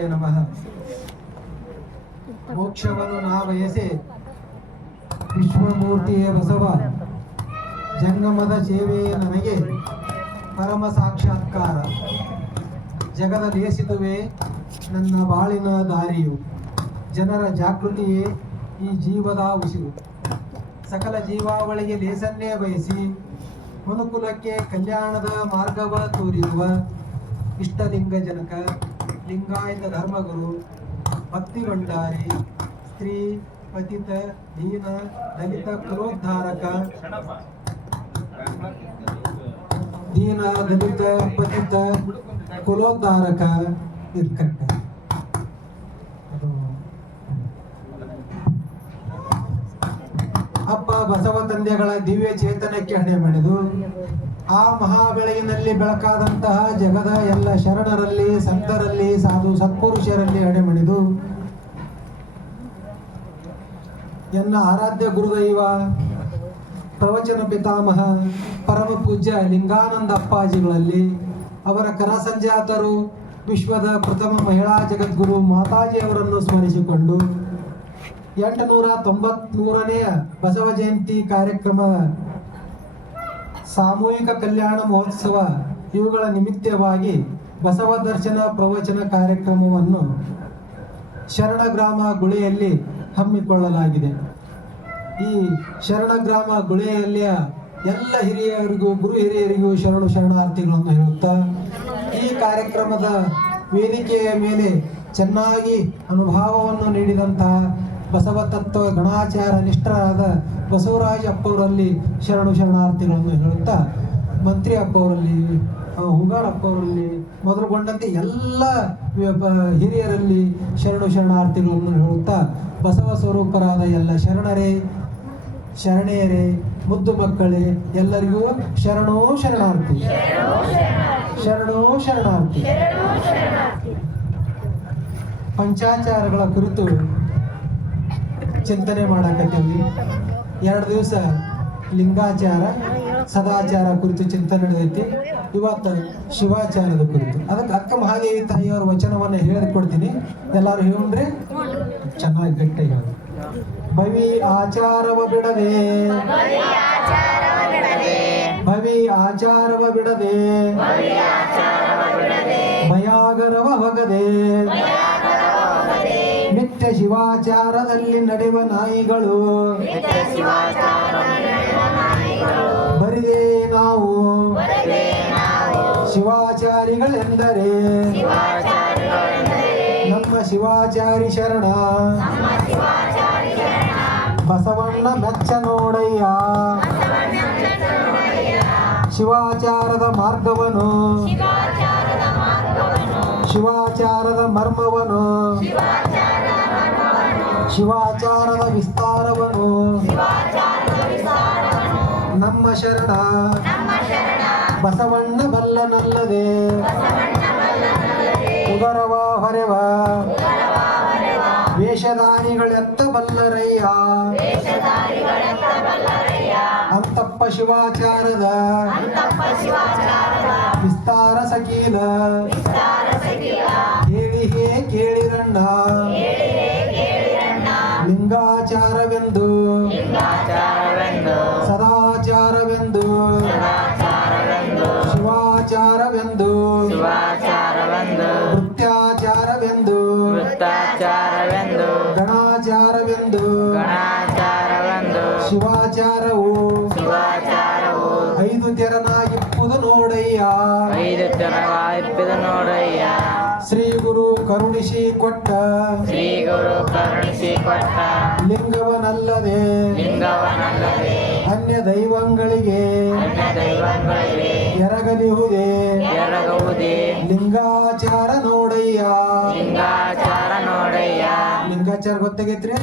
ಶಿವಾಯ ನಮಃ. ಮೋಕ್ಷವನ್ನು ನಾ ಬಯಸಿ ವಿಶ್ವಮೂರ್ತಿಯೇ ಬಸವ ಜಂಗಮದ ಸೇವೆಯೇ ನನಗೆ ಪರಮ ಸಾಕ್ಷಾತ್ಕಾರ. ಜಗದ ಲೇಸಿದುವೆ ನನ್ನ ಬಾಳಿನ ದಾರಿಯು, ಜನರ ಜಾಗೃತಿಯೇ ಈ ಜೀವದ ಉಸಿರು. ಸಕಲ ಜೀವಾವಳಿಗೆ ಲೇಸನ್ನೇ ಬಯಸಿ ಮನುಕುಲಕ್ಕೆ ಕಲ್ಯಾಣದ ಮಾರ್ಗವ ತೋರಿರುವ ಇಷ್ಟಲಿಂಗ ಜನಕ ಲಿಂಗಾಯತ ಧರ್ಮಗುರು ಭಕ್ತಿ ಭಂಡಾರಿ ಸ್ತ್ರೀ ಪತಿತ ದೀನ ದಲಿತ ಕುಲೋದ್ಧಾರಕ ದೀನ ದಲಿತ ಪತಿತ ಕುಲೋದ್ಧಾರಕ ಇರ್ಕಟ್ಟ ಅಪ್ಪ ಬಸವ ತಂದೆಗಳ ದಿವ್ಯ ಚೇತನಕ್ಕೆ ಹಣೆ ಮಾಡಿದು ಆ ಮಹಾಬೆಳಗಿನಲ್ಲಿ ಬೆಳಕಾದಂತಹ ಜಗದ ಎಲ್ಲ ಶರಣರಲ್ಲಿ ಸಂತರಲ್ಲಿ ಸಾಧು ಸತ್ಪುರುಷರಲ್ಲಿ ಹಣೆ ಮಾಡಿದು ಎನ್ನ ಆರಾಧ್ಯ ಗುರುದೈವ ಪ್ರವಚನ ಪಿತಾಮಹ ಪರಮ ಪೂಜ್ಯ ಲಿಂಗಾನಂದ ಅಪ್ಪಾಜಿಗಳಲ್ಲಿ ಅವರ ಕರಸಂಜಾತರು ವಿಶ್ವದ ಪ್ರಥಮ ಮಹಿಳಾ ಜಗದ್ಗುರು ಮಾತಾಜಿಯವರನ್ನು ಸ್ಮರಿಸಿಕೊಂಡು 893ನೇ ಬಸವ ಜಯಂತಿ ಕಾರ್ಯಕ್ರಮ ಸಾಮೂಹಿಕ ಕಲ್ಯಾಣ ಮಹೋತ್ಸವ ಇವುಗಳ ನಿಮಿತ್ತವಾಗಿ ಬಸವ ದರ್ಶನ ಪ್ರವಚನ ಕಾರ್ಯಕ್ರಮವನ್ನು ಶರಣಗ್ರಾಮ ಗುಳೆಯಲ್ಲಿ ಹಮ್ಮಿಕೊಳ್ಳಲಾಗಿದೆ. ಈ ಶರಣಗ್ರಾಮ ಗುಳೆಯಲ್ಲಿಯ ಎಲ್ಲ ಹಿರಿಯರಿಗೂ ಗುರು ಹಿರಿಯರಿಗೂ ಶರಣಾರ್ಥಿಗಳನ್ನು ಹೇಳುತ್ತಾ ಈ ಕಾರ್ಯಕ್ರಮದ ವೇದಿಕೆಯ ಮೇಲೆ ಚೆನ್ನಾಗಿ ಅನುಭವವನ್ನು ನೀಡಿದಂತಹ ಬಸವ ತತ್ವ ಗಣಾಚಾರ ನಿಷ್ಠರಾದ ಬಸವರಾಜ ಅಪ್ಪವರಲ್ಲಿ ಶರಣಾರ್ಥಿಗಳನ್ನು ಹೇಳುತ್ತಾ ಮಂತ್ರಿ ಅಪ್ಪವರಲ್ಲಿ ಹುಗಾರ್ ಅಪ್ಪವರಲ್ಲಿ ಮೊದಲುಗೊಂಡಂತೆ ಎಲ್ಲ ಹಿರಿಯರಲ್ಲಿ ಶರಣಾರ್ಥಿಗಳನ್ನು ಹೇಳುತ್ತಾ ಬಸವ ಸ್ವರೂಪರಾದ ಎಲ್ಲ ಶರಣೆಯರೇ ಮುದ್ದು ಮಕ್ಕಳೇ ಎಲ್ಲರಿಗೂ ಶರಣಾರ್ಥಿ. ಪಂಚಾಚಾರಗಳ ಕುರಿತು ಚಿಂತನೆ ಮಾಡಕತ್ತೀವಿ. 2 ದಿವಸ ಲಿಂಗಾಚಾರ ಸದಾಚಾರ ಕುರಿತು ಚಿಂತನೆ ನಡೆದೈತಿ. ಇವತ್ತು ಶಿವಾಚಾರದ ಕುರಿತು ಅದಕ್ಕೆ ಅಕ್ಕ ಮಹಾದೇವಿ ತಾಯಿಯವರ ವಚನವನ್ನು ಹೇಳಿಕೊಡ್ತೀನಿ. ಎಲ್ಲರೂ ಹೇಳ್ರಿ ಚೆನ್ನಾಗಿ ಗಟ್ಟಿಯಾಗಿ. ಭವಿ ಆಚಾರವ ಬಿಡದೆ ಭಯಾಗರವ ಹೊಗದೆ ನಿತ್ಯ ಶಿವಾಚಾರದಲ್ಲಿ ನಡೆಯುವ ನಾಯಿಗಳು ಬರಿದೇ ನಾವು ಶಿವಾಚಾರಿಗಳೆಂದರೆ ನಮ್ಮ ಶಿವಾಚಾರಿ ಶರಣ ಬಸವಣ್ಣ ಮೆಚ್ಚ ನೋಡಯ್ಯ. ಶಿವಾಚಾರದ ಮಾರ್ಗವನು ಶಿವಾಚಾರದ ಮರ್ಮವನು ಶಿವಾಚಾರದ ವಿಸ್ತಾರವನು ನಮ್ಮ ಶರಣ ಬಸವಣ್ಣ ಬಲ್ಲನಲ್ಲದೆ ಉದರವ ಹೊರೆವ ವೇಷಧಾರಿಗಳೆತ್ತ ಬಲ್ಲರಯ್ಯ. ಅಂತಪ್ಪ ಶಿವಾಚಾರದ ವಿಸ್ತಾರ ಸಕೀಲ ಕೇಳಿರಣ್ಣ ಲಿಂಗಾಚಾರವೆಂದು ಸದಾಚಾರವೆಂದು ಶಿವಾಚಾರವೆಂದು ವೃತ್ತಾಚಾರವೆಂದು ಗಣಾಚಾರವೆಂದು ಶಿವಾಚಾರವು 5 ತೆರನಾಗಿಪ್ಪುದು ನೋಡಯ್ಯ. ಶ್ರೀ ಗುರು ಕರುಣಿಸಿ ಕೊಟ್ಟ ಲಿಂಗವನಲ್ಲದೆ ಅನ್ಯ ದೈವಗಳಿಗೆ ಎರಗದಿಹುದೇ ಲಿಂಗಾಚಾರ ನೋಡಯ್ಯ. ಲಿಂಗಾಚಾರ ಗೊತ್ತಾಗೈತ್ರಿ?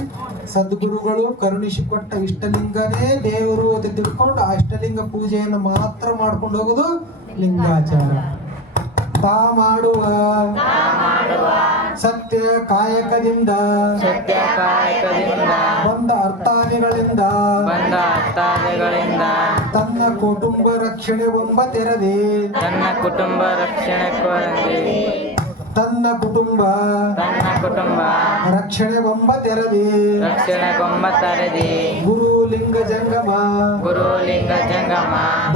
ಸದ್ಗುರುಗಳು ಕರುಣಿಸಿ ಕೊಟ್ಟ ಇಷ್ಟಲಿಂಗನೇ ದೇವರು ಅಂತ ತಿಳ್ಕೊಂಡು ಆ ಇಷ್ಟಲಿಂಗ ಪೂಜೆಯನ್ನು ಮಾತ್ರ ಮಾಡ್ಕೊಂಡು ಹೋಗುದು ಲಿಂಗಾಚಾರ. ತಾ ಮಾಡುವ ಸತ್ಯ ಕಾಯಕದಿಂದ ಬಂದ ಅರ್ಥಾದಿಗಳಿಂದ ತನ್ನ ಕುಟುಂಬ ರಕ್ಷಣೆ ಎಂಬ ತೆರದೆ ತನ್ನ ತನ್ನ ಕುಟುಂಬ ರಕ್ಷಣೆಗೊಂಬ ತೆರದಿ ಗುರು ಲಿಂಗ ಜಂಗಮ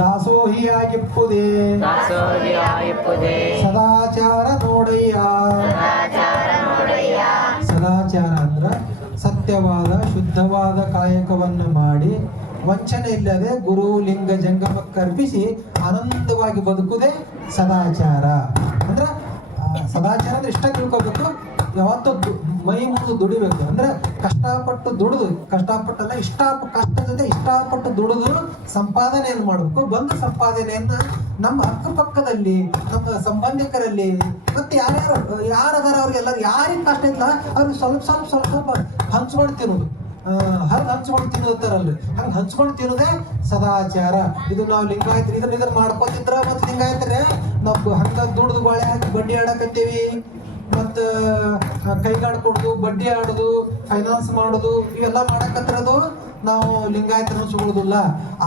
ದಾಸೋಹಿಯಾಗಿಪ್ಪುದೇ ಸದಾಚಾರ ನೋಡಯ್ಯ. ಸದಾಚಾರ ಅಂದ್ರ ಸತ್ಯವಾದ ಶುದ್ಧವಾದ ಕಾಯಕವನ್ನು ಮಾಡಿ ವಂಚನೆ ಇಲ್ಲದೆ ಗುರು ಲಿಂಗ ಜಂಗಮಕ್ಕೆ ಅರ್ಪಿಸಿ ಆನಂದವಾಗಿ ಬದುಕುವುದೇ ಸದಾಚಾರ. ಅಂದ್ರ ಸದಾಚಾರ ಅಂದ್ರೆ ಇಷ್ಟ ತಿಳ್ಕೋಬೇಕು, ಯಾವತ್ತೂ ಮೈ ಮುಂದೆ ದುಡಿಬೇಕು. ಅಂದ್ರೆ ಕಷ್ಟಪಟ್ಟು ದುಡಿದು, ಕಷ್ಟಪಟ್ಟಲ್ಲ ಕಷ್ಟ ಜೊತೆ ಇಷ್ಟಪಟ್ಟು ದುಡಿದು ಸಂಪಾದನೆಯನ್ನು ಮಾಡಬೇಕು. ಬಂದ ಸಂಪಾದನೆಯನ್ನ ನಮ್ಮ ಅಕ್ಕಪಕ್ಕದಲ್ಲಿ, ನಮ್ಮ ಸಂಬಂಧಿಕರಲ್ಲಿ, ಮತ್ತೆ ಯಾರದಾರ ಅವ್ರಿಗೆಲ್ಲರೂ ಯಾರಿಗೆ ಕಷ್ಟ ಇಲ್ಲ ಅವ್ರಿಗೆ ಸ್ವಲ್ಪ ಹಂಚ್ಕೊಂಡು ತಿನ್ನೋದು, ಹಂಚ್ಕೊಂಡು ತಿನ್ನೋತಾರಲ್ರಿ, ಹಂಗೆ ಹಂಚ್ಕೊಂಡು ತಿನ್ನೋದೇ ಸದಾಚಾರ. ಇದು ನಾವು ಲಿಂಗಾಯತ್ರಿ ಇದನ್ನ ಮಾಡ್ಕೊತಿದ್ರ ಮತ್ತೆ ಲಿಂಗಾಯತ್ರೆ ನಾವು ಹಂಗ ದುಡ್ದು ಬಾಳೆ ಹಾಕಿ ಬಡ್ಡಿ ಆಡಕತ್ತೀವಿ, ಮತ್ತು ಕೈಗಾಡ್ಕೊಡುದು, ಬಡ್ಡಿ ಆಡೋದು, ಫೈನಾನ್ಸ್ ಮಾಡೋದು, ಇವೆಲ್ಲ ಮಾಡಕತ್ತಿರೋದು ನಾವು ಲಿಂಗಾಯತನ ಸುಗುಳುದಿಲ್ಲ.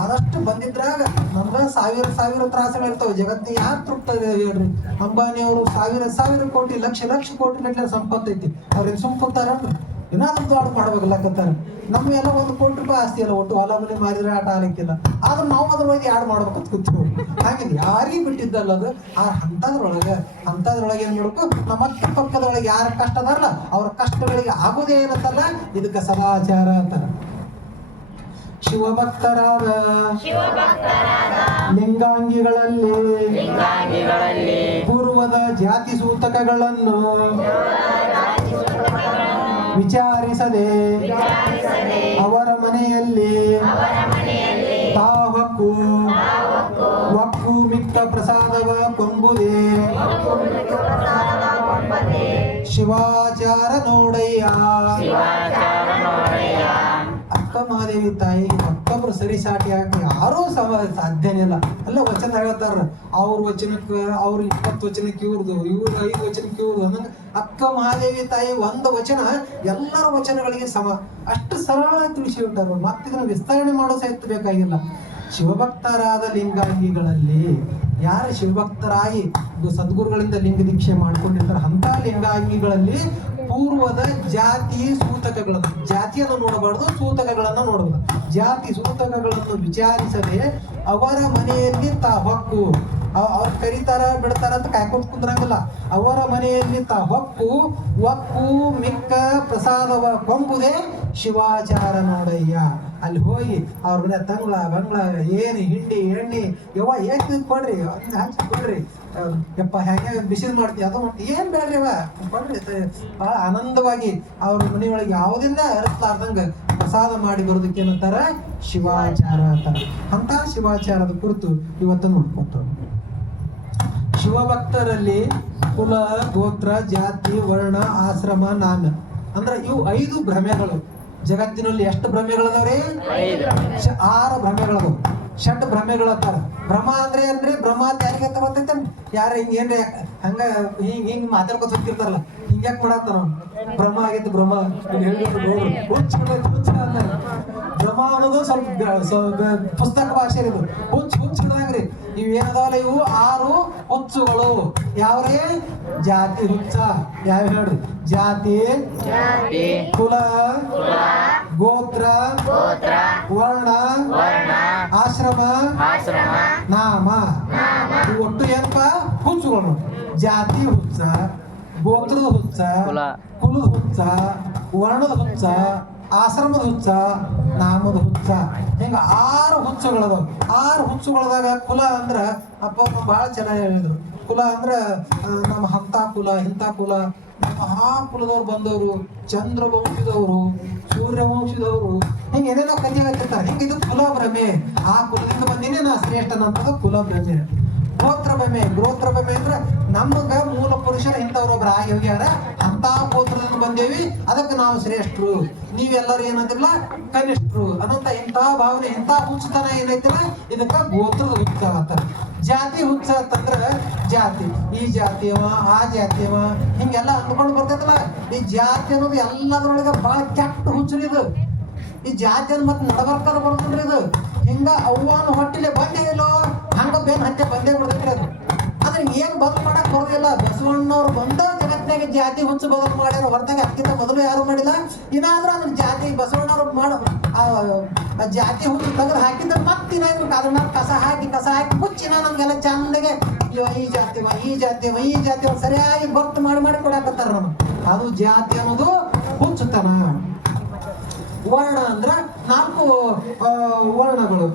ಆದಷ್ಟು ಬಂದಿದ್ರಾಗ ನಮ್ಗೆ ಸಾವಿರ ತ್ರಾಸಗಳಿರ್ತಾವೆ. ಜಗತ್ತಿನ ಯಾರು ತೃಪ್ತ ಹೇಳ್ರಿ? ಅಂಬಾನಿಯವರು ಸಾವಿರ ಕೋಟಿ ಲಕ್ಷ ಕೋಟಿ ಗಟ್ಟಲೆ ಸಂಪತ್ತೈತಿ, ಅವ್ರಿಗೆ ಸುಮ್ಕುತ್ತಾರ ಏನಾದ್ರೂ ದೊಡ್ಡ ಮಾಡ್ಬೇಕಲ್ಲಕತ್ತಾರ. ನಮ್ಮ ಎಲ್ಲ 1 ಕೋಟಿ ರೂಪಾಯಿ ಆಸ್ತಿ ಅಲ್ಲ, ಒಟ್ಟು ಹೊಲ ಮನೆ ಮಾರಿದ್ರೆ ಆಟ ಆಲಿಕ್ಕಿಲ್ಲ. ಆದ್ರೆ ನಾವು ಅದ್ರ ಬಗ್ಗೆ ಯಾರು ಮಾಡ್ಬೇಕಂತ ಕೂತೀವಿ. ಹಾಗೆ ಯಾರಿಗೆ ಬಿಟ್ಟಿದ್ದಲ್ಲ ಅದು. ಅಂಥದ್ರೊಳಗೆ ಏನ್ ಮಾಡ್ಬೇಕು, ನಮ್ಮ ಅಕ್ಕಪಕ್ಕದೊಳಗೆ ಯಾರ ಕಷ್ಟ ಅದಾರಲ್ಲ ಅವ್ರ ಕಷ್ಟಗಳಿಗೆ ಆಗೋದೇ ಏನಂತಲ್ಲ, ಇದಕ್ಕೆ ಸದಾಚಾರ ಅಂತಾರ. ಶಿವಭಕ್ತರಾದ ಲಿಂಗಾಂಗಿಗಳಲ್ಲಿ ಪೂರ್ವದ ಜಾತಿ ಸೂತಕಗಳನ್ನು ವಿಚಾರಿಸದೆ ಅವರ ಮನೆಯಲ್ಲಿ ತಾವಕ್ಕು ಒಕ್ಕು ಮಿಕ್ಕ ಪ್ರಸಾದವ ಕೊಂಬುದೇ ಶಿವಾಚಾರ ನೋಡಯ್ಯ. ಅಕ್ಕ ಮಹಾದೇವಿ ತಾಯಿ ಮತ್ತೊಬ್ರು ಸರಿಸಾಟಿ ಹಾಕಿ ಯಾರೂ ಸಾಧ್ಯನೇ ಇಲ್ಲ. ಎಲ್ಲ ವಚನ ಹೇಳ್ತಾರ, ಅವ್ರ ವಚನಕ್ಕೆ ಅವ್ರು 20 ವಚನಕ್ಕೆ ಇವ್ರದು 5 ವಚನಕ್ಕೆ ಇವ್ರದು ಅನ್ನಂಗ ಅಕ್ಕ ಮಹಾದೇವಿ ತಾಯಿ ಒಂದು ವಚನ ಎಲ್ಲರ ವಚನಗಳಿಗೆ ಸಮ, ಅಷ್ಟು ಸರಳ ತಿಳಿಸಿ ಬಿಟ್ಟಾರ. ಮತ್ತಿದನ್ನ ವಿಸ್ತರಣೆ ಮಾಡೋ ಸಹಿತ ಬೇಕಾಗಿಲ್ಲ. ಶಿವಭಕ್ತರಾದ ಲಿಂಗಾಂಗಿಗಳಲ್ಲಿ ಯಾರು ಶಿವಭಕ್ತರಾಗಿ ಸದ್ಗುರುಗಳಿಂದ ಲಿಂಗ ದೀಕ್ಷೆ ಮಾಡ್ಕೊಂಡಿರ್ತಾರೆ ಅಂತ ಲಿಂಗಾಂಗಿಗಳಲ್ಲಿ ಪೂರ್ವದ ಜಾತಿ ಸೂತಕಗಳನ್ನು, ಜಾತಿಯನ್ನು ನೋಡಬಾರ್ದು, ಸೂತಕಗಳನ್ನು ನೋಡಬಹುದು. ಜಾತಿ ಸೂತಕಗಳನ್ನು ವಿಚಾರಿಸದೆ ಅವರ ಮನೆಯಲ್ಲಿ ಹೊಕ್ಕು, ಅವ್ರು ಕರೀತಾರ ಬಿಡ್ತಾರ ಅಂತ ಕಾಯ್ಕೊಂಡು ಕುಂದ್ರಂಗಿಲ್ಲ. ಅವರ ಮನೆಯಲ್ಲಿ ಹೊಕ್ಕು ಒಕ್ಕು ಮಿಕ್ಕ ಪ್ರಸಾದವ ಕೊಂಬುದೇ ಶಿವಾಚಾರ ನೋಡಯ್ಯ. ಅಲ್ಲಿ ಹೋಗಿ ಅವ್ರ ಮನೆ ಬಂಗ್ಳ ಏನು ಹಿಂಡಿ ಎಣ್ಣೆ ಯವ್ವ ಏನ್ ಕೊಡ್ರಿ, ಹಚ್ಚಿ ಕೊಡ್ರಿ, ಯಪ್ಪ ಹೆಂಗೆ ಬಿಸಿಲು ಮಾಡ್ತೀವಿ ಅದು ಮಾಡ್ತೀವಿ, ಏನ್ ಬೇಡ್ರಿ ಅವ ಕೊಡ್ರಿ, ಬಹಳ ಆನಂದವಾಗಿ ಅವ್ರ ಮನೆಯೊಳಗೆ ಯಾವುದಿಲ್ಲ ಅರಸ್ಲಾರ್ದಂಗ ಪ್ರಸಾದ ಮಾಡಿ ಬರೋದಕ್ಕೆ ಏನಂತಾರ ಶಿವಾಚಾರ ಅಂತಾರ. ಅಂತ ಶಿವಾಚಾರದ ಕುರಿತು ಇವತ್ತು ನೋಡ್ಕೊತ ಶಿವಭಕ್ತರಲ್ಲಿ ಕುಲ ಗೋತ್ರ ಜಾತಿ ವರ್ಣ ಆಶ್ರಮ ನಾಮ ಅಂದ್ರೆ ಇವು 5 ಭ್ರಮೆಗಳು. ಜಗತ್ತಿನಲ್ಲಿ ಎಷ್ಟು ಭ್ರಮೆಗಳದಾವ್ರಿ? 6 ಭ್ರಮೆಗಳದಾವ. ಷಡ್ ಭ್ರಮೆಗಳತ್ತಾರ. ಭ್ರಮ ಅಂದ್ರೆ ಏನ್ರಿ? ಭ್ರಮ ಯಾರಿಗೆ ಅಂತ ಗೊತ್ತೈತೆ? ಯಾರ ಹಿಂಗೇನ್ರಿ ಹಂಗ ಹಿಂಗ್ ಮಾತಾಡ್ಕೊತ ಹೋಗ್ತಿರ್ತಾರಲ್ಲ, ಹಿಂಗ್ಯಾಕ್ ಮಾಡತ್ತಾರ ಭ್ರಮ ಆಗೈತಿ, ಭ್ರಮ ಭ್ರಮ ಅನ್ನೋದು ಸ್ವಲ್ಪ ಪುಸ್ತಕ ಭಾಷೆ ಇದು. ಹುಚ್ಚ ಹಿಡ್ದಂಗ್ರಿ ಇವೇನದಾವಲ್ಲ, ಇವು 6 ಹುಚ್ಚುಗಳು. ಯಾವ್ರೇ? ಜಾತಿ ಹುಚ್ಚ. ಯಾವ ಹೇಳ್ರಿ? ಜಾತಿ, ಕುಲ, ಗೋತ್ರ, ವರ್ಣ, ಆಶ್ರಮ, ನಾಮ. ಒಟ್ಟು ಏನಪ್ಪ? ಹುಚ್ಚುಗಳು. ಜಾತಿ ಹುಚ್ಚ, ಗೋತ್ರದ ಹುಚ್ಚ, ಕುಲದ ಹುಚ್ಚ, ವರ್ಣದ ಹುಚ್ಚ, ಆಶ್ರಮದ ಹುಚ್ಚ, ನಾಮದ ಹುಚ್ಚ. ಹಿಂಗ 6 ಹುಚ್ಚುಗಳದಾವ. 6 ಹುಚ್ಚುಗಳದಾಗ ಕುಲ ಅಂದ್ರ ಅಪ್ಪ ಬಹಳ ಚೆನ್ನಾಗಿ ಹೇಳಿದ್ರು. ಕುಲ ಅಂದ್ರ ನಮ್ಮ ಹಂತ ಕುಲ ಇಂಥ ಕುಲ, ನಮ್ಮ ಆ ಕುಲದವ್ರು ಬಂದವರು, ಚಂದ್ರ ವಂಶದವರು, ಸೂರ್ಯ ವಂಶದವರು, ಹಿಂಗೆ ಏನೇನೋ ಕಥೆ ಹೇಳ್ತಿರ್ತಾರೆ. ಹಿಂಗೆ ಇದು ಕುಲ ಭ್ರಮೆ. ಆ ಕುಲದಿಂದ ಬಂದಿನೇ ನಾ ಶ್ರೇಷ್ಠನಂತದ್ದು ಕುಲ ಭ್ರಮೆ. ಗೋತ್ರ ಭ್ರಮೆ ಅಂದ್ರೆ ನಮಗ ಮೂಲ ಪುರುಷರು ಇಂಥವ್ರೊಬ್ರು ಆಗಿ ಹೋಗ್ಯಾರ, ಅಂತ ಗೋತ್ರದಿಂದ ಬಂದೇವಿ, ಅದಕ್ಕೆ ನಾವು ಶ್ರೇಷ್ಠರು, ನೀವೆಲ್ಲರೂ ಏನಂತಿಲ್ಲ ಕನಿಷ್ಠರು ಅನ್ನಂತ ಇಂಥ ಭಾವನೆ, ಇಂಥ ಹುಚ್ಚತನ ಏನೈತಿಲ್ಲ ಇದಕ್ಕ ಗೋತ್ರದ ಹುಚ್ಚ ಅಂತಾರ. ಜಾತಿ ಹುಚ್ಚ ಅಂತಂದ್ರ ಜಾತಿ, ಈ ಜಾತಿಯವ ಆ ಜಾತಿಯವ ಹಿಂಗೆಲ್ಲ ಅಂದ್ಕೊಂಡು ಬರ್ತೈತಲ್ಲ. ಈ ಜಾತಿ ಅನ್ನೋದು ಎಲ್ಲದ್ರೊಳಗ ಬಹಳ ಕೆಟ್ಟ ಹುಚ್ಚರಿದು. ಈ ಜಾತಿ ಅನ್ನ ಮತ್ತೆ ನಡಬರ್ಕಾರ ಬರ್ತದ್ರಿ ಇದು. ಹಿಂಗ ಅವ್ವನ ಹೊಟ್ಟಿಲೆ ಬಂದೇ ಇಲ್ಲೋ ಹಂಗ ಬೇನ್ ಹತ್ತೆ ಬಂದೇ ಬಿಡ್ತೈತ್ರಿ ಅದು. ಆದ್ರೆ ಏನ್ ಬಂದ್ ಮಾಡಕ್ ಬರೋದಿಲ್ಲ. ಬಸವಣ್ಣವ್ರು ಬಂದ ಜಗತ್ತಿನಾಗ ಮನೆಗೆ ಜಾತಿ ಹುಚ್ಚು ಬದಲು ಮಾಡ್ಯಾರ ಹೊರತಾಗ ಅದಕ್ಕಿಂತ ಮೊದಲು ಯಾರು ಮಾಡಿಲ್ಲ. ಇನ್ನಾದ್ರೂ ಅದ್ರ ಜಾತಿ ಬಸವಣ್ಣವ್ರು ಮಾಡೋ ಜಾತಿ ಹುಚ್ಚು ತೆಗೆದು ಹಾಕಿದ್ರೆ ಮತ್ತಿನ ಅದನ್ನ ಕಸ ಹಾಕಿ ಮುಚ್ಚಿನ ನಮ್ಗೆಲ್ಲ ಚಂದಗೆ ಈ ಜಾತಿ ಸರಿಯಾಗಿ ಗೊತ್ತು ಮಾಡಿ ಕೊಡಾಕತ್ತಾರ ನಮ್ಗೆ. ಅದು ಜಾತಿ ಅನ್ನೋದು ಹುಚ್ಚುತನ. ವರ್ಣ ಅಂದ್ರ 4 ವರ್ಣಗಳು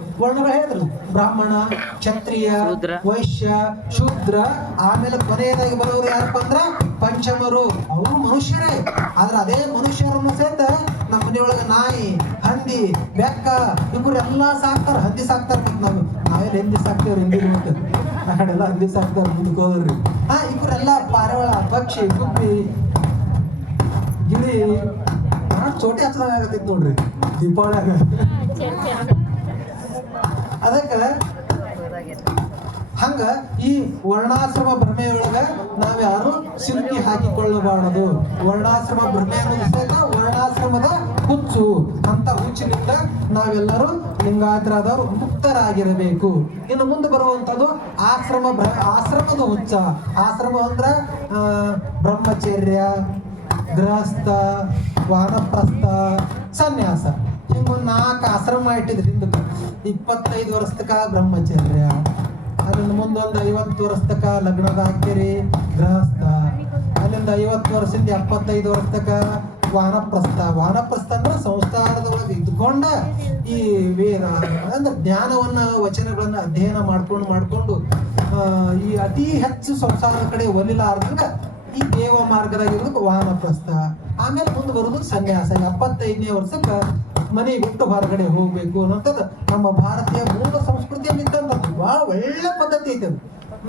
ಹೇಳಿದ್ರು, ಬ್ರಾಹ್ಮಣ, ಕ್ಷತ್ರಿಯ, ವೈಶ್ಯ, ಶೂದ್ರ. ಆಮೇಲೆ ಕೊನೆಯದಾಗಿ ಬರೋರು ಯಾರಪ್ಪ ಅಂದ್ರ ಪಂಚಮರು. ಅವರು ಮನುಷ್ಯರೇ, ಆದ್ರೆ ಅದೇ ಮನುಷ್ಯರನ್ನು ಸಹಿತ ನಮ್ಮ ಮನೆಯೊಳಗ ನಾಯಿ, ಹಂದಿ, ಬೆಕ್ಕ ಇವರೆಲ್ಲಾ ಸಾಕ್ತಾರ. ಹಂದಿ ಸಾಕ್ತಾರ. ನಾವೆಲ್ಲ ಹಿಂದಿ ಸಾಕ್ತೇವ್ರಿ, ಹಿಂದಿ ಆ ಕಡೆಲ್ಲ ಹಂದಿ ಸಾಕ್ತಾರ. ಮುಂದಕ್ಕೆ ಹೋದ್ರಿ ಇವರೆಲ್ಲ ಪಾರಿವಾಳ, ಪಕ್ಷಿ, ಗುಬ್ಬಿ, ಗಿಳಿ. ಚೋಟಿ ಹಚ್ಚದಾಗ ಆಗತೈತಿ ನೋಡ್ರಿ ದೀಪಾವಳಿಯಾಗ. ಅದಕ್ಕ ಹಂಗ ಈ ವರ್ಣಾಶ್ರಮ ಭ್ರಮೆಯೊಳಗ ನಾವ್ಯಾರು ಸಿಲುಕಿ ಹಾಕಿಕೊಳ್ಳಬಾರದು. ವರ್ಣಾಶ್ರಮ ಭ್ರಮೆ ಅನ್ನೋದು ಸಹಿತ ವರ್ಣಾಶ್ರಮದ ಹುಚ್ಚು. ಅಂತ ಹುಚ್ಚಿನಿಂದ ನಾವೆಲ್ಲರೂ ಲಿಂಗಾಯತರಾದವರು ಮುಕ್ತರಾಗಿರಬೇಕು. ಇನ್ನು ಮುಂದೆ ಬರುವಂತದ್ದು ಆಶ್ರಮದ ಹುಚ್ಚ. ಆಶ್ರಮ ಅಂದ್ರ ಬ್ರಹ್ಮಚರ್ಯ, ಗೃಹಸ್ಥ, ವಾನಪ್ರಸ್ಥ, ಸನ್ಯಾಸ. ಹಿಂಗೊಂದು 4 ಆಶ್ರಮ ಇಟ್ಟಿದ್ರಿ. ಹಿಂದಕ್ಕೆ 25 ವರ್ಷದಕ ಬ್ರಹ್ಮಚರ್ಯ, ಅಲ್ಲಿಂದ ಮುಂದೊಂದು 50 ವರ್ಷದಕ ಲಗ್ನದ ಹಾಕ್ಯರಿ ಗೃಹಸ್ಥ, ಅಲ್ಲಿಂದ 50 ವರ್ಷದಿಂದ 75 ವರ್ಷದಕ ವಾನಪ್ರಸ್ಥ ಅಂದ್ರೆ ಸಂಸ್ಕಾರದೊಳಗೆ ಇದ್ಕೊಂಡ ಈ ವೇದ ಅಂದ್ರೆ ಜ್ಞಾನವನ್ನ, ವಚನಗಳನ್ನ ಅಧ್ಯಯನ ಮಾಡ್ಕೊಂಡು ಈ ಅತಿ ಹೆಚ್ಚು ಸಂಸಾರದ ಕಡೆ ಒಲಿಲಾರ್ದಂಗ ಈ ದೇವ ಮಾರ್ಗದಾಗಿರೋದಕ್ಕೆ ವಾನಪ್ರಸ್ಥ. ಆಮೇಲೆ ಮುಂದೆ ಬರೋದು ಸನ್ಯಾಸ. 75ನೇ ವರ್ಷಕ್ಕೆ ಮನೆ ಬಿಟ್ಟು ಹೊರಗಡೆ ಹೋಗ್ಬೇಕು ಅನ್ನೋಂಥದ್ದು ನಮ್ಮ ಭಾರತೀಯ ಮೂಲ ಸಂಸ್ಕೃತಿಯಲ್ಲಿ ಇದ್ದಂಥದ್ದು. ಬಹಳ ಒಳ್ಳೆ ಪದ್ಧತಿ ಐತೆ ಅದು.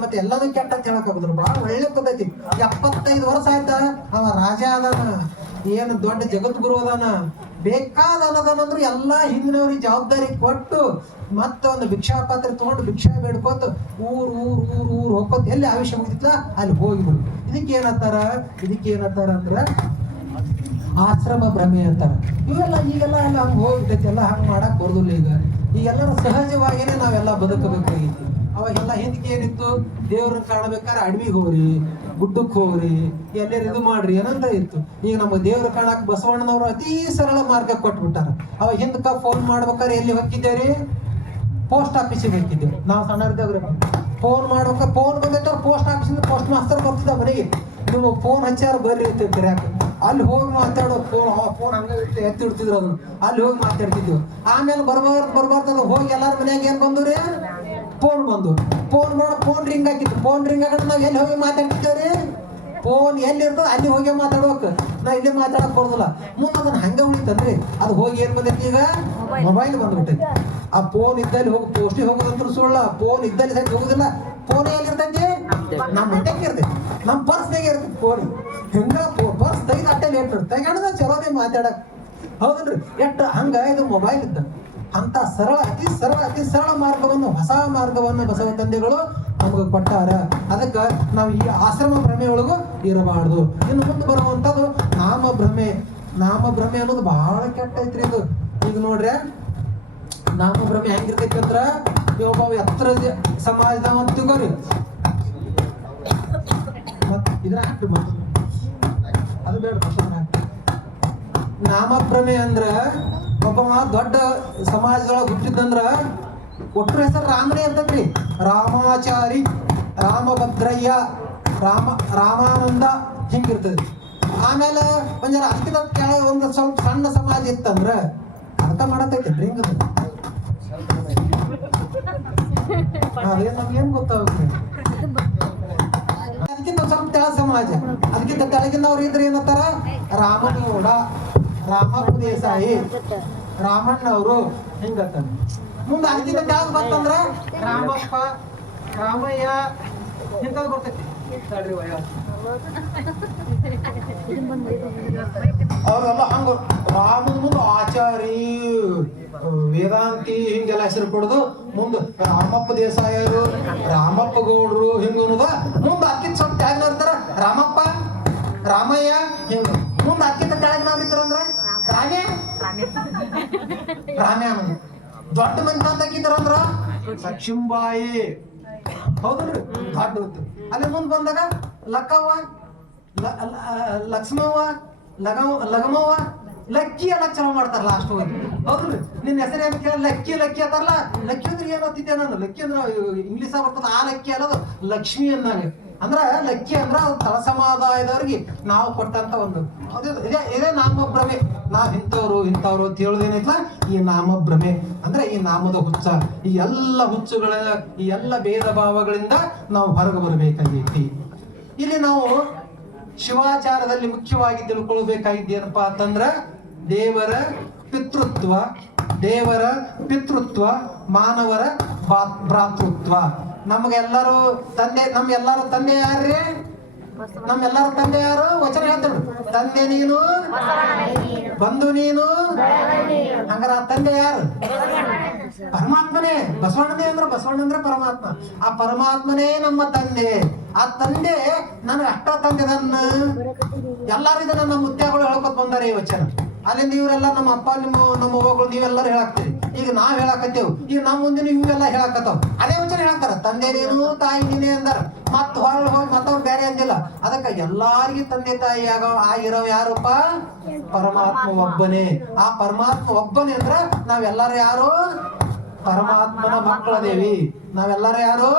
ಮತ್ತೆ ಎಲ್ಲದೂ ಕೆಟ್ಟ ಅಂತ ಹೇಳಕ್ಕಾಗುದಿಲ್ಲ. ಬಹಳ ಒಳ್ಳೆ ಪದ್ಧತಿ. 75 ವರ್ಷ ಆಯ್ತಾ ಅವ ರಾಜ ಅದಾನ, ಏನು ದೊಡ್ಡ ಜಗದ್ಗುರು ಅದಾನ, ಬೇಕಾದ ಅನ್ನೋದನ್ನಂದ್ರು ಎಲ್ಲಾ ಹಿಂದಿನವ್ರಿಗೆ ಜವಾಬ್ದಾರಿ ಕೊಟ್ಟು ಮತ್ತೆ ಒಂದು ಭಿಕ್ಷಾ ಪಾತ್ರೆ ತಗೊಂಡು ಭಿಕ್ಷಾ ಬೇಡ್ಕೋತ ಊರ್ ಹೋಗ್ಕೋತ ಎಲ್ಲಿ ಆವೇಶ ಮುಗಿದಿತ್ತಲ್ಲ ಅಲ್ಲಿ ಹೋಗಿಬಿಡು. ಇದಕ್ಕೇನತ್ತಾರ ಅಂದ್ರ ಆಶ್ರಮ ಭ್ರಮೆ ಅಂತಾರ. ಈಗೆಲ್ಲ ಹಂಗ ಹೋಗ್ಬಿಟ್ಟೈತಿ. ಎಲ್ಲ ಹಂಗ ಮಾಡಕ್ ಬರೋದಿಲ್ಲ. ಈಗೆಲ್ಲರ ಸಹಜವಾಗಿನೇ ನಾವೆಲ್ಲ ಬದುಕಬೇಕಾಗೈತಿ. ಅವಾಗೆಲ್ಲ ಹಿಂದಕ್ಕೆ ಏನಿತ್ತು, ದೇವ್ರನ್ನ ಕಾಣಬೇಕಾದ್ರೆ ಅಡವಿಗೆ ಹೋಗ್ರಿ, ಗುಡ್ಡಕ್ಕೆ ಹೋಗ್ರಿ, ಎಲ್ಲರೂ ಇದು ಮಾಡ್ರಿ ಏನಂತ ಇತ್ತು. ಈಗ ನಮ್ಮ ದೇವ್ರ ಕಾಣಕ್ ಬಸವಣ್ಣನವರು ಅತಿ ಸರಳ ಮಾರ್ಗ ಕೊಟ್ಬಿಟ್ಟಾರ. ಅವಾಗ ಹಿಂದಕ್ಕ ಫೋನ್ ಮಾಡ್ಬೇಕಾದ್ರೆ ಎಲ್ಲಿ ಹೋಗಿದ್ದೇವ್ರಿ? ಪೋಸ್ಟ್ ಆಫೀಸಿಗೆ ಹೋಗಿದ್ದೇವೆ ನಾವು ಸಣ್ಣರಿದ್ದಾಗ್ರಿ. ಫೋನ್ ಮಾಡ್ಬೇಕ, ಫೋನ್ ಬಂದೈತೆ ಪೋಸ್ಟ್ ಆಫೀಸಿಂದ ಪೋಸ್ಟ್ ಮಾಸ್ತರ್ ಬರ್ತಿದ್ದ ಮನೆಗೆ. ನೀವು ಫೋನ್ ಹಚ್ಚಾರ ಬರ್ರಿ ಅಂತ ಕರ್ಯಾಕ. ಅಲ್ಲಿ ಹೋಗಿ ಮಾತಾಡೋ ಫೋನ್ ಹಂಗ ಎತ್ತಿಡ್ತಿದ್ರು. ಅದನ್ನು ಅಲ್ಲಿ ಹೋಗಿ ಮಾತಾಡ್ತಿದ್ವಿ. ಆಮೇಲೆ ಬರ್ಬಾರ್ದು ಹೋಗಿ ಎಲ್ಲಾರ ಮನ್ಯಾಗ ಏನ್ ಬಂದ್ರಿ? ಫೋನ್ ರಿಂಗ್ ಹಾಕಿತ್ತು. ಫೋನ್ ರಿಂಗ್ ಹಾಕಿದ್ರೆ ನಾವ್ ಎಲ್ಲಿ ಹೋಗಿ ಮಾತಾಡ್ತಿದ್ದೇವ್ರಿ? ಫೋನ್ ಎಲ್ಲಿ ಇರ್ತದ ಅಲ್ಲಿ ಹೋಗಿ ಮಾತಾಡ್ಬೇಕು. ನಾವ್ ಇಲ್ಲಿ ಮಾತಾಡಕ್ ಬರೋದಿಲ್ಲ. ಮುಂದೆ ಅದನ್ನ ಹಂಗ ಉಳಿತಂದ್ರಿ. ಅದು ಹೋಗಿ ಏನ್ ಬಂದೈತಿ? ಈಗ ಮೊಬೈಲ್ ಬಂದ್ಬಿಟ್ಟೈತಿ. ಆ ಫೋನ್ ಇದ್ದಲ್ಲಿ ಹೋಗಿ ಪೋಸ್ಟಿಗೆ ಹೋಗೋದಂತೂ ಸುಳ್ಳ. ಫೋನ್ ಇದ್ದಲ್ಲಿ ಸರಿ ಹೋಗುದಿಲ್ಲ. ಫೋನ್ ಎಲ್ಲಿರ್ತೈತಿ? ನಮ್ಮ ಹೊಟ್ಟೆಗೆ ಇರ್ತೈತಿ, ನಮ್ಮ ಪರ್ಸ್ನಾಗ ಇರ್ತೈತಿ ಫೋನ್. ಹಿಂಗ ಪರ್ಸ್ ತೆಗೆದು ಅಟ್ಟೆ ಲೇಟ್ ತೆಗೆದ ಚಲೋದೇ ಮಾತಾಡಕ್. ಹೌದಲ್ರಿ? ಎಷ್ಟು ಹಂಗ ಇದು ಮೊಬೈಲ್ ಇದ್ದ. ಅಂತ ಅತಿ ಸರಳ ಮಾರ್ಗವನ್ನು, ಹೊಸ ಮಾರ್ಗವನ್ನು ಬಸವ ತಂದೆಗಳು ನಮಗೆ ಕೊಟ್ಟಾರ. ಅದಕ್ಕೆ ನಾವು ಈ ಆಶ್ರಮ ಭ್ರಮೆಯೊಳಗೂ ಇರಬಾರ್ದು. ಇನ್ನು ಮುಂದೆ ಬರುವಂಥದ್ದು ನಾಮಭ್ರಮೆ ಅನ್ನೋದು ಬಹಳ ಕೆಟ್ಟ ಐತ್ರಿ. ಇದು ಈಗ ನೋಡ್ರಿ, ನಾಮಭ್ರಮೆ ಹೆಂಗಿರ್ತೈತಿ ಅಂದ್ರ ಒಬ್ಬ ಎತ್ತರ ಸಮಾಜದವ ಅಂತ ತಿಳ್ಕೋರಿ. ಇದ್ರ ಹಾಕ್ರಿ ಅದು ಬೇಡ. ನಾಮಭ್ರಮೆ ಅಂದ್ರ ಒಬ್ಬ ದೊಡ್ಡ ಸಮಾಜದೊಳಗೆ ಹುಟ್ಟಿದಂದ್ರ ಒಟ್ಟರ ಹೆಸರು ರಾಮನೇ ಅಂತದ್ರಿ. ರಾಮಾಚಾರಿ, ರಾಮಭದ್ರಯ್ಯ, ರಾಮಾನಂದ ಹಿಂಗಿರ್ತದೆ. ಆಮೇಲೆ ಒಂದರ ಅದಕ್ಕಿಂತ ಕೆಳಗೆ ಒಂದು ಸ್ವಲ್ಪ ಸಣ್ಣ ಸಮಾಜ ಇತ್ತಂದ್ರ ಅದಕ್ಕ ಮಾಡತೈತೇನ್ರಿ ಹಿಂಗ? ಅದೇನ್ ನಮ್ಗೇನ್ ಗೊತ್ತಾಗುತ್ತೆ? ಅದಕ್ಕಿಂತ ಸ್ವಲ್ಪ ತೆಳ ಸಮಾಜ, ಅದಕ್ಕಿಂತ ತೆಳಗಿನವ್ರು ಇದ್ರೆ ಏನಂತಾರ? ರಾಮಗೌಡ, ರಾಮಪ್ಪ ದೇಸಾಯಿ, ರಾಮಣ್ಣವರು ಹಿಂಗತ್ತ. ಮುಂದೆ ಅದಕ್ಕಿಂತ ತೆಳಗ್ ಬಂತಂದ್ರ ರಾಮಪ್ಪ, ರಾಮಯ್ಯ ಇಂಥದ್ದು ಬರ್ತೈತಿ. ಅವ್ರೆಲ್ಲ ಹಂಗ ರಾಮನ ಮುಂದೆ ಆಚಾರಿ, ವೇದಾಂತಿ ಹಿಂಗೆಲ್ಲ ಹೆಸರು ಕೊಡುದು. ಮುಂದೆ ರಾಮಪ್ಪ ದೇಸಾಯರು, ರಾಮಪ್ಪ ಗೌಡ್ರು ಹಿಂಗ ಅನ್ನೋದ. ಮುಂದೆ ಅಕ್ಕಿಂತ ಸ್ವಲ್ಪ ಕೆಳಗಿನ ಇರ್ತಾರ ರಾಮಪ್ಪ, ರಾಮಯ್ಯ ಹಿಂಗ. ಮುಂದೆ ಅಕ್ಕಿಂತ ಕೆಳಗಿನ ಇರ್ತಾರಂದ್ರ ರಾಮ್ಯ ಅನ್ನೋದು. ದೊಡ್ಡ ಮಂದಿ ಅಂತಾಕಿದ್ದಾರಂದ್ರ ಲಕ್ಷ್ಮೀಬಾಯಿ. ಹೌದಲ್ರಿ? ದೊಡ್ಡ ಅಲ್ಲಿ ಮುಂದೆ ಬಂದಾಗ ಲಕ್ಕವ್ವ, ಲಕ್ಷ್ಮವ್ವ ಲಗಮವ್ವ ಲಕ್ಕಿ ಎಲ್ಲ ಚಲೋ ಮಾಡ್ತಾರ ಲಾಸ್ಟ್ ಹೋಗಿ. ಹೌದ್ರಿ, ನಿನ್ನ ಹೆಸರು ಏನು ಕೇಳ ಲಕ್ಕಿ ಅಂತಾರಲ್ಲ. ಲಕ್ಕಿ ಅಂದ್ರೆ ಏನ್ ಓದ್ತಿದ್ದೆ ನಾನು? ಲಕ್ಕಿ ಅಂದ್ರೆ ಇಂಗ್ಲೀಷ್ ಬರ್ತದ. ಆ ಲಕ್ಕಿ ಅಲ್ಲದು ಲಕ್ಷ್ಮಿ ಅನ್ನಂಗೆ. ಅಂದ್ರ ಲಕ್ಕಿ ಅಂದ್ರ ತಳ ಸಮುದಾಯದವ್ರಿಗೆ ನಾವು ಕೊಟ್ಟಂತ ಒಂದು ಇದೇ ನಾಮಭ್ರಮೆ. ನಾವ್ ಇಂಥವ್ರು ಅಂತ ಹೇಳುದೇನೈತ್ಲ, ಈ ನಾಮಭ್ರಮೆ ಅಂದ್ರೆ ಈ ನಾಮದ ಹುಚ್ಚ. ಈ ಎಲ್ಲ ಹುಚ್ಚುಗಳ, ಈ ಎಲ್ಲ ಭೇದ ಭಾವಗಳಿಂದ ನಾವು ಹೊರಗೆ ಬರಬೇಕಾಗೈತಿ. ಇಲ್ಲಿ ನಾವು ಶಿವಾಚಾರದಲ್ಲಿ ಮುಖ್ಯವಾಗಿ ತಿಳ್ಕೊಳ್ಬೇಕಾಗಿದ್ದೇನಪ್ಪ ಅಂತಂದ್ರ ದೇವರ ಪಿತೃತ್ವ, ಮಾನವರ ಭ್ರಾತೃತ್ವ. ನಮ್ಗೆಲ್ಲರೂ ತಂದೆ, ನಮ್ಗೆಲ್ಲರೂ ತಂದೆ ಯಾರ್ರಿ? ನಮ್ಮೆಲ್ಲರ ತಂದೆ ಯಾರು? ವಚನ ಹೇಳ್ತಾರೆ, ತಂದೆ ನೀನು, ಬಂಧು ನೀನು. ಹಂಗಾರ ತಂದೆ ಯಾರು? ಪರಮಾತ್ಮನೇ. ಬಸವಣ್ಣನೇ ಅಂದ್ರೆ ಪರಮಾತ್ಮ. ಆ ಪರಮಾತ್ಮನೇ ನಮ್ಮ ತಂದೆ. ಆ ತಂದೆ ನನಗೆ ಅಷ್ಟ ತಂದೆದನ್ನ ಎಲ್ಲಾರು ಇದನ್ನ ನಮ್ಮ ಮುತ್ಯಾಗಳು ಹೇಳ್ಕೊತ ಬಂದಾರೆ ಈ ವಚನ. ಅಲ್ಲಿಂದ ಇವರೆಲ್ಲ ನಮ್ಮ ಅಪ್ಪ ನಮ್ಮ ಅವ್ವಗಳು ನೀವೆಲ್ಲರೂ ಹೇಳಾಕ್ತೀರಿ. ಈಗ ನಾವ್ ಹೇಳಾಕತ್ತೇವ್, ಈಗ ನಮ್ಮ ಮುಂದಿನ ಇವೆಲ್ಲ ಹೇಳಾಕತ್ತಾವ. ಅದೇ ವಚನ ಹೇಳ್ತಾರ, ತಂದೆ ನೀನು ತಾಯಿ ನೀನೇ ಅಂದಾರ. ಮತ್ ಹೊರಗೆ ಹೋಗಿ ಮತ್ತವ್ರು ಬೇರೆ ಅಂದಿಲ್ಲ. ಅದಕ್ಕೆ ಎಲ್ಲಾರಿಗೂ ತಂದೆ ತಾಯಿ ಆಗಿರೋ ಯಾರಪ್ಪ? ಪರಮಾತ್ಮ ಒಬ್ಬನೇ. ಆ ಪರಮಾತ್ಮ ಒಬ್ಬನೇ ಅಂದ್ರ ನಾವೆಲ್ಲರೂ ಯಾರು? ಪರಮಾತ್ಮನ ಮಕ್ಕಳದೇವಿ. ನಾವೆಲ್ಲರೂ ಯಾರು?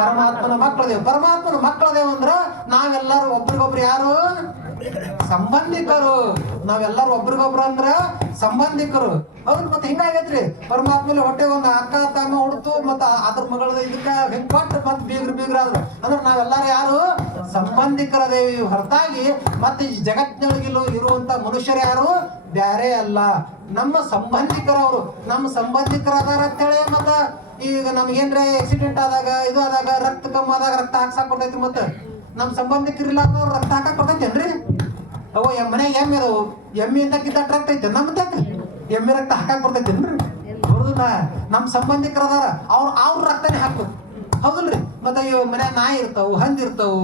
ಪರಮಾತ್ಮನ ಮಕ್ಕಳದೇವ್. ಪರಮಾತ್ಮನ ಮಕ್ಕಳದೇವ್ ಅಂದ್ರ ನಾವೆಲ್ಲರೂ ಒಬ್ರಿಗೊಬ್ರು ಯಾರು? ಸಂಬಂಧಿಕರು. ನಾವೆಲ್ಲರೂ ಒಬ್ರಿಗೊಬ್ರು ಅಂದ್ರ ಸಂಬಂಧಿಕರು. ಹೌದು, ಮತ್ತೆ ಹಿಂಗಾಗೈತ್ರಿ. ಪರಮಾತ್ಮಲ್ಲಿ ಹೊಟ್ಟೆ ಒಂದು ಅಕ್ಕ ತಮ್ಮ ಹುಡ್ತು, ಮತ್ತ ಅದ್ರ ಮಗಳದ ಇದಕ್ಕ ಕೊಟ್ಟು ಮತ್ ಬೀಗ್ರ ಆದ್ರು ಅಂದ್ರೆ ನಾವೆಲ್ಲರೂ ಯಾರು? ಸಂಬಂಧಿಕರದೇವಿ ಹೊರತಾಗಿ ಮತ್ತೆ ಈ ಜಗತ್ತಿನೊಳಗಿಲ್ಲೂ ಇರುವಂತ ಮನುಷ್ಯರು ಯಾರು? ಬ್ಯಾರೆ ಅಲ್ಲ, ನಮ್ಮ ಸಂಬಂಧಿಕರವರು. ನಮ್ಮ ಸಂಬಂಧಿಕರದಾರ ಅಂತೇಳಿ ಮತ್ತ ಈಗ ನಮ್ಗೇನ್ರ ಆಕ್ಸಿಡೆಂಟ್ ಆದಾಗ, ಇದು ಆದಾಗ, ರಕ್ತ ಕಮ್ಮಿ ಆದಾಗ ರಕ್ತ ಹಾಕ್ಸಾಕ್ ಬರ್ತೈತಿ. ಮತ್ತೆ ನಮ್ ಸಂಬಂಧಿಕರಿಲ್ಲಾರ್ದವ್ರು ರಕ್ತ ಹಾಕಕ್ ಬರ್ತೈತೇನ್ರಿ? ಅವು ಮನೆಗೆ ಎಮ್ಮೆ ಅದಾವು, ಎಮ್ಮೆಯಿಂದ ಕಿತ್ತಾಟ ರಕ್ತ ಐತೆ. ನಮ್ದ ಎಮ್ಮೆ ರಕ್ತ ಹಾಕಕ್ ಬರ್ತೈತೇನ್ರಿ? ಹೌದಲ್ಲ, ನಮ್ ಸಂಬಂಧಿಕರದಾರ, ಅವ್ರ ರಕ್ತನೇ ಹಾಕು. ಹೌದಲ್ರಿ? ಮತ್ತೆ ಇವ್ ಮನ್ಯಾಗ ನಾಯಿ ಇರ್ತಾವು, ಹಂದಿ ಇರ್ತಾವು,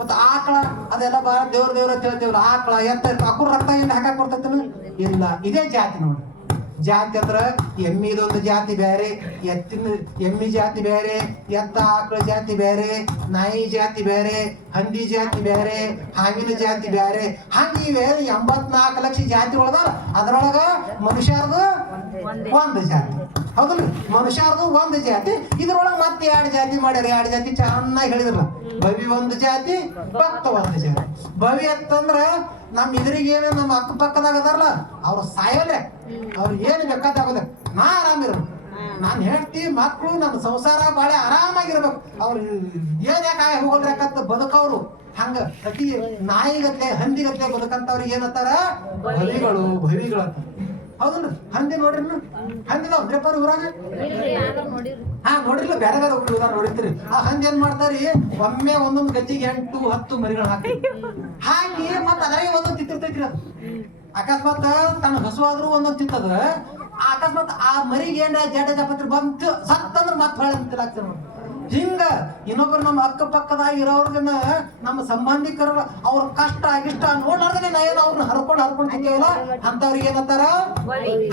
ಮತ್ತ ಆಕಳ, ಅದೆಲ್ಲ ಬಾಳ ದೇವ್ರ ಅಂತ ಹೇಳ್ತೇವ್ರ. ಆಕಳ ಎತ್ತ ಇರ್ತಾವ, ಅಕ್ಕೂರ್ ರಕ್ತ ಏನ್ ಹಾಕಕ್ ಬರ್ತೈತೇನು? ಇಲ್ಲ. ಇದೇ ಜಾತಿ ನೋಡಿ. ಜಾತಿ ಅಂದ್ರ ಎಮ್ಮಿದೊಂದು ಜಾತಿ ಬೇರೆ, ಎಮ್ಮಿ ಜಾತಿ ಬೇರೆ, ಎತ್ತ ಆಕಳ ಜಾತಿ ಬೇರೆ, ನಾಯಿ ಜಾತಿ ಬೇರೆ, ಹಂದಿ ಜಾತಿ ಬೇರೆ, ಹಾವಿನ ಜಾತಿ ಬೇರೆ. ಹಂಗಿವೆ 84 ಲಕ್ಷ ಜಾತಿ ಒಳದಾರ. ಅದ್ರೊಳಗ ಮನುಷ್ಯರ್ದು ಒಂದು ಜಾತಿ. ಹೌದಲ್ರಿ? ಮನುಷ್ಯರ್ದು ಒಂದು ಜಾತಿ. ಇದ್ರೊಳಗ ಮತ್ತೆ 2 ಜಾತಿ ಮಾಡ್ಯಾರ. 2 ಜಾತಿ ಚೆನ್ನಾಗಿ ಹೇಳಿದ್ರಲ್ಲ. ಭವಿ ಒಂದು ಜಾತಿ, ಭಕ್ತ ಒಂದು ಜಾತಿ. ಭವಿ ಅಂತಂದ್ರ ನಮ್ ಇದ್ರಿಗೇನು ನಮ್ಮ ಅಕ್ಕಪಕ್ಕದಾಗ ಅದಾರಲ್ಲ, ಅವ್ರು ಸಾಯೋಲೆ, ಅವ್ರು ಏನು ಬೇಕಾದಾಗದ. ನಾ ಆರಾಮಿರ್ಬೇಕು, ನಾನ್ ಹೇಳ್ತಿ ಮಕ್ಳು ನನ್ನ ಸಂಸಾರ ಬಾಳೆ ಆರಾಮಾಗಿರ್ಬೇಕು. ಅವ್ರು ಏನ್ ಯಾಕೆ ಹೋಗೋದ್ರಕ್ಕಂತ ಬದುಕವ್ರು. ಹಂಗ ಅತಿ ನಾಯಿಗತ್ಲೆ ಹಂದಿಗತ್ಲೆ ಬದುಕಂತವ್ರಿಗೆ ಏನಂತಾರ? ಭವಿಗಳು ಅಂತ. ಹೌದಲ್ರಿ? ಹಂದಿ ನೋಡ್ರಿ, ಹಂದಿದಾವ್ರಪ್ಪ ಊರಾಗ? ನೋಡಿರ್ಲ, ಬೇರೆ ಉದಾರ ನೋಡಿರ್ತೀರಿ. ಆ ಹಂದಿ ಏನ್ ಮಾಡ್ತಾರಿ? ಒಮ್ಮೆ ಒಂದೊಂದು ಗಜ್ಜಿಗೆ 8-10 ಮರಿಗಳು ಹಾಕಿ ಮತ್ತ ಅದ್ರಾಗೆ ಒಂದೊಂದು ತಿಂತಿರ್ತೈತ್ರಿ. ಅದು ಅಕಸ್ಮಾತ್ ತನ್ನ ಹಸುವಾದ್ರೂ ಒಂದೊಂದು ತಿಂತದ. ಅಕಸ್ಮಾತ್ ಆ ಮರಿಗೆ ಏನ ಜಡ ಜಪತ್ರಿ ಬಂತು ಸತ್ತಂದ್ರ ಮತ್ ಹೊಳೆ ತಿಂತಿಲಾಗ್ತದೆ ನೋಡಿ. ಹಿಂಗ ಇನ್ನೊಬ್ಬರು ನಮ್ಮ ಅಕ್ಕಪಕ್ಕದಾಗ ಇರೋರ್ಗನ್ನ, ನಮ್ಮ ಸಂಬಂಧಿಕರ ಅವ್ರ ಕಷ್ಟ ಇಷ್ಟ ನೋಡ್ಲಾರ್ದೇ ಏನು ಅವ್ರನ್ನ ಹರ್ಕೊಂಡು ತಿಂತೀವಲ್ಲ, ಅಂತವ್ರಿಗೆ ಏನಂತಾರ?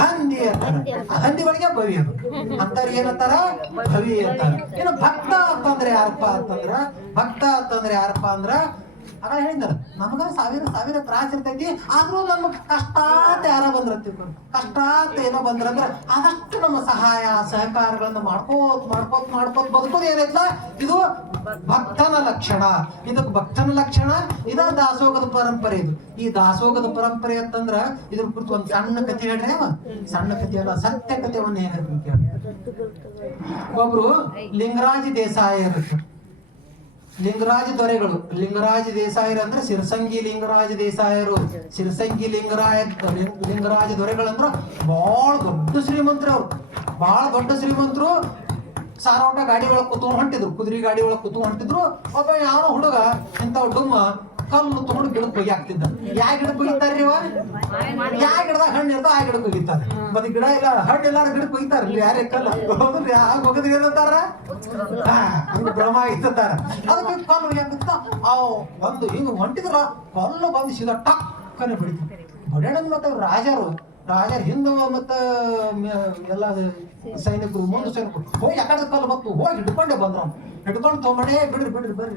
ಹಂದಿ ಅಂತಾರ. ಹಂದಿಗಳಿಗೆ ಭವಿ ಅದು. ಅಂತವ್ರಿಗೆ ಏನಂತಾರ? ಭವಿ ಅಂತಾರ. ಇನ್ನು ಭಕ್ತ ಅಂತಂದ್ರೆ ಯಾರಪ್ಪ ಅಂದ್ರ ಆಗ ಹೇಳಿದಾರ, ನಮಗ ಸಾವಿರ ತ್ರಾಸ ಇರ್ತೈತಿ, ಆದ್ರೂ ನಮಗ್ ಕಷ್ಟಾತ್ ಯಾರ ಕಷ್ಟಾತ್ ಏನೋ ಬಂದ್ರಂದ್ರ ಆದಷ್ಟು ನಮ್ಮ ಸಹಾಯ ಸಹಕಾರಗಳನ್ನ ಮಾಡ್ಕೋತ್ ಬದುಕೋದು ಏನೈತ್ಲ, ಇದು ಭಕ್ತನ ಲಕ್ಷಣ. ಇದಕ್ಕೆ ಭಕ್ತನ ಲಕ್ಷಣ. ಇದ ದಾಸೋಗದ ಪರಂಪರೆ. ಇದು ಈ ದಾಸೋಗದ ಪರಂಪರೆ ಅಂತಂದ್ರ ಇದ್ರ ಕುರಿತು ಒಂದ್ ಸಣ್ಣ ಕಥೆ ಹೇಳ್ರಿ. ಸಣ್ಣ ಕಥೆ ಅಲ್ಲ, ಸತ್ಯ ಕಥೆಯನ್ನ ಏನ್ ಕೇಳಿ. ಒಬ್ರು ಲಿಂಗರಾಜ ದೇಸಾಯಿ ಇರುತ್ತೆ. ಲಿಂಗರಾಜ ದೊರೆಗಳು. ಲಿಂಗರಾಜ ದೇಸಾಯರು ಅಂದ್ರೆ ಸಿರಸಂಗಿ ಲಿಂಗರಾಜ ದೇಸಾಯರು. ಸಿರಸಂಗಿ ಲಿಂಗರಾಜ ದೊರೆಗಳಂದ್ರ ಬಹಳ ದೊಡ್ಡ ಶ್ರೀಮಂತರು. ಅವ್ರು ಬಹಳ ದೊಡ್ಡ ಶ್ರೀಮಂತರು. ಸಾರೋಟ ಗಾಡಿ ಒಳಗ್ ಕೂತ್ಕೊಂಡು ಹೊಂಟಿದ್ರು, ಕುದುರೆ ಗಾಡಿ ಒಳಗ್ ಕೂತ್ಕೊಂಡು ಹೊಂಟಿದ್ರು. ಒಬ್ಬ ಯಾವ ಹುಡುಗ ಇಂಥವ್ ಡುಮ್ಮ ಕಲ್ಲು ತಗೊಂಡು ಗಿಡಕ್ಕೆ ಹೋಗಿ ಹಾಕ್ತಿದ್ದ. ಯಾವ ಗಿಡಕ್ಕೆ ಹೋಗಿತಾರ್ರಿ? ಯಾವ ಗಿಡದಾಗ ಹಣ್ಣು ಇರ್ತಾವ ಆ ಗಿಡಕ್ಕೆ ಹೋಗಿತಾರೆ. ಮತ್ತೆ ಗಿಡ ಇಲ್ಲ ಹಣ್ಣು ಎಲ್ಲಾರ ಗಿಡಕ್ಕೆ ಹೋಗಿತಾರ. ಯಾರೇ ಕಲ್ಲು ಹೋಗದ್ರಿ ಹೋಗದ್ ಏನಂತಾರ? ಭ್ರಮ ಇತ್ತಾರ. ಅದಕ್ಕೆ ಕಲ್ಲು ಹೆಂಗಿತ್ತ ಒಂದು ಹಿಂಗ ಹೊಂಟಿದ್ರ ಕಲ್ಲು ಬಂದು ಸೀದಾ ಟಕ್ಕನೆ ಬಿಡಿತು. ಬಡೇಣ ಮತ್ತೆ ರಾಜರು ರಾಜರ ಹಿಂದ ಮತ್ತ ಎಲ್ಲ ಸೈನಿಕರು ಮುಂದೆ ಸೈನಿಕರು ಹೋಗಿ ಯಾಕಡೆ ಕಲ್ಲು ಬತ್ತು ಹೋಗಿ ಹಿಡ್ಕೊಂಡೆ ಬಂದ್ರು ಹಿಡ್ಕೊಂಡು ತೊಗೊಂಡೇ ಬಿಡ್ರಿ ಬರ್ರಿ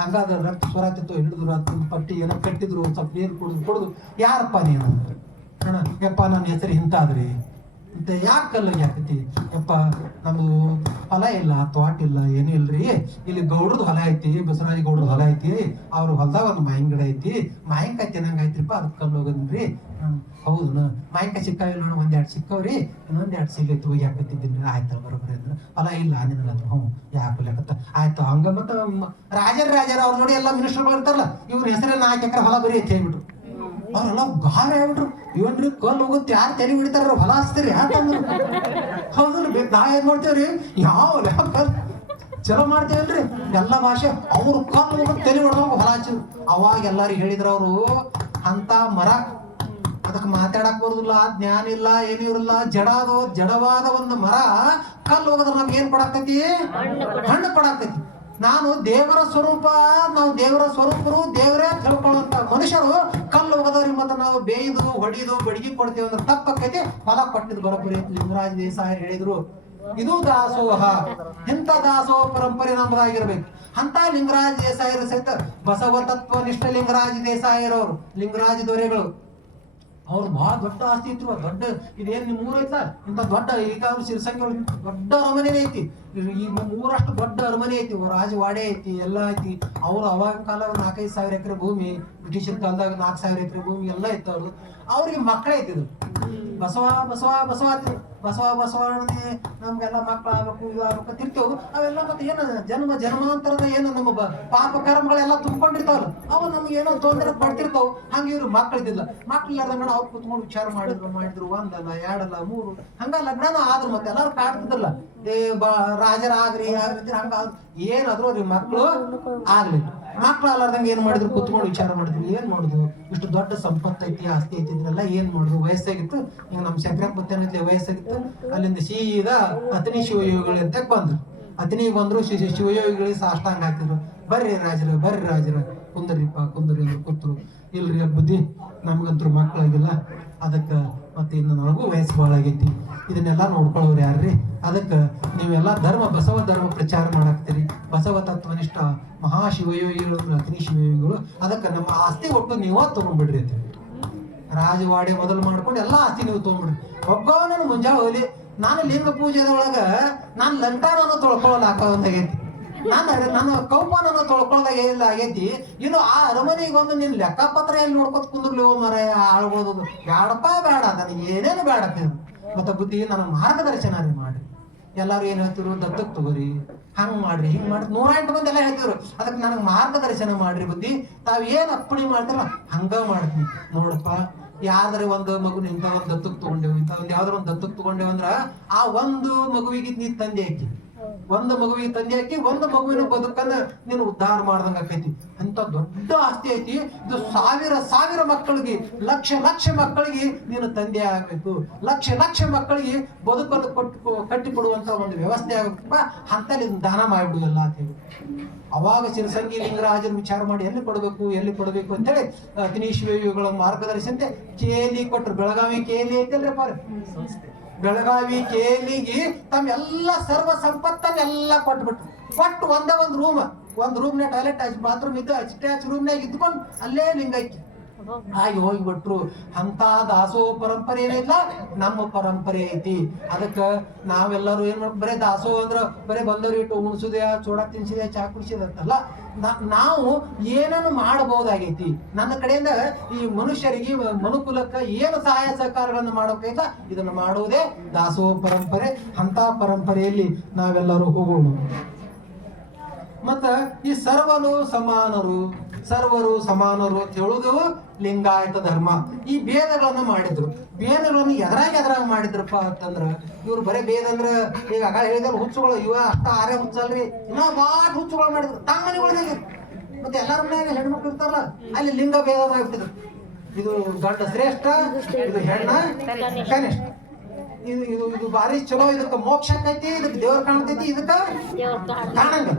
ಹಂಗಾದ ರಕ್ತ ಸ್ವರಾತಿತ್ತು ಹಿಡಿದ್ರು ಅದನ್ನ ಪಟ್ಟಿ ಏನೋ ಕಟ್ಟಿದ್ರು ಸ್ವಲ್ಪ ನೀರು ಕುಡಿದು ಯಾರಪ್ಪ ನೀನು ಅಣ್ಣ ಯಪ್ಪ ನನ್ನ ಹೆಸರು ಇಂತಾದ್ರಿ ಅಂತ ಯಾಕೆ ಕಲ್ಲಿಗೆ ಹಾಕತಿ ಯಪ್ಪ ನಮ್ದು ಹೊಲ ಇಲ್ಲ ತೋಟ ಇಲ್ಲ ಏನೂ ಇಲ್ರಿ ಇಲ್ಲಿ ಗೌಡ್ರದ್ದು ಹೊಲ ಐತಿ ಬಸವರಾಜ ಗೌಡ್ರದ್ದು ಹೊಲ ಐತಿ ಅವ್ರ ಹೊಲದಾಗ ಒಂದು ಮಾವಿನ ಗಿಡ ಐತಿ ಮಾವಿನಕಾಯಿ ತಿನ್ನಂಗ ಐತ್ರಿಪ್ಪ ಅದಕ್ಕೆ ಕಲ್ಲು ಹೋಗನ್ರಿ ಹೌದು ಮಾವಿನಕಾಯಿ ಸಿಕ್ಕಾವಿಲ್ಲ ನೋಡ ಒಂದೆರಡು ಸಿಕ್ಕವ್ರಿ ಇನ್ನೊಂದೆರಡು ಸಿಗೈತಿ ಹೋಗಿ ಹಾಕತ್ತಿದ್ದೀನಿ ಆಯ್ತಲ್ಲ ಬರೋಬ್ರಿ ಅಂದ್ರೆ ಹೊಲ ಇಲ್ಲ ನಿನಗಂದ್ರೆ ಹ್ಞೂ ಯಾಕಲಕತ್ತ ಆಯ್ತು ಹಂಗ ಮತ್ತ ರಾಜರ ಅವ್ರ ನೋಡಿ ಎಲ್ಲ ಮಿನಿಸ್ಟರ್ಗಳು ಇರ್ತಾರಲ್ಲ ಇವ್ರ ಹೆಸರೇ 4 ಎಕರೆ ಹೊಲ ಬರೀ ಅಂತ ಹೇಳ್ಬಿಟ್ರು ಅವ್ರೆಲ್ಲ ಗಾರ ಹೇಳ್ಬಿಟ್ರು ಇವನ್ರಿ ಕಲ್ಲು ಹೋಗುತ್ತೆ ಯಾರು ತಲೆ ಬಿಡ್ತಾರ ಹೊಲ ಹಚ್ತೀರಿ ಯಾಕಂದ್ರೆ ಹೌದಲ್ಲ ನಾ ಏನ್ ಮಾಡ್ತೇವ್ರಿ ಯಾವ ಕಲ್ ಚಲೋ ಮಾಡ್ತೇವಲ್ರಿ ಎಲ್ಲ ಭಾಷೆ ಅವ್ರು ಕಲ್ಲು ಹೋಗುತ್ತೆ ತಲೆ ಹೊಡೆದವ್ರು ಹೊಲ ಹಚ್ಚಿದ್ರು ಅವಾಗ ಎಲ್ಲಾರಿಗೆ ಹೇಳಿದ್ರು ಅವರು ಅಂತ ಮರ ಅದಕ್ಕೆ ಮಾತಾಡಕ್ ಬರುದಿಲ್ಲ ಜ್ಞಾನ ಇಲ್ಲ ಏನೂ ಇರಲ್ಲ ಜಡವಾದ ಒಂದು ಮರ ಕಲ್ಲು ಹೋಗೋದ್ರ ನಮ್ಗೆ ಏನ್ ಕೊಡಾಕತಿ ಹಣ್ಣು ಕೊಡಾಕತಿ ನಾನು ದೇವರ ಸ್ವರೂಪ ನಾವು ದೇವರ ಸ್ವರೂಪರು ದೇವರೇ ತಿಳ್ಕೊಳ್ಳುವಂತ ಮನುಷ್ಯರು ಕಲ್ಲು ಹೋಗದವ್ರಿಗೆ ಮತ್ತೆ ನಾವು ಬೇಯ್ದು ಹೊಡಿದು ಬಡಿಗೆ ಕೊಡ್ತೇವೆ ಅಂದ್ರೆ ತಪ್ಪಾಕೈತಿ ಫಲ ಕೊಟ್ಟಿದ್ದು ಬರೋಬ್ಬರಿ ಲಿಂಗರಾಜ ದೇಸಾಯಿ ಹೇಳಿದ್ರು ಇದು ದಾಸೋಹ ಇಂಥ ದಾಸೋಹ ಪರಂಪರೆ ನಮ್ಮದಾಗಿರ್ಬೇಕು ಅಂತ ಲಿಂಗರಾಜ ದೇಸಾಯಿರು ಸಹಿತ ಬಸವ ತತ್ವ ನಿಷ್ಠ ಲಿಂಗರಾಜ ದೇಸಾಯಿರವರು ಲಿಂಗರಾಜ ದೊರೆಗಳು ಅವ್ರು ಬಹಳ ದೊಡ್ಡ ಆಸ್ತಿ ಇತ್ತು ದೊಡ್ಡ ಇದೇನ್ ನಿಮ್ ಊರ ಐತಲ್ಲ ಇಂಥ ದೊಡ್ಡ ಈಗ ಅವ್ರು ಸಿರ್ಸಂಗಿ ದೊಡ್ಡ ಅರಮನೆ ಐತಿ ಈ ಊರಷ್ಟು ದೊಡ್ಡ ಅರಮನೆ ಐತಿ ರಾಜವಾಡೆ ಐತಿ ಎಲ್ಲ ಐತಿ ಅವ್ರು ಅವಾಗ ಕಾಲ 4-5 ಎಕರೆ ಭೂಮಿ ಬ್ರಿಟಿಷರ್ ಕಾಲದಾಗ 4,000 ಎಕರೆ ಭೂಮಿ ಎಲ್ಲ ಇತ್ತು ಅವ್ರಿಗೆ ಮಕ್ಕಳೇ ಐತಿದ್ರು ಬಸವಣ್ಣನೇ ನಮ್ಗೆಲ್ಲ ಮಕ್ಕಳು ಆಗ್ಬೇಕು ಇದು ಆಗ್ಬೇಕು ತಿರ್ತೇವು ಅವೆಲ್ಲ ಮತ್ತೆ ಏನು ಜನ್ಮಾಂತರದ ಏನು ನಮ್ಮ ಪಾಪ ಕರ್ಮಗಳೆಲ್ಲ ತುಂಬಿಕೊಂಡಿರ್ತಾವಲ್ಲ ಅವ ನಮ್ಗೆ ಏನೋ ತೊಂದರೆ ಪಡ್ತಿರ್ತಾವ ಹಂಗೆ ಇವ್ರು ಮಕ್ಕಳಿದ್ದಿಲ್ಲ ಮಕ್ಳು ಇಲ್ಲಾರ್ದಂಗ ಅವ್ರು ಕುತ್ಕೊಂಡು ವಿಚಾರ ಮಾಡಿದ್ರು 1 ಅಲ್ಲ 2 ಅಲ್ಲ 3 ಹಂಗ ಲಗ್ನನೂ ಆದ್ರು ಮತ್ತೆ ಎಲ್ಲಾರು ಕಾಡ್ತಿದ್ದಲ್ಲ ರಾಜರ ಆಗ್ರಿ ಹಂಗ ಏನಾದ್ರು ಅವ್ರಿಗೆ ಮಕ್ಕಳು ಆಗ್ಲಿ ಮಕ್ಳು ಅಲ್ಲಾರ್ದಂಗ ಏನ್ ಮಾಡಿದ್ರು ಕುತ್ಕೊಂಡು ವಿಚಾರ ಮಾಡಿದ್ರು ಏನ್ ಮಾಡಿದ್ರು ಇಷ್ಟು ದೊಡ್ಡ ಸಂಪತ್ತು ಐತಿ ಆಸ್ತಿ ಐತಿ ಇದ್ರೆಲ್ಲ ಏನ್ ಮಾಡಿದ್ರು ವಯಸ್ಸಾಗಿತ್ತು ಈಗ ನಮ್ ಶಂಕರಪ್ಪ ಬತ್ತೇನೈತಿ ವಯಸ್ಸಾಗಿತ್ತು ಅಲ್ಲಿಂದ ಸೀದಾ ಅತನಿ ಶಿವಯೋಗಿಗಳು ಅಂತ ಬಂದ್ರು ಅತನಿ ಬಂದ್ರು ಶಿವಯೋಗಿಗಳಿಗೆ ಸಾಷ್ಟಾಂಗ ಹಾಕಿದ್ರು ಬರ್ರಿ ರಾಜರ ಕುಂದರಿಪ್ಪ ಕುಂದರಿ ಕೂತ್ರು ಇಲ್ರಿ ಬುದ್ಧಿ ನಮ್ಗಂತೂ ಮಕ್ಳಾಗಿಲ್ಲ ಅದಕ್ಕ ಮತ್ತೆ ಇನ್ನು ನನಗೂ ವಯಸ್ಸು ಭಾಳ ಆಗೈತಿ ಇದನ್ನೆಲ್ಲ ನೋಡ್ಕೊಳ್ಳೋರು ಯಾರ್ರಿ ಅದಕ್ಕೆ ನೀವೆಲ್ಲ ಬಸವ ಧರ್ಮ ಪ್ರಚಾರ ಮಾಡಾಕ್ತೀರಿ ಬಸವ ತತ್ವನಿಷ್ಠ ಮಹಾಶಿವಯೋಗಿಗಳು ಅಗ್ನಿ ಶಿವಯೋಗಿಗಳು ಅದಕ್ಕೆ ನಮ್ಮ ಆಸ್ತಿ ಒಟ್ಟು ನೀವ ತಗೊಂಡ್ಬಿಡ್ರಿ ಅಂತ ರಾಜವಾಡೆ ಮೊದಲು ಮಾಡ್ಕೊಂಡು ಎಲ್ಲ ಆಸ್ತಿ ನೀವು ತಗೊಂಡ್ಬಿಡ್ರಿ ಒಬ್ಬವನ ಮುಂಜಾನೆ ಹೋಗ್ಲಿ ನಾನು ಲಿಂಗ ಪೂಜೆದೊಳಗ ನಾನು ಲಂಟಾನನ್ನು ತೊಳ್ಕೊಳ್ಳೋದು ಹಾಕೋದಾಗೈತಿ ನನ್ನ ಕೌಪನನ್ನು ತೊಳ್ಕೊಳ್ಳೋದಾಗ ಇಲ್ಲ ಆಗೈತಿ ಇನ್ನು ಆ ಅರಮನೆಗೆ ಒಂದು ನಿನ್ ಲೆಕ್ಕಪತ್ರ ಎಲ್ಲಿ ನೋಡ್ಕೊತ ಕುಂದ್ರಲಿ ಮರ ಆಳ್ಬೋದು ಬೇಡಪ್ಪ ಬೇಡ ನನಗೆ ಏನೇನು ಬೇಡ ಮತ್ತೆ ಬುದ್ಧಿ ನನ್ನ ಮಾರ್ಗದರ್ಶನ ರೀ ಮಾಡ್ರಿ ಎಲ್ಲಾರು ಏನ್ ಹೇಳ್ತಿರು ದತ್ತಕ್ ತಗೋರಿ ಹಂಗ್ ಮಾಡ್ರಿ ಹಿಂಗ್ ಮಾಡ್ರಿ 108 ಮಂದಿ ಎಲ್ಲ ಹೇಳ್ತಿದ್ರು ಅದಕ್ಕೆ ನನಗೆ ಮಾರ್ಗದರ್ಶನ ಮಾಡ್ರಿ ಬುದ್ಧಿ ತಾವ್ ಏನ್ ಅಪ್ಪಣೆ ಮಾಡ್ತಾರ ಹಂಗ ಮಾಡ್ತೀನಿ ನೋಡಪ್ಪ ಯಾವ್ದಾರ ಒಂದು ಮಗು ಇಂಥ ಒಂದು ದತ್ತಕ್ ತಗೊಂಡೇವು ಇಂಥ ಒಂದ್ ಯಾವ್ದಾರ ಒಂದು ದತ್ತಕ್ ತಗೊಂಡೇವು ಅಂದ್ರ ಆ ಒಂದು ಮಗುವಿಗೆ ನೀ ತಂದೆ ಹಾಕಿ ಒಂದು ಮಗುವಿಗೆ ತಂದೆ ಹಾಕಿ ಒಂದು ಮಗುವಿನ ಬದುಕನ್ನ ನೀನು ಉದ್ಧಾರ ಮಾಡ್ದಂಗ ಆಕೈತಿ ಅಂತ ದೊಡ್ಡ ಆಸ್ತಿ ಐತಿ ಇದು ಸಾವಿರ ಮಕ್ಕಳಿಗೆ ಲಕ್ಷ ಮಕ್ಕಳಿಗೆ ನೀನು ತಂದೆ ಆಗ್ಬೇಕು ಲಕ್ಷ ಮಕ್ಕಳಿಗೆ ಬದುಕನ್ನು ಕಟ್ಟಿಕೊಡುವಂತ ಒಂದು ವ್ಯವಸ್ಥೆ ಆಗ್ಬೇಕಪ್ಪ ಅಂತಲ್ಲಿ ದಾನ ಮಾಡ್ಬಿಡು ಎಲ್ಲ ಅಂತ ಹೇಳಿ ಅವಾಗ ಸಿರಸಂಗಿ ಲಿಂಗರಾಜನ ವಿಚಾರ ಮಾಡಿ ಎಲ್ಲಿ ಕೊಡಬೇಕು ಅಂತೇಳಿ ಅಗ್ನಿಶ್ವೇಯುಗಳ ಮಾರ್ಗದರ್ಶನತೆ ಕೇಲಿ ಕೊಟ್ಟರು ಬೆಳಗಾವಿ ಕೇಲಿ ಐತಲ್ರಿಪ್ಪ ಬೆಳಗಾವಿ ಕೇಲಿಗೆ ತಮ್ಮೆಲ್ಲ ಸರ್ವ ಸಂಪತ್ತನ್ನೆಲ್ಲ ಕೊಟ್ಟು ಒಂದೇ ಒಂದು ರೂಮ್ನ ಟಾಯ್ಲೆಟ್ ಬಾತ್ರೂಮ್ ಇದ್ದು ಅಟ್ಯಾಚ್ ರೂಮ್ನಾಗ ಇದ್ಕೊಂಡು ಅಲ್ಲೇ ಲಿಂಗೈತಿ ಹಾಗೆ ಹೋಗಿಬಿಟ್ರು ಅಂತ ದಾಸೋ ಪರಂಪರೆ ಏನಿಲ್ಲ ನಮ್ಮ ಪರಂಪರೆ ಐತಿ ಅದಕ್ಕ ನಾವೆಲ್ಲರೂ ಏನ್ ಮಾಡ್ ಬರೇ ದಾಸೋ ಅಂದ್ರ ಬರೇ ಬಂದವ್ರು ಇಟ್ಟು ಉಣ್ಸುದೇ ಚೂಡ ತಿನ್ಸಿದೆ ಚಾ ಕುಡಿಸಿದಂತಲ್ಲ ನಾವು ಏನೇನು ಮಾಡಬಹುದಾಗೈತಿ ನನ್ನ ಕಡೆಯಿಂದ ಈ ಮನುಷ್ಯರಿಗೆ ಮನುಕುಲಕ್ಕ ಏನು ಸಹಾಯ ಸಹಕಾರಗಳನ್ನು ಮಾಡೋಕೈತ ಇದನ್ನು ಮಾಡುವುದೇ ದಾಸೋ ಪರಂಪರೆ ಅಂತ ಪರಂಪರೆಯಲ್ಲಿ ನಾವೆಲ್ಲರೂ ಹೋಗೋಣ ಮತ್ತ ಈ ಸರ್ವರು ಸಮಾನರು ಅಂತ ಹೇಳುದು ಲಿಂಗಾಯತ ಧರ್ಮ ಈ ಭೇದಗಳನ್ನು ಮಾಡಿದ್ರು ಭೇದಗಳನ್ನು ಎದ್ರಾಗ ಮಾಡಿದ್ರಪ್ಪ ಅಂತಂದ್ರ ಇವ್ರು ಬರೇ ಭೇದ ಅಂದ್ರ ಈಗ ಆಗ ಹೇಳಿದ್ರ ಹುಚ್ಚುಗಳು ಇವ ಅಷ್ಟ ಆರೇ ಹುಚ್ಚಲ್ರಿ ಇನ್ನೂ ಬಾಟ್ ಹುಚ್ಚುಗಳು ಮಾಡಿದ್ರು ತಮ್ಮ ಮನೆಗಳಿಗೆ ಮತ್ತೆ ಎಲ್ಲಾರ ಮನ್ಯಾಗ ಹೆಣ್ಮಕ್ಳು ಇರ್ತಾರಲ್ಲ ಅಲ್ಲಿ ಲಿಂಗ ಭೇದ ಮಾಡ್ಬಿಟ್ಟಿದ್ರು ಇದು ಗಂಡ ಶ್ರೇಷ್ಠ ಇದು ಹೆಣ್ಣ ಕನಿಷ್ಠ ಇದು ಬಾರಿ ಚಲೋ ಇದಕ್ಕೆ ಮೋಕ್ಷ ಆಕೈತಿ ಇದಕ್ಕೆ ದೇವ್ರ ಕಾಣ್ತೈತಿ ಇದಕ್ಕ ಕಾಣಂಗ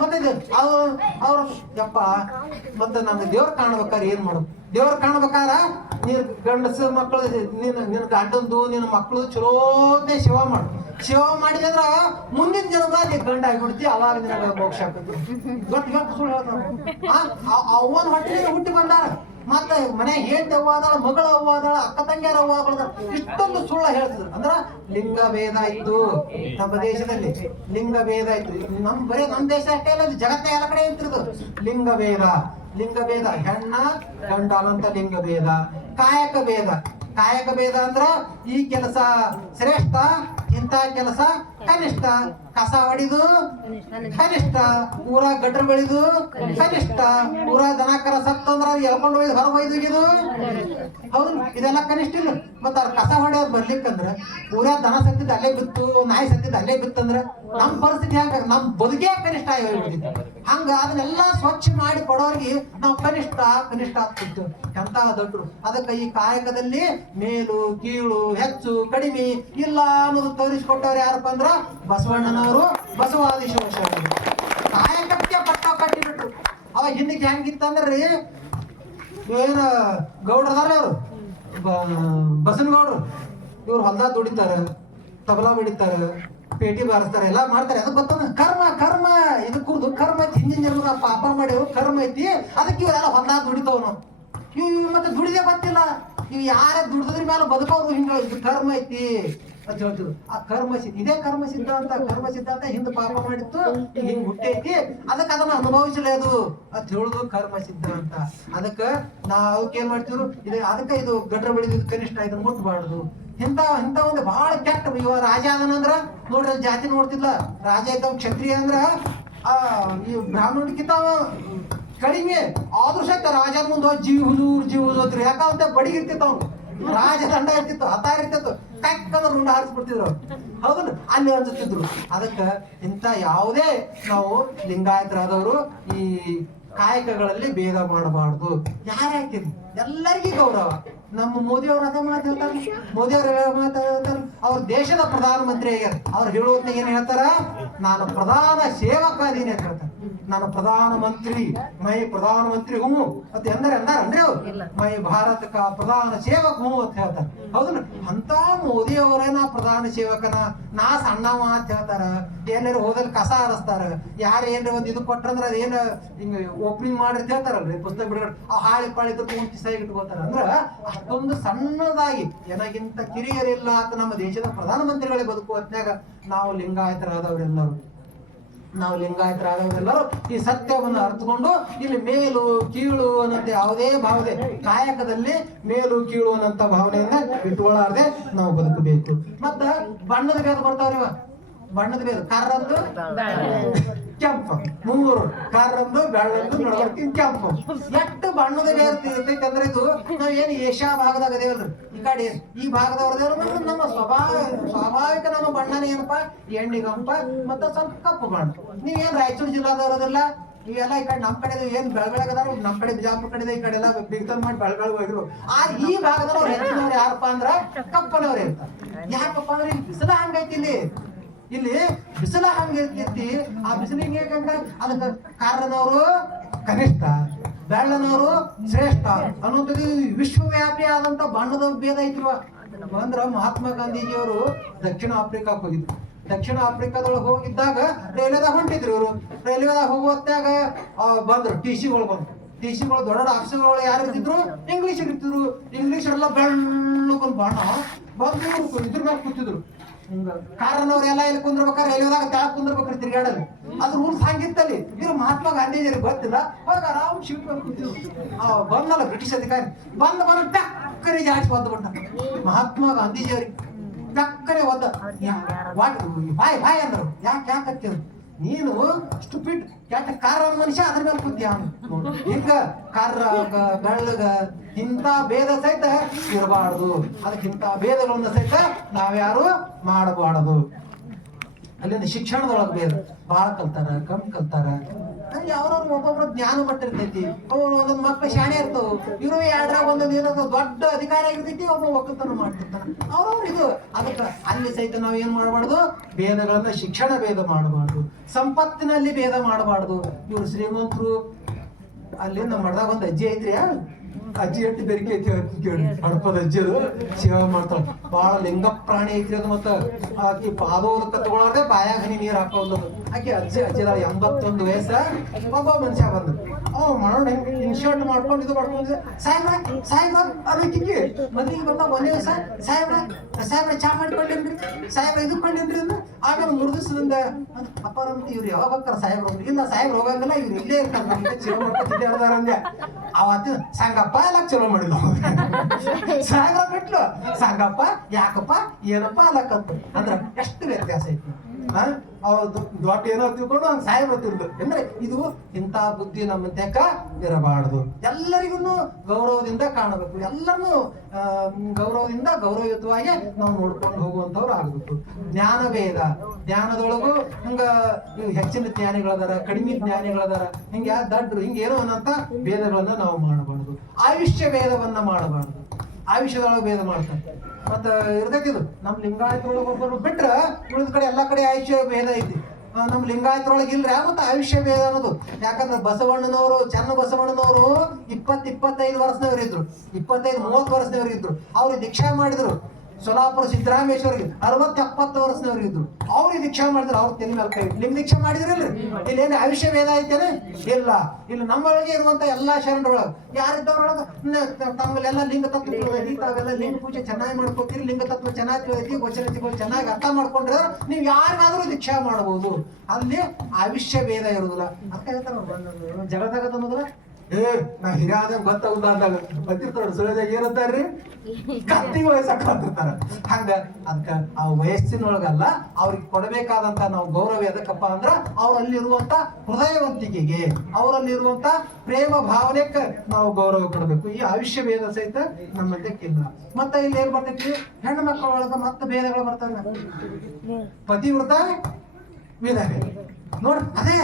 ಮತ್ತೆ ಅವ್ರ ಯಪ್ಪ ಮತ್ತೆ ನಮ್ಗೆ ದೇವ್ರ ಕಾಣ್ಬೇಕಾರ ಏನ್ ಮಾಡೋದು ದೇವ್ರ ಕಾಣ್ಬೇಕಾರ ನೀನ್ ಗಂಡಸ ಮಕ್ಕಳು ನಿನ್ನ ಗಂಡಂದು ನಿನ್ನ ಮಕ್ಕಳು ಚಲೋದೇ ಸೇವಾ ಮಾಡು. ಸೇವಾ ಮಾಡಿದ್ರ ಮುಂದಿನ ಜನ್ಮದಾಗ ಗಂಡ ಆಗಿಬಿಡ್ತಿ, ಅವಾಗ ನಿನಗ ಮೋಕ್ಷ ಆಗ್ತದೆ. ಗೊತ್ತು ಸುಳ್ಳು ಹೇಳ್ತಾರ. ಅವನ ಹೊಟ್ಟೆಗೆ ಹುಟ್ಟಿ ಬಂದಾರ, ಮತ್ತೆ ಮನೆ ಹೇಳ್ತಿ ಅವ್ವ ಅದಾಳ, ಮಗಳ ಅವ್ವ ಅದಾಳ, ಅಕ್ಕ ತಂಗಿಯರ ಅವ್ವ ಅದಾಳ, ಇಷ್ಟೊಂದು ಸುಳ್ಳ ಹೇಳ್ತಿದ್ರು. ಅಂದ್ರ ಲಿಂಗ ಭೇದ ಇತ್ತು ನಮ್ಮ ದೇಶದಲ್ಲಿ, ಲಿಂಗ ಭೇದ ಇತ್ತು. ಬರೀ ನಮ್ಮ ದೇಶ ಅಷ್ಟೇ ಅಲ್ಲ, ಜಗತ್ತ ಎಲ್ಲ ಕಡೆ ಇರ್ತಿರೋದು ಲಿಂಗ ಭೇದ. ಲಿಂಗ ಭೇದ ಹೆಣ್ಣ ಗಂಡ ಅನ್ನಂತ ಲಿಂಗ ಭೇದ. ಕಾಯಕ ಭೇದ. ಕಾಯಕ ಭೇದ ಅಂದ್ರ ಈ ಕೆಲಸ ಶ್ರೇಷ್ಠ, ಇಂಥ ಕೆಲಸ ಕನಿಷ್ಠ. ಕಸ ಹೊಡಿದು ಕನಿಷ್ಠ, ಊರ ಗಟ್ರ ಬೆಳೆದು ಕನಿಷ್ಠ, ಊರ ದನ ಕರ ಸತ್ತಂದ್ರ ಎಳ್ಕೊಂಡು ಹೋಯ್ದು ಹೊರ ಒಯ್ದು ಹೌದು, ಇದೆಲ್ಲ ಕನಿಷ್ಠ ಇಲ್ಲ. ಮತ್ತ ಅವ್ರ ಕಸ ಹೊಡೆಯೋದು ಬರ್ಲಿಕ್ಕಂದ್ರ ಊರ ದನ ಸತ್ತಿದ್ ಅಲ್ಲೇ ಬಿತ್ತು, ನಾಯಿ ಸತ್ತಿದ್ ಅಲ್ಲೇ ಬಿತ್ತಂದ್ರ ನಮ್ ಪರಿಸ್ಥಿತಿ ಹ್ಯಾಂಗ, ನಮ್ ಬದುಕೇ ಕನಿಷ್ಠ ಹೋಗ್ಬಿಡ್ತಿತ್ತು. ಹಂಗ ಅದನ್ನೆಲ್ಲ ಸ್ವಚ್ಛ ಮಾಡಿ ಕೊಡೋರ್ಗಿ ನಾವು ಕನಿಷ್ಠ ಕನಿಷ್ಠ ಆಗ್ತಿತ್ತು. ಎಂತ ದೊಡ್ಡರು. ಅದಕ್ಕೆ ಈ ಕಾಯಕದಲ್ಲಿ ಮೇಲು ಕೀಳು ಹೆಚ್ಚು ಕಡಿಮೆ ಇಲ್ಲ ಅನ್ನೋದು ತೋರಿಸ್ಕೊಟ್ಟವ್ರು ಯಾರಪ್ಪ ಅಂದ್ರ ಬಸವಣ್ಣನವರು, ಬಸವಾದಿ ಶಿವಶರಣರು. ಕಾಯಕಕ್ಕೆ ಪಟ್ಟ ಕಟ್ಟಿಬಿಟ್ರು. ಅವಾಗ ಹಿಂದಕ್ಕೆ ಹೆಂಗಿತ್ತಂದ್ರಿ, ಏನ ಗೌಡ್ರದಾರ ಅವ್ರು ಬಸನಗೌಡ್ರು, ಇವ್ರು ಹೊಲ್ದಾಗ ದುಡಿತಾರ, ತಬಲಾ ಬಿಡಿತಾರ, ಪೇಟಿ ಬಾರಿಸ್ತಾರ, ಎಲ್ಲಾ ಮಾಡ್ತಾರೆ. ಅದಕ್ಕೆ ಗೊತ್ತ ಕರ್ಮ. ಕರ್ಮ ಇದು ಕುರ್ದು ಕರ್ಮ ಐತಿ, ಹಿಂದಿನ ಜನ್ಮದ ಪಾಪ ಮಾಡಿವ್ ಕರ್ಮ ಐತಿ, ಅದಕ್ಕೆ ಇವರೆಲ್ಲ ಹೊಲ್ದಾಗ ದುಡಿತಾವ್ ನಾವು. ಇವ್ ಮತ್ತೆ ದುಡಿದೇ ಗೊತ್ತಿಲ್ಲ, ಇವ್ ಯಾರ ದುಡ್ದ್ರ ಮೇಲೆ ಬದುಕೋರು. ಹಿಂಗ ಇದು ಕರ್ಮ ಐತಿ ಅಂತ ಹೇಳ್ತಿದ್ರು. ಆ ಕರ್ಮ ಇದೇ ಕರ್ಮ ಸಿದ್ಧಾಂತ. ಕರ್ಮ ಸಿದ್ಧಾಂತ ಹಿಂದ್ ಪಾಪ ಮಾಡಿತ್ತು, ಈಗ ಹಿಂಗ್ ಹುಟ್ಟೈತಿ, ಅದಕ್ಕೆ ಅದನ್ನ ಅನುಭವಿಸಲೇದು ಅಂತ ಹೇಳುದು ಕರ್ಮ ಸಿದ್ಧಾಂತ. ಅದಕ್ಕ ನಾವು ಏನ್ ಮಾಡ್ತಿದ್ರು, ಅದಕ್ಕೆ ಇದು ಗಡ್ರ ಬೆಳೆದಿದ್ದು ಕನಿಷ್ಠ, ಇದನ್ನ ಮುಟ್ಬಾರ್ದು. ಇಂತ ಒಂದು ಬಹಳ ಕೆಟ್ಟ. ಇವ ರಾಜ ಅದನಂದ್ರ ನೋಡ್ರಿ ಜಾತಿ ನೋಡ್ತಿಲ್ಲ. ರಾಜ ಇದ್ದ ಕ್ಷತ್ರಿಯ ಅಂದ್ರ ಈ ಬ್ರಾಹ್ಮಣಕ್ಕಿಂತ ಕಡಿಮೆ ಆದ್ರೂ ಸಹಿತ ರಾಜನ ಮುಂದೆ ಜೀವ ಹುಜೂರ್ ಯಾಕಂತ ಬಡಿಗಿರ್ತಿತ್ತು. ಅವ್ನು ರಾಜ ದಂಡ ಇರ್ತಿತ್ತು, ಹತಾರ ಇರ್ತಿತ್ತು, ಟಕ್ಕಂದ್ರೆ ರುಂಡ ಹಾರಿಸ್ಬಿಡ್ತಿದ್ರು. ಹೌದಲ್ಲ, ಅಲ್ಲಿ ಅನ್ಸುತ್ತಿದ್ರು. ಅದಕ್ಕ ಇಂಥ ಯಾವುದೇ ನಾವು ಲಿಂಗಾಯತರಾದವರು ಈ ಕಾಯಕಗಳಲ್ಲಿ ಭೇದ ಮಾಡಬಾರ್ದು. ಯಾರ್ಯಾಕಿದ್ರು ಎಲ್ಲರಿಗೂ ಗೌರವ. ನಮ್ಮ ಮೋದಿಯವ್ರು ಅದೇ ಮಾತಾಡ್ತಾರೆ. ಮೋದಿಯವ್ರು ಮಾತಾಡ್ತಾರೆ, ಅವ್ರ ದೇಶದ ಪ್ರಧಾನಮಂತ್ರಿ ಆಗ್ಯಾರ. ಅವ್ರು ಹೇಳುವಂತ ಏನ್ ಹೇಳ್ತಾರ, ನಾನು ಪ್ರಧಾನ ಸೇವಕ ಅದೀನಿ ಅಂತ ಹೇಳ್ತಾರೆ. ನಾನು ಪ್ರಧಾನಮಂತ್ರಿ, ಮೈ ಪ್ರಧಾನಮಂತ್ರಿ ಹೂ ಅಂತ ಅಂದ್ರಿ ಅವ್ರು. ಮೈ ಭಾರತ ಕಾ ಪ್ರಧಾನ ಸೇವಕ ಹೂ ಅಂತ ಹೇಳ್ತಾರೆ. ಹೌದಲ್ಲ, ಅಂತ ಮೋದಿ ಅವರೇನ ಪ್ರಧಾನ ಸೇವಕನ, ನಾ ಸಣ್ಣವ ಅಂತ ಹೇಳ್ತಾರ. ಎಲ್ಲರೂ ಹೋದಲ್ಲಿ ಕಸ ಹರಿಸ್ತಾರ. ಯಾರು ಏನ್ರಿ ಒಂದ್ ಇದು ಕೊಟ್ರಂದ್ರ ಅದೇನ ಹಿಂಗ ಓಪನಿಂಗ್ ಮಾಡಿ ಹೇಳ್ತಾರಲ್ರಿ, ಪುಸ್ತಕ ಬಿಡುಗಡೆ ಆ ಹಾಳಿ ಪಾಳಿ ಕುಂಟಿ ಸೈ ಇಟ್ಕೋತಾರ. ಅಂದ್ರ ಅಷ್ಟೊಂದು ಸಣ್ಣದಾಗಿ ಏನಾಗಿಂತ ಕಿರಿಯರಿಲ್ಲ ಅಂತ ನಮ್ಮ ದೇಶದ ಪ್ರಧಾನಮಂತ್ರಿಗಳೇ ಬದುಕುವ ಹೊತ್ನ್ಯಾಗ ನಾವು ಲಿಂಗಾಯತರಾದವರೆಲ್ಲರೂ ಈ ಸತ್ಯವನ್ನು ಅರ್ಥಕೊಂಡು ಇಲ್ಲಿ ಮೇಲು ಕೀಳು ಅನ್ನಂತ ಯಾವುದೇ ಭಾವನೆ, ಕಾಯಕದಲ್ಲಿ ಮೇಲು ಕೀಳು ಅನ್ನಂತ ಭಾವನೆಯನ್ನ ಇಟ್ಕೊಳ್ಳಾರ್ದೆ ನಾವು ಬದುಕಬೇಕು. ಮತ್ತ ಬಣ್ಣದ ಭೇದ ಬರ್ತಾವ್ರಿವ. ಬಣ್ಣದ ಭೇದ ಕರ್ರಂದು ಕೆಂಪು, ಮೂರು ಕರ್ರಂದು ಬೆಳ್ಳಂದು ನಡವರ್ಕಿನ್ ಕೆಂಪು. ಎಷ್ಟು ಬಣ್ಣದ ಭೇದ ಇರ್ತೈತಂದ್ರೆ ಇದು ನಾವ್ ಏನ್ ಏಷ್ಯಾ ಭಾಗದಾಗ ಅದೇವಲ್ರಿ, ಈ ಕಡೆ ಈ ಭಾಗದವ್ರದೇವ್ರ ನಮ್ಮ ಸ್ವಾಭಾವಿಕ ನಮ್ಮ ಬಣ್ಣನ ಏನಪ್ಪಾ, ಎಣ್ಣಿಗಂಪ ಮತ್ತ ಸ್ವಲ್ಪ ಕಪ್ಪು ಬಣ್ಣ. ನೀವೇನ್ ರಾಯಚೂರು ಜಿಲ್ಲಾದವ್ರದೆಲ್ಲ ಇವೆಲ್ಲ ಈ ಕಡೆ ನಮ್ ಕಡೆ ಏನ್ ಬೆಳಗಾಗದಾರ, ನಮ್ ಕಡೆ ಬಿಜಾಪುರ ಕಡೆ ಈ ಕಡೆ ಎಲ್ಲ ಬಿಗ್ತನ್ ಮಾಡಿ ಬೆಳಗಾಗ ಹೋಗಿರು. ಆ ಈ ಭಾಗದವ್ರು ಹೆಚ್ಚಿನವ್ರು ಯಾರಪ್ಪ ಅಂದ್ರ ಕಪ್ಪನವ್ರು ಇರ್ತಾರೆ. ಯಾಕಪ್ಪ ಅಂದ್ರೆ ಇಲ್ಲಿ ಬಿಸಿಲ ಹಂಗೈತಿ, ಇಲ್ಲಿ ಬಿಸಿಲ ಹಂಗಿರ್ತಿ. ಆ ಬಿಸಿಲಿಗೆ ಅದಕ್ಕೆ ಕಾರಣದವರು ಕನಿಷ್ಠ, ಬೆಳ್ಳನವರು ಶ್ರೇಷ್ಠ ಅನ್ನೋದು ವಿಶ್ವವ್ಯಾಪಿ ಆದಂತ ಬಣ್ಣದ ಭೇದ ಐತಿವ. ಅಂದ್ರ ಮಹಾತ್ಮ ಗಾಂಧೀಜಿಯವರು ದಕ್ಷಿಣ ಆಫ್ರಿಕಾಕ್ ಹೋಗಿದ್ರು. ದಕ್ಷಿಣ ಆಫ್ರಿಕಾದೊಳಗೆ ಹೋಗಿದ್ದಾಗ ರೈಲ್ವೆದಾಗ ಹೊಂಟಿದ್ರು ಇವರು. ರೈಲ್ವೆದಾಗ ಹೋಗುವತ್ತಾಗ ಬಂದ್ರು ಟಿಸಿಗಳು ಬಂದ್ರು. ಟಿಸಿಗಳು ದೊಡ್ಡ ಆಫೀಸರ್ಗಳು ಯಾರು ಇರ್ತಿದ್ರು, ಇಂಗ್ಲಿಷ್ ಇರ್ತಿದ್ರು. ಇಂಗ್ಲಿಷ್ ಎಲ್ಲ ಬೆಳ್ಳಗೊಂದು ಬಣ್ಣ ಬಂದು ಇದ್ರ ಮೇಲೆ ಕೂತಿದ್ರು. ಕಾರಣವ್ರು ಎಲ್ಲ ಇಲ್ಲಿ ಕುಂದ್ರಬೇಕಾದ್ರೆ ರೈಲ್ವೆದಾಗ ತೆಳಗ್ ಕುಂದ್ರಬೇಕ್ರಿ ತಿರ್ಗಾಡಲ್ಲಿ. ಅದು ರೂಲ್ಸ್ ಹಂಗಿತ್ತಲ್ಲಿ. ಇವ್ರು ಮಹಾತ್ಮ ಗಾಂಧೀಜಿಯರಿಗೆ ಗೊತ್ತಿಲ್ಲ. ಅವಾಗ ಆರಾಮ್ ಶಿಫ್ಟ್ ಮೇಲೆ ಕೂತಿದ್ರು. ಬಂದಲ್ಲ ಬ್ರಿಟಿಷ್ ಅಧಿಕಾರಿ ಬಂದು ಟಕ್ಕನೆ ಜಾಸ್ತಿ ಒದ್ದುಬಿಟ್ಟ ಮಹಾತ್ಮ ಗಾಂಧೀಜಿಯವ್ರಿಗೆ. ಟಕ್ಕನೆ ಒದ್ದ. ಬಾಯ್ ಅಂದ್ರು. ಯಾಕೆ ಹತ್ತಿದ್ರು, ನೀನು ಸ್ಟುಪಿಡ್ ಕಾರ ಮನುಷ್ಯ ಅದ್ರ ಮೇಲೆ ಕೂತಿಯ. ಹಿಂಗ ಕರ್ರ ಬೆಳ್ಳಗ ಇಂಥ ಭೇದ ಸಹಿತ ಇರಬಾರ್ದು. ಅದಕ್ಕಿಂತ ಭೇದಗಳನ್ನ ಸಹಿತ ನಾವ್ಯಾರು ಮಾಡಬಾರದು. ಅಲ್ಲಿಂದ ಶಿಕ್ಷಣದೊಳಗೆ ಭೇದ ಬಾಳ ಕಲ್ತಾರ, ಕಮ್ಮಿ ಕಲ್ತಾರ. ಯಾವ್ರವ್ರು ಒಬ್ಬೊಬ್ರು ಜ್ಞಾನ ಮಟ್ಟ ಇರ್ತೈತಿ. ಅವ್ರು ಒಂದೊಂದ್ ಮಕ್ಳು ಶಾಣೆ ಇರ್ತಾವ. ಇವರು ಎರಡ್ರಾಗ ಒಂದೊಂದು ಏನಾದ್ರು ದೊಡ್ಡ ಅಧಿಕಾರಿ ಆಗಿರ್ತೈತಿ, ಒಬ್ಬ ಒಕ್ಕಲ್ತನ ಮಾಡ್ತಿರ್ತಾನ. ಅವ್ರವ್ರು ಇದು. ಅದಕ್ಕೆ ಅಲ್ಲಿ ಸಹಿತ ನಾವ್ ಏನ್ ಮಾಡಬಾರ್ದು, ಭೇದಗಳನ್ನ ಶಿಕ್ಷಣ ಭೇದ ಮಾಡಬಾರ್ದು, ಸಂಪತ್ತಿನಲ್ಲಿ ಭೇದ ಮಾಡಬಾರ್ದು. ಇವ್ರು ಶ್ರೀಮಂತರು. ಅಲ್ಲಿ ನಮ್ಮ ಮಠದಾಗ ಒಂದು ಅಜ್ಜಿ ಐತ್ರಿ, ಅಜ್ಜಿ ಎಟ್ಟು ಬೆರಿಕೆ ಐತಿ ಕೇಳಿ ಹಡಪದ ಅಜ್ಜಿಯರು ಸೇವೆ ಮಾಡ್ತಾಳ. ಬಹಳ ಲಿಂಗ ಪ್ರಾಣಿ ಐತ್ರಿ ಅದು. ಮತ್ತ ಆಕಿ ಪಾದೋದಕ್ಕ ತಗೊಳಾರ್ದೆ ಬಾಯಾಗ ಹನಿ ನೀರ್ ಹಾಕೋದು. ಆಕಿ ಅಜ್ಜಿದ 81 ವಯಸ್ಸ. ಒಬ್ಬ ಮನುಷ್ಯ ಬಂದ ಮಾಡೋಣ ಇನ್ಶರ್ಟ್ ಮಾಡ್ಕೊಂಡು ಇದು ಮಾಡ್ಕೊಂಡಿದ್ದೆ. ಸಾಹೇಬ್ರ ಅದಕ್ಕೆ ಮದ್ಲಿಗೆ ಬಂದ ಒಂದೇ ದಿವಸ ಸಾಹೇಬ್ರ ಚಾ ಮಾಡ್ಕೊಂಡೇನ್ರಿ, ಸಾಹೇಬ್ರ ಇದು ಕೊಂಡೇನ್ರಿ ಅಂದ. ಆಮೇಲೆ 3 ದಿವಸದಿಂದ ಅಪ್ಪಾರ ಇವ್ರು ಯಾವಾಗ ಹೋಗ್ತಾರ ಸಾಹೇಬ್ರ? ಇಲ್ಲ ಸಾಹೇಬ್ರ ಹೋಗಂಗಿಲ್ಲ, ಇವ್ರು ಇಲ್ಲೇ ಇರ್ತಾರೆ, ಚಲೋ ಮಾಡ್ಕೊತಿದ್ದೆ ಅದಾರ ಅಂದೆ. ಅವತ್ತು ಸಂಗಪ್ಪ ಎಲ್ಲ ಚಲೋ ಮಾಡಿಲ್ಲ. ಸಾಹೇಬ್ರ ಬಿಟ್ಲು ಸಂಗಪ್ಪ ಯಾಕಪ್ಪ ಏನಪ್ಪ ಅಲ್ಲಕ್ಕಂತ ಅಂದ್ರ ಎಷ್ಟು ವ್ಯತ್ಯಾಸ ಐತಿ. ಅವ್ರದ್ದು ದೊಡ್ಡ ಏನೋ ತಿಳ್ಕೊಂಡು ಹಂಗ ಸಾಹೇಬ್ರ ತಿಳ್ದು ಅಂದ್ರೆ ಇದು ಇಂಥ ಬುದ್ಧಿ ನಮ್ಮ ತೆಕ್ಕ ಇರಬಾರ್ದು. ಎಲ್ಲರಿಗೂ ಗೌರವದಿಂದ ಕಾಣಬೇಕು, ಎಲ್ಲರನ್ನು ಗೌರವದಿಂದ ಗೌರವಯುತವಾಗಿ ನಾವು ನೋಡ್ಕೊಂಡು ಹೋಗುವಂತವ್ರು ಆಗ್ಬೇಕು. ಜ್ಞಾನ ಭೇದ, ಜ್ಞಾನದೊಳಗು ಹಂಗ ಹೆಚ್ಚಿನ ಜ್ಞಾನಿಗಳದಾರ, ಕಡಿಮೆ ಜ್ಞಾನಿಗಳದಾರ, ಹಿಂಗ ದಡ್ರು ಹಿಂಗೇನೋ ಅನ್ನಂತ ಭೇದಗಳನ್ನ ನಾವು ಮಾಡಬಾರ್ದು. ಆಯುಷ್ಯ ಭೇದವನ್ನ ಮಾಡಬಾರ್ದು. ಆಯುಷ್ಯದೊಳಗೆ ಭೇದ ಮಾಡ್ತಾರೆ. ಮತ್ತ ಇರ್ತೈತಿದು ನಮ್ ಲಿಂಗಾಯತರೊಳಗೆ ಒಬ್ಬರು ಬಿಟ್ರ ಉಳಿದ ಕಡೆ ಎಲ್ಲಾ ಕಡೆ ಆಯುಷ್ಯ ಭೇದ ಐತಿ. ನಮ್ ಲಿಂಗಾಯತರೊಳಗೆ ಇಲ್ರಿ ಮತ್ತೆ ಆಯುಷ್ಯ ಭೇದ ಅನ್ನೋದು. ಯಾಕಂದ್ರೆ ಬಸವಣ್ಣನವರು, ಚನ್ನ ಬಸವಣ್ಣನವರು 20-25 ವರ್ಷದವ್ರು ಇದ್ರು, 25-30 ವರ್ಷದವ್ರು ಇದ್ರು. ಅವ್ರಿಗೆ ದೀಕ್ಷಾ ಮಾಡಿದ್ರು. ಸೋಲಾಪುರ ಸಿದ್ದರಾಮೇಶ್ವರಿಗೆ 60-70 ವರ್ಷದವ್ರು ಇದ್ರು. ಅವ್ರಿಗೆ ದೀಕ್ಷಾ ಮಾಡಿದ್ರು. ಅವ್ರ ತೆಲಿ ಮೇಲೆ ಕೈ ನಿಮ್ ದೀಕ್ಷಾ ಮಾಡಿದ್ರಲ್ರಿ. ಇಲ್ಲೇನು ಆಯುಷ್ಯ ಭೇದ ಐತೇನೆ? ಇಲ್ಲ. ಇಲ್ಲಿ ನಮ್ಮೊಳಗೆ ಇರುವಂತ ಎಲ್ಲಾ ಶರಣರೊಳಗೆ ಯಾರಿದ್ದವ್ರೊಳಗ ತಮ್ಮಲ್ಲೆಲ್ಲ ಲಿಂಗ ತತ್ವ ತಿಳಿದೈತಿ, ತಾವೆಲ್ಲ ಲಿಂಗ ಪೂಜೆ ಚೆನ್ನಾಗಿ ಮಾಡ್ಕೋತೀರಿ, ಲಿಂಗ ತತ್ವ ಚೆನ್ನಾಗಿ ತಿಳಿದೈತಿ, ವಚನಗಳು ಚೆನ್ನಾಗಿ ಅರ್ಥ ಮಾಡ್ಕೊಂಡ್ರೆ ನೀವು ಯಾರಿಗಾದ್ರೂ ದೀಕ್ಷಾ ಮಾಡಬಹುದು. ಅಲ್ಲಿ ಆಯುಷ್ಯ ಭೇದ ಇರುದಿಲ್ಲ. ಅರ್ಥ ಹೇಳ್ತಾರ ಜಗದಾಗ ಅನ್ನೋದ್ರ ನಾ ಹಿರಿಯಾದ ಗೊತ್ತಾಗುದ ಅಂದಾಗ ಬರ್ತಿರ್ತಾರ ಸುಳ್ಳಿದಾಗ ಏನಂತಾರ್ರಿ ಕತ್ತಿ ವಯಸ್ಸಾಕಂತಿರ್ತಾರ. ಹಂಗ ಅದಕ್ಕ ಆ ವಯಸ್ಸಿನೊಳಗಲ್ಲ ಅವ್ರಿಗೆ ಕೊಡಬೇಕಾದಂತ ನಾವು ಗೌರವ ಎದಕ್ಕಪ್ಪ ಅಂದ್ರ ಅವರಲ್ಲಿರುವಂತ ಹೃದಯವಂತಿಕೆಗೆ, ಅವರಲ್ಲಿರುವಂತ ಪ್ರೇಮ ಭಾವನೆಕ್ಕ ನಾವು ಗೌರವ ಕೊಡಬೇಕು. ಈ ಆಯುಷ್ಯ ಭೇದ ಸಹಿತ ನಮ್ಮದಕ್ಕಿಲ್ಲ. ಮತ್ತ ಇಲ್ಲಿ ಏನ್ ಬರ್ತೈತಿ, ಹೆಣ್ಣು ಮಕ್ಕಳ ಒಳಗ ಮತ್ತೆ ಭೇದಗಳು ಬರ್ತವೆ. ಪತಿವ್ರತ ವಿಧವೆ ನೋಡ್ರಿ, ಅದೇ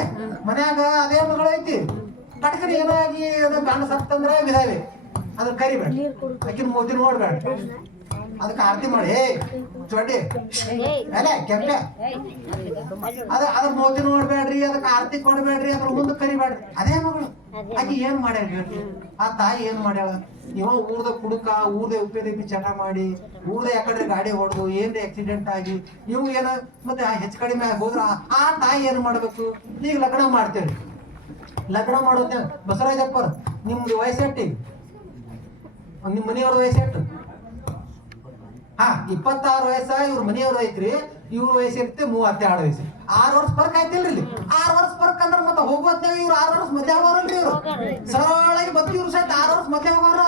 ಮನ್ಯಾಗ ಅದೇ ಮಗಳೈತಿ, ಕಟ್ಕರಿ ಏನಾಗಿ ಗಂಡ ಸತ್ತಂದ್ರೆ ವಿಧವೆ, ಅದ್ರ ಕರಿಬೇಡ, ಆಕಿನ ಮೋದಿ ನೋಡ್ಬೇಡ, ಅದಕ್ಕೆ ಆರತಿ ಮಾಡಿ ಚೊಡ್ಡಿ ಅಲ್ಲ ಕೆಂಪೆ ಅದ್ರ ಮೋದಿ ನೋಡ್ಬೇಡ್ರಿ, ಅದಕ್ಕೆ ಆರತಿ ಕೊಡ್ಬೇಡ್ರಿ, ಅದ್ರ ಮುಂದೆ ಕರಿಬೇಡ್ರಿ. ಅದೇ ಮಗಳು ಆಕಿ ಏನ್ ಮಾಡ್ಯಾಳ ಹೇಳ್ರಿ? ಆ ತಾಯಿ ಏನ್ ಮಾಡ್ಯಾಳ? ಇವ ಊರ್ದ ಕುಡುಕ, ಊರ್ದ ಉಪಯೋಗ ಚಟ ಮಾಡಿ, ಊರ್ದ ಯಾಕಡೆ ಗಾಡಿ ಹೊಡೆದು ಏನ್ರಿ ಆಕ್ಸಿಡೆಂಟ್ ಆಗಿ ಇವು ಏನ ಮತ್ತೆ ಹೆಚ್ಚು ಕಡಿಮೆ ಹೋದ್ರ ಆ ತಾಯಿ ಏನ್ ಮಾಡ್ಬೇಕು? ಈಗ ಲಗ್ನ ಮಾಡ್ತೇವೆ, ಲಗ್ನ ಮಾಡೋದೇ ಬಸವರಾಜಪ್ಪರ್ ನಿಮ್ದು ವಯಸ್ಸೆಟ್ಟಿ, ನಿಮ್ ಮನೆಯವ್ರ ವಯಸ್ಸೆಟ್ಟು? 26 ವಯಸ್ಸ ಇವ್ರ ಮನೆಯವ್ರ ಐತ್ರಿ, ಇವ್ರ ವಯಸ್ಸಿರುತ್ತೆ 32 ವಯಸ್ಸು. 6 ವರ್ಷ ಫರ್ಕ್ ಆಯ್ತಿಲ್ರಿ ಇಲ್ಲಿ. 6 ವರ್ಷ ಫರ್ಕ್ ಅಂದ್ರೆ ಮತ್ತೆ ಹೋಗೋತ್ನಾಗ ಇವ್ರು 6 ವರ್ಷ ಮದ್ವೆ ಆಗೋರಲ್ರಿ. ಇವ್ರು ಸರಳಾಗಿ ಬತ್ತಿ ಇವ್ರು ಸಹಿತ 6 ವರ್ಷ ಮದ್ವೆ ಆಗೋರ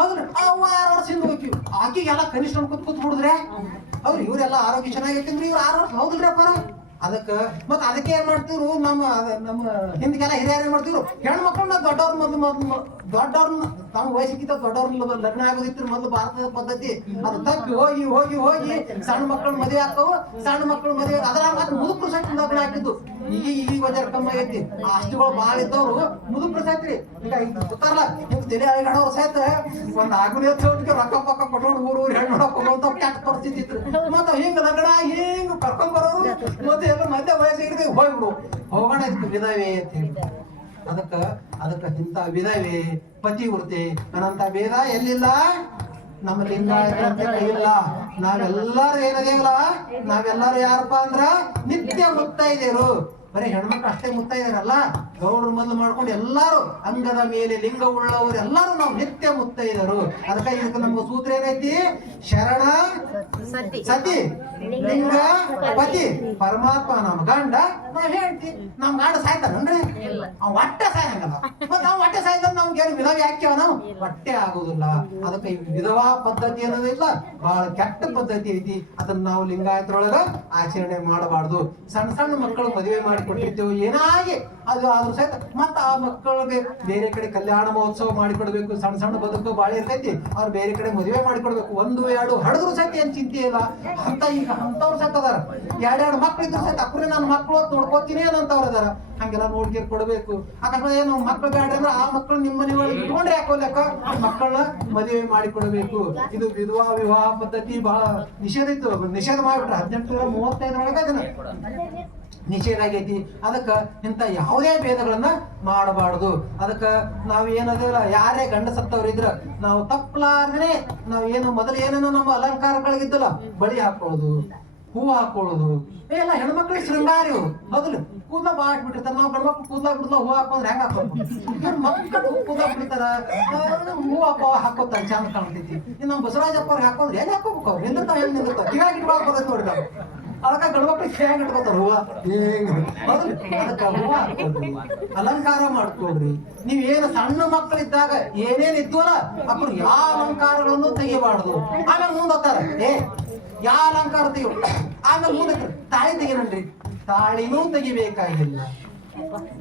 ಹೌದ್ರಿ. ಅವ್ 6 ವರ್ಷ ಹಿಂದ್ ಹೋಗಿ ಆಕಿಗೆ ಎಲ್ಲ ಕನಿಷ್ಠ ಕೂತ್ ಬಿಡುದ್ರೆ ಹೌದ್ರಿ. ಇವ್ರೆಲ್ಲ ಆರೋಗ್ಯ ಚೆನ್ನಾಗೈತಿನ್ರಿ, ಇವ್ರು 6 ವರ್ಷ ಹೌದಿಲ್ರಿ ಅಪ್ಪಾರ. ಅದಕ್ಕೆ ಏನ್ ಮಾಡ್ತಿವ್ರು, ನಮ್ಮ ಹಿಂದಕ್ಕೆಲ್ಲ ಹಿರಿಯರು ಏನ್ ಮಾಡ್ತಿವ್ರು, ಹೆಣ್ಮಕ್ಳನ್ನ ದೊಡ್ಡವ್ರನ್ನ ತಮ್ಮ ವಯಸ್ಸಿಗಿಂತ ದೊಡ್ಡವ್ರನ್ನ ಲಗ್ನ ಆಗೋದಿತ್ತು ಮೊದಲು ಭಾರತದ ಪದ್ಧತಿ. ಅದು ತಪ್ಪಿ ಹೋಗಿ ಹೋಗಿ ಹೋಗಿ ಸಣ್ಣ ಮಕ್ಕಳು ಮದುವೆ ಆಗ್ತಾವು. ಸಣ್ಣ ಮಕ್ಕಳು ಮದುವೆ ಅದ್ರ ಮತ್ತೆ ಮುದುಕರು ಸಹಿತ ಲಗ್ನ ಹಾಕಿದ್ದು. ಈಗ ವಜಾರ ಕಮ್ಮಿ ಆಗೈತಿ. ಆಸ್ತಿಗಳು ಬಾಳ ಇದ್ದವ್ರು ಮುದುಕರು ಸಹಿತ್ರಿ. ಈಗ ಗೊತ್ತಾರಲ್ಲ ಹಿಂಗ್ ತೆರೆ ಅಳಿಗಾಡೋರು ಸಹಿತ ಒಂದ್ ಆಗುಡಿ ರೊಕ್ಕ ಪಕ್ಕ ಕೊಟ್ಕೊಂಡು ಊರು ಹೆಣ್ಣು ನೋಡಕ್ ಹೋಗುವಂತ ಕೆಟ್ಟ ಪರಿಸ್ಥಿತಿ ಇತ್ತು. ಮತ್ತ ಹಿಂಗ್ ಲಗ್ನ ಹಿಂಗ್ ಕರ್ಕೊಂಡ್ ಬರೋರು ಮತ್ತೆ ಎಲ್ಲ ಮಧ್ಯ ವಯಸ್ಸಿಗೆ ಹೋಗ್ಬಿಡು ಹೋಗೋಣ ವಿಧವೆ ಅಂತ ಹೇಳಿ. ಅದಕ್ಕ ಇಂಥ ವಿಧವೆ ಪತಿವ್ರತೆ ಅನ್ನಂತ ಭೇದ ಎಲ್ಲಿಲ್ಲ, ನಮ್ಮ ಲಿಂಗಾಯತ ಇಲ್ಲ. ನಾವೆಲ್ಲರೂ ಏನದೇವಲ್ಲ, ನಾವೆಲ್ಲರೂ ಯಾರಪ್ಪ ಅಂದ್ರ ನಿತ್ಯ ಮುತ್ತೈದೆಯರು. ಬರೀ ಹೆಣ್ಮಕ್ಳು ಅಷ್ಟೇ ಮುತ್ತೈದೆಯರಲ್ಲ, ಗೌಡ್ರು ಮೊದಲು ಮಾಡ್ಕೊಂಡು ಎಲ್ಲಾರು ಅಂಗದ ಮೇಲೆ ಲಿಂಗ ಉಳ್ಳವರು ಎಲ್ಲಾರು ನಾವು ನಿತ್ಯ ಮುತ್ತೈದರು. ಅದಕ್ಕೆ ಇದಕ್ಕೆ ನಮ್ಮ ಸೂತ್ರ ಏನೈತಿ? ಶರಣ ಸತಿ ಲಿಂಗ ಪತಿ ಪರಮಾತ್ಮ ನಮ್ಮ ಗಂಡ. ನಾವ್ ಹೇಳ್ತಿ ನಮ್ ಗಂಡ ಸಾಯ್ತಾನನ್ರಿ? ಅವ್ ಹೊಟ್ಟೆ ಸಾಯಂಗಲ್ಲ. ಮತ್ ನಾವ್ ಹೊಟ್ಟೆ ಸಾಯ್ದ ನಮ್ಗೆ ಏನು ವಿಧವೆ ಹಾಕ್ಯವ? ನಾವು ಹೊಟ್ಟೆ ಆಗುದಿಲ್ಲ. ಅದಕ್ಕೆ ವಿಧವಾ ಪದ್ಧತಿ ಅನ್ನೋದಿಲ್ಲ, ಬಹಳ ಕೆಟ್ಟ ಪದ್ಧತಿ ಐತಿ. ಅದನ್ನ ನಾವು ಲಿಂಗಾಯತರೊಳಗ ಆಚರಣೆ ಮಾಡಬಾರ್ದು. ಸಣ್ಣ ಸಣ್ಣ ಮಕ್ಕಳು ಮದುವೆ ಮಾಡಿಕೊಟ್ಟಿರ್ತೇವೆ ಏನಾಗಿ ಅದು ಆದ್ರೂ ಸಹಿತ ಮತ್ತ ಆ ಮಕ್ಕಳಿಗೆ ಬೇರೆ ಕಡೆ ಕಲ್ಯಾಣ ಮಹೋತ್ಸವ ಮಾಡಿಕೊಡ್ಬೇಕು. ಸಣ್ಣ ಸಣ್ಣ ಬದುಕು ಬಾಳೆ ಇರ್ತೈತಿ, ಅವ್ರು ಬೇರೆ ಕಡೆ ಮದುವೆ ಮಾಡಿಕೊಡ್ಬೇಕು. 1-2 ಹಡದ್ರು ಸಹಿತ ಏನ್ ಚಿಂತೆ ಇಲ್ಲ ಅಂತ. ಈಗ ಅಂತವ್ರು ಸಹಿತ ಅದಾರ, 2 ಮಕ್ಳು ಇದ್ರು ಸಹಿತ ಅಕ್ರೆ ನನ್ನ ಮಕ್ಳು ನೋಡ್ಕೋತೀನಿ ಅನ್ನಂತವ್ರು ಅದಾರ. ಹಂಗೆಲ್ಲ ನೋಡ್ಕೇರ್ ಕೊಡ್ಬೇಕು. ಅಕಸ್ಮಾತ್ ಏನು ಮಕ್ಳು ಬೇಡ ಅಂದ್ರೆ ಆ ಮಕ್ಳು ನಿಮ್ಮ ಮನೆಯೊಳಗೆ ಇಟ್ಕೊಂಡ್ರೆ ಯಾಕೋಲ್ಲಕ್ಕ ಮಕ್ಕಳನ್ನ ಮದುವೆ ಮಾಡಿಕೊಡ್ಬೇಕು. ಇದು ವಿಧವಾ ವಿವಾಹ ಪದ್ಧತಿ ಬಹಳ ನಿಷೇಧ ಇತ್ತು. ನಿಷೇಧ ಮಾಡ್ಬಿಟ್ರೆ 1835 ಅದನ್ನ ನಿಷೇಧ ಆಗೈತಿ. ಅದಕ್ಕ ಇಂಥ ಯಾವುದೇ ಭೇದಗಳನ್ನ ಮಾಡಬಾರ್ದು. ಅದಕ್ಕ ನಾವ್ ಏನದಿಲ್ಲ, ಯಾರೇ ಗಂಡ ಸತ್ತವ್ರು ಇದ್ರ ನಾವು ತಪ್ಪಲಾರ್ದೇ ನಾವ್ ಏನು ಮೊದಲು ಏನೇನೋ ನಮ್ಮ ಅಲಂಕಾರಗಳಿಗಿದ್ದಲ್ಲ, ಬಳಿ ಹಾಕೊಳ್ಳೋದು, ಹೂ ಹಾಕೊಳ್ಳೋದು, ಎಲ್ಲ ಹೆಣ್ಮಕ್ಳಿಗೆ ಶೃಂಗಾರಿ ಅವ್ರು. ಮೊದಲು ಕೂದಲ ಬಾಟ್ ಬಿಟ್ಟಿರ್ತಾರ. ನಾವು ಗಂಡ್ಮಕ್ಳು ಕೂದಲ ಬಿಡ್ತಾರ, ಹೂ ಹಾಕೊಂಡ್ರೆ ಹೆಂಗ್ ಹಾಕೋದು? ಮಕ್ಕಳು ಕೂದಲ ಬಿಡ್ತಾರ, ಹೂ ಹಾಕೋತಾರ, ಚಂದ ಕಾಣ್ತೈತಿ. ಇನ್ನು ನಮ್ಮ ಬಸವರಾಜಪ್ಪ ಅವ್ರಿಗೆ ಹಾಕೊಂಡ್ರೆ ಎಲ್ಲಿ ಹಾಕೋಬೇಕು? ಅವ್ರು ನಿಂದಿರ್ತಾವ, ಎಲ್ಲಿ ನಿಂದಿರ್ತಾವ, ಕಿವ್ಯಾಗ ಇಟ್ಕೊಳಕ್ ಬರುತ್ತೆ ನೋಡಿ ನಾವು. ಅದಕ್ಕ ಗಂಡ್ಮಕ್ಳಿಗೆ ಕಿವ್ಯಾಗ ಇಟ್ಕೋತಾರ ಹೂವ. ಮೊದಲು ಅದಕ್ಕ ಹೂವ ಹಾಕೋದು, ಅಲಂಕಾರ ಮಾಡ್ಕೊಳ್ರಿ. ನೀವ್ ಏನು ಸಣ್ಣ ಮಕ್ಕಳಿದ್ದಾಗ ಏನೇನ್ ಇದ್ವಲ್ಲ ಅಪ್ಪ ಯಾವ ಅಲಂಕಾರಗಳನ್ನು ತೆಗಿಬಾರ್ದು. ಆಮೇಲೆ ಮುಂದೋಗ್ತಾರ, ಯಾವ ಅಲಂಕಾರ ತೆಗಿ, ಆಮೇಲೆ ಮುಂದೆ ತಾಳಿ ತೆಗಿನನ್ರಿ. ತಾಳಿನೂ ತೆಗಿಬೇಕಾಗಿಲ್ಲ,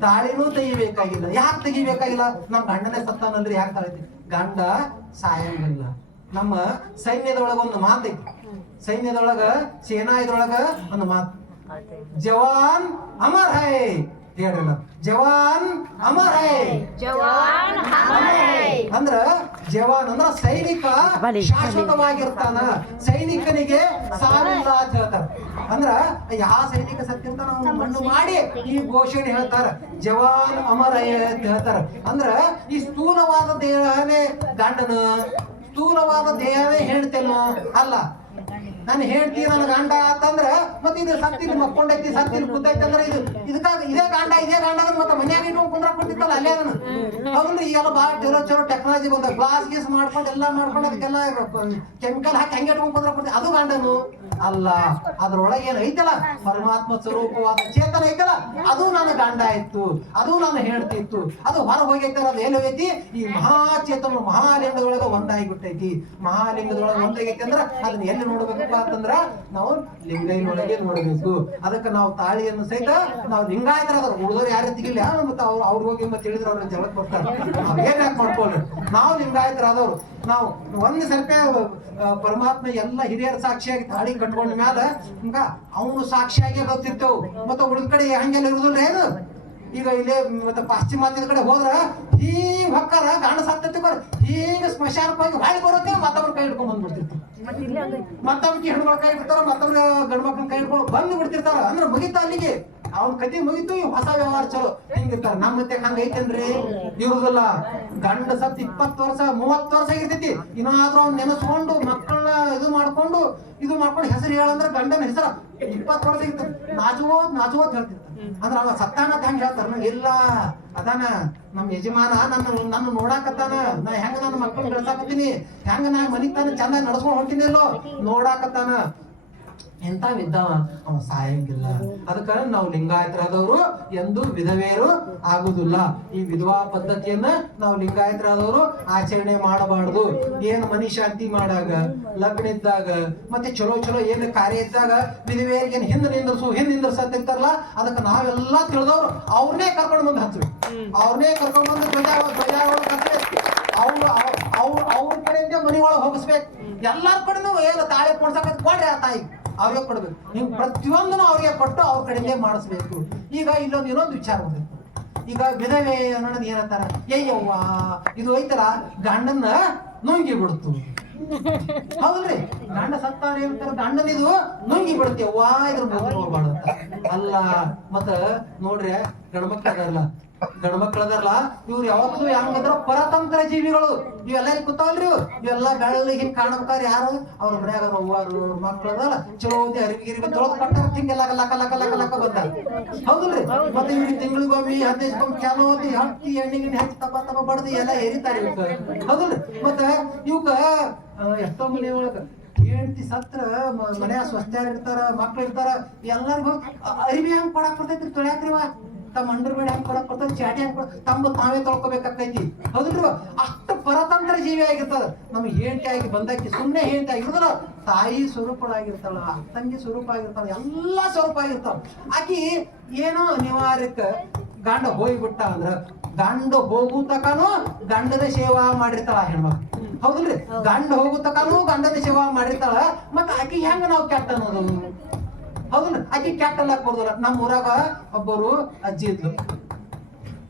ತಾಳಿನೂ ತೆಗಿಬೇಕಾಗಿಲ್ಲ. ಯಾಕೆ ತೆಗಿಬೇಕಾಗಿಲ್ಲ? ನಮ್ ಗಂಡನೇ ಸತ್ತಾನಲ್ರಿ, ಯಾಕೆ ತಾಳಿ? ಗಂಡ ಸಾಯಂಗಿಲ್ಲ. ನಮ್ಮ ಸೈನ್ಯದೊಳಗ ಒಂದು ಮಾತೈತಿ, ಸೈನ್ಯದೊಳಗ ಸೇನಾ ಇದ್ರೊಳಗ ಒಂದು ಮಾತು, ಜವಾನ್ ಅಮರ್ ಹೈ ಹೇಳ್ರಲ್ಲ, ಜವಾನ್ ಅಮರ್ ಹೈ. ಅಂದ್ರ ಜವಾನ್ ಅಂದ್ರ ಸೈನಿಕ ಶಾಶ್ವತವಾಗಿರ್ತಾನ, ಸೈನಿಕನಿಗೆ ಸಾವಿಲ್ಲ ಅಂತ ಹೇಳ್ತಾರ. ಅಂದ್ರ ಯಾವ ಸೈನಿಕ ಸತ್ತಿರ್ತಾನ ಅವ್ನು ಮಣ್ಣು ಮಾಡಿ ಈ ಘೋಷಣೆ ಹೇಳ್ತಾರ, ಜವಾನ್ ಅಮರ್ ಹೈ ಅಂತ ಹೇಳ್ತಾರ. ಅಂದ್ರ ಈ ಸ್ಥೂಲವಾದ ದೇಹನೇ ಗಂಡನ, ಸ್ಥೂಲವಾದ ದೇಹನೇ ಹೇಳ್ತೇನೋ ಅಲ್ಲ. ನಾನು ಹೇಳ್ತೀನಿ ನನ್ನ ಗಂಡ ಅಂತಂದ್ರ ಮತ್ತೆ ಇದು ಸತ್ತಿಲ್ ಮಕ್ಕೊಂಡೈತಿ, ಸತ್ತಿಲ್ ಕೂತೈತಿ ಅಂದ್ರೆ ಇದಕ್ಕಾಗ ಇದೇ ಗಂಡ ಮತ್ತೆ ಮನ್ಯಾಗ ಇಟ್ಕೊಂಡು ಕುಂದ್ರಾಕ್ ಬಿಡ್ತಿತ್ತಲ್ಲ ಅಲ್ಲೇ ಅದನ್ನ. ಹೌದ್ರಿ, ಈಗೆಲ್ಲ ಭಾಳ ಚಲೋ ಟೆಕ್ನಾಲಜಿ ಬಂದ, ಗ್ಲಾಸ್ ಗೀಸ್ ಮಾಡ್ಕೊಂಡು ಎಲ್ಲ ಮಾಡ್ಕೊಂಡು ಅದಕ್ಕೆಲ್ಲ ಕೆಮಿಕಲ್ ಹಾಕಿ ಹಂಗೆ ಇಟ್ಕೊಂಡು ಕುಂದ್ರಾಕ್ ಬಿಡ್ತಿ. ಅದು ಗಂಡನು ಅಲ್ಲ. ಅದ್ರೊಳಗೆ ಏನ್ ಐತಲ್ಲ ಪರಮಾತ್ಮ ಸ್ವರೂಪವಾದ ಚೇತನ ಐತಲ್ಲ, ಅದು ನನ್ನ ಗಂಡ ಇತ್ತು, ಅದು ನಾನು ಹೇಳ್ತಿತ್ತು. ಅದು ಹೊರ ಹೋಗೈತಲ್ಲ, ಅದು ಎಲ್ಲಿ ಹೋಗೈತಿ? ಈ ಮಹಾಚೇತನ ಮಹಾಲಿಂಗದೊಳಗ ಒಂದಾಗಿಬಿಟ್ಟೈತಿ. ಮಹಾಲಿಂಗದೊಳಗ ಒಂದಾಗೈತಿ ಅಂದ್ರ ಅದನ್ನ ಎಲ್ಲಿ ನೋಡ್ಬೇಕಪ್ಪ ಅಂತಂದ್ರ ನಾವು ಲಿಂಗೈನೊಳಗೆ ನೋಡ್ಬೇಕು. ಅದಕ್ಕೆ ನಾವು ತಾಳಿಯನ್ನು ಸಹಿತ ನಾವು ಲಿಂಗಾಯತರ ಉಳಿದವ್ರು ಯಾರು ತೆಗಿಲ್ಲ, ಮತ್ತೆ ಅವ್ರಿಗೆ ಹೋಗಿ ಮತ್ತೆ ತಿಳಿದ್ರೆ ಅವ್ರ ಜಗತ್ ಬರ್ತಾರೆ. ನಾವ್ ಏನ್ ಯಾಕೆ ಮಾಡ್ಕೊಳ್ರಿ, ನಾವು ಲಿಂಗಾಯತರಾದವ್ರು. ನಾವು ಒಂದ್ ಸ್ವಲ್ಪ ಪರಮಾತ್ಮ ಎಲ್ಲ ಹಿರಿಯರ ಸಾಕ್ಷಿಯಾಗಿ ತಾಳಿ ಕಟ್ಕೊಂಡ ಮ್ಯಾಲ ಹಿಂಗ ಅವನು ಸಾಕ್ಷಿಯಾಗಿ ಗೊತ್ತಿರ್ತೇವ್. ಮತ್ತೆ ಉಳಿದ ಕಡೆ ಹಂಗೆಲ್ಲ ಇರುದಿಲ್ಲ ಏನು. ಈಗ ಇಲ್ಲೇ ಮತ್ತೆ ಪಾಶ್ಚಿಮಾತ್ಯದ ಕಡೆ ಹೋದ್ರ ಹೀಂಗ್ ಹೊಕ್ಕಾರ ಗಂಡ ಸತ್ತೈತಿ, ಹೀಂಗ ಸ್ಮಶಾನಕ್ಕೆ ಹೋಗಿ ಹೊಳಿ ಬರುತ್ತೆ, ಮತ್ತವ್ರ ಕೈ ಹಿಡ್ಕೊಂಡ್ ಬಂದ್ಬಿಡ್ತಿರ್ತಾರ. ಮತ್ತವ್ರಿಗೆ ಹೆಣ್ಮಕ್ಳ ಕೈ ಇಡ್ತಾರ, ಮತ್ತವ್ರ ಗಂಡ ಮಕ್ಳ ಕೈ ಹಿಡ್ಕೊಂಡು ಬಂದು ಬಿಡ್ತಿರ್ತಾರ. ಅಂದ್ರೆ ಮುಗಿತ ಅಲ್ಲಿಗೆ, ಅವ್ನ ಕತಿ ಮುಗಿತು, ಹೊಸ ವ್ಯವಹಾರ ಚಲೋ ಹಿಂಗಿರ್ತಾರ. ನಮ್ಮ ಮತ್ತೆ ಹಂಗ ಐತೇನ್ರಿ? ಇರುದಿಲ್ಲ. ಗಂಡ ಸತ್ 20 ವರ್ಷ 30 ವರ್ಷ ಆಗಿರ್ತೈತಿ, ಇನ್ನಾದ್ರೂ ಅವ್ನ ನೆನೆಸ್ಕೊಂಡು ಮಕ್ಕಳನ್ನ ಇದು ಮಾಡ್ಕೊಂಡು ಹೆಸರು ಹೇಳಂದ್ರ ಗಂಡನ ಹೆಸರ 20 ವರ್ಷ ಇರ್ತದೆ. ನಾಚುವೋದ್ ಹೇಳ್ತಿರ್ತಾರ. ಅಂದ್ರ ಅವ ಸತ್ತಾನ ಹೆಂಗ್ ಹೇಳ್ತಾರ? ಇಲ್ಲ, ಅದಾನ ನಮ್ ಯಜಮಾನ ನನ್ನ ನೋಡಾಕತ್ತಾನ, ನಾ ಹೆಂಗ ನನ್ನ ಮಕ್ಕಳನ್ನ ಬೆಳ್ಸಾಕತ್ತೀನಿ, ಹೆಂಗ ನಾ ಮನಿಗ್ ತಾನ ಚಂದ ನಡ್ಸ್ಕೊಂಡ್ ಹೊಂಟಿನಿಲ್ಲೋ ನೋಡಾಕತ್ತಾನ. ಎಂತಾವಿದ್ದಾವ ಅವ ಸಾಯಂಗಿಲ್ಲ. ಅದಕ್ಕ ನಾವು ಲಿಂಗಾಯತರಾದವರು ಎಂದು ವಿಧವೆಯರು ಆಗುದಿಲ್ಲ. ಈ ವಿಧವಾ ಪದ್ಧತಿಯನ್ನ ನಾವು ಲಿಂಗಾಯತರಾದವರು ಆಚರಣೆ ಮಾಡಬಾರ್ದು. ಏನ್ ಮನಿ ಶಾಂತಿ ಮಾಡಾಗ, ಲಗ್ನ ಇದ್ದಾಗ, ಮತ್ತೆ ಚಲೋ ಏನ್ ಕಾರ್ಯ ಇದ್ದಾಗ ವಿಧವೆಯರಿಗೆ ಹಿಂದ್ ನಿಂದ್ರಸತ್ತಿರ್ತಾರಲ್ಲ, ಅದಕ್ಕೆ ನಾವೆಲ್ಲಾ ತಿಳಿದವ್ರು ಅವ್ರನ್ನೇ ಕರ್ಕೊಂಡ್ ಬಂದು ಹಚ್ಬೇಕು. ಅವ್ರನ್ನೇ ಕರ್ಕೊಂಡ್ ಬಂದು ಧ್ವಜಾಗಳು ಹಚ್ಬೇಕು. ಅವ್ರ ಕಡೆಯಿಂದ ಮನಿ ಒಳಗೆ ಹೋಗಿಸ್ಬೇಕು. ಎಲ್ಲಾರ ಕಡೆನೂ ಏನು ತಾಳಿ ಕೊಡ್ಸಕ ಕೊಡ್ರಿ ಆ ತಾಯಿ ಅವ್ರಿಗೆ ಕೊಡ್ಬೇಕು. ಹಿಂಗ್ ಪ್ರತಿಯೊಂದನ್ನು ಅವ್ರಿಗೆ ಕೊಟ್ಟು ಅವ್ರ ಕಡೆಯಲ್ಲೇ ಮಾಡಿಸ್ಬೇಕು. ಈಗ ಇನ್ನೊಂದು ವಿಚಾರ ಬಂದಿತ್ತು. ಈಗ ವಿಧವೆ ಅನ್ನೋದು ಏನಂತಾರ, ಅಯ್ಯವ್ವ ಇದು ಐತಲ್ಲ ಗಂಡನ್ನ ನುಂಗಿ ಬಿಡ್ತು. ಹೌದ್ರಿ, ಗಂಡ ಸತ್ತಾರ ಹೇಳ್ತಾರ, ಗಂಡನ ಇದು ನುಂಗಿ ಬಿಡ್ತೀವ್ವ, ಇದ್ರ ಹೋಗ್ಬಾರ್ದಂತ ಅಲ್ಲ. ಮತ್ತ ನೋಡ್ರಿ, ಗಂಡ್ಮಕ್ಳದಾರಲ್ಲ ಇವ್ರು ಯಾವತ್ತೂ ಹೆಂಗಂದ್ರ ಪರತಂತ್ರ ಜೀವಿಗಳು. ಇವೆಲ್ಲ ಕೂತಾವಲ್ರಿ, ಇವೆಲ್ಲ ಬೆಳಗ್ಗೆ ಹಿಂಗ್ ಕಾಣ್ತಾರ. ಯಾರು ಅವ್ರ ಮನ್ಯಾಗ ಅವ್ವಾರು ಮಕ್ಳದಲ್ಲ ಚಲೋ ಅರಿವಿ ತೊಳೆದು ಕಟ್ಟಾರ, ಹಿಂಗೆಲ್ಲ ಕಲಕ ಬಂದ. ಹೌದಲ್ರಿ? ಮತ್ತೆ ಇವ್ರಿಗೆ ತಿಂಗಳಿಗೊಮ್ಮೆ 15 ಚಲೋತಿ ಹತ್ತಿ ಎಣ್ಣಿಗಿನ ಹಚ್ಚಿ ತಪ್ಪ ಬಡ್ದು ಎಲ್ಲ ಎರಿತಾರೆ ಇವಕ್ಕ. ಹೌದಲ್ರಿ? ಮತ್ತ ಇವಕ್ಕ ಎಷ್ಟೋ ಮನೆ ಒಳಗ ಹೆಂಡತಿ ಸತ್ರ ಮನ್ಯಾಗ ಸ್ವಸ್ಥ್ಯಾರ ಇರ್ತಾರ, ಮಕ್ಳು ಇರ್ತಾರ, ಎಲ್ಲರಿಗೂ ಅರಿವಿ ಹೆಂಗ್ ಕೊಡಾಕ್ ಬರ್ತೈತ್ರಿ, ತೊಳ್ಯಾಕ್ರಿವ ತಮ್ಮ ಅಂಡರ್ ಬೇಡ ಹೆಂಗ್ ಕೊಡಕ್ ಬರ್ತದ, ಚಾಟಿ ಹೆಂಗ್ ತಾವೇ ತೊಳ್ಕೊಬೇಕಾಕೈತಿ. ಹೌದ್ರಿ? ಅಷ್ಟು ಪರತಂತ್ರ ಜೀವಿ ಆಗಿರ್ತದ. ನಮ್ಗೆ ಹೆಂಡತಿ ಆಗಿ ಬಂದಾಕಿ ಸುಮ್ಮನೆ ಹೆಂಡತಿ ಆಗಿರ್ತದ, ತಾಯಿ ಸ್ವರೂಪಳಾಗಿರ್ತಾಳ, ತಂಗಿ ಸ್ವರೂಪ ಆಗಿರ್ತಾಳ, ಎಲ್ಲಾ ಸ್ವರೂಪ ಆಗಿರ್ತಾವ. ಆಕಿ ಏನೋ ಅನಿವಾರ್ಯಕ್ಕ ಗಂಡ ಹೋಗ್ಬಿಟ್ಟ ಅಂದ್ರ ಗಂಡ ಹೋಗು ತಕಾನು ಗಂಡನ ಸೇವಾ ಮಾಡಿರ್ತಾಳ ಹೆಣ್ಮಕ್ಳು. ಹೌದಿಲ್ರಿ? ಗಂಡ ಹೋಗು ತಕಾನು ಗಂಡನ ಸೇವಾ ಮಾಡಿರ್ತಾಳ. ಮತ್ತ ಆಕಿ ಹೆಂಗ ನಾವು ಕೆಟ್ಟ ಅನ್ನೋದು? ಹೌದಿಲ್ಲ? ಆಕಿ ಕೆಟ್ಟ ಅಲ್ಲಕ್ ಬರುದಿಲ್ಲ. ನಮ್ಮ ಊರಾಗ ಒಬ್ಬರು ಅಜ್ಜಿ ಇದ್ಲು.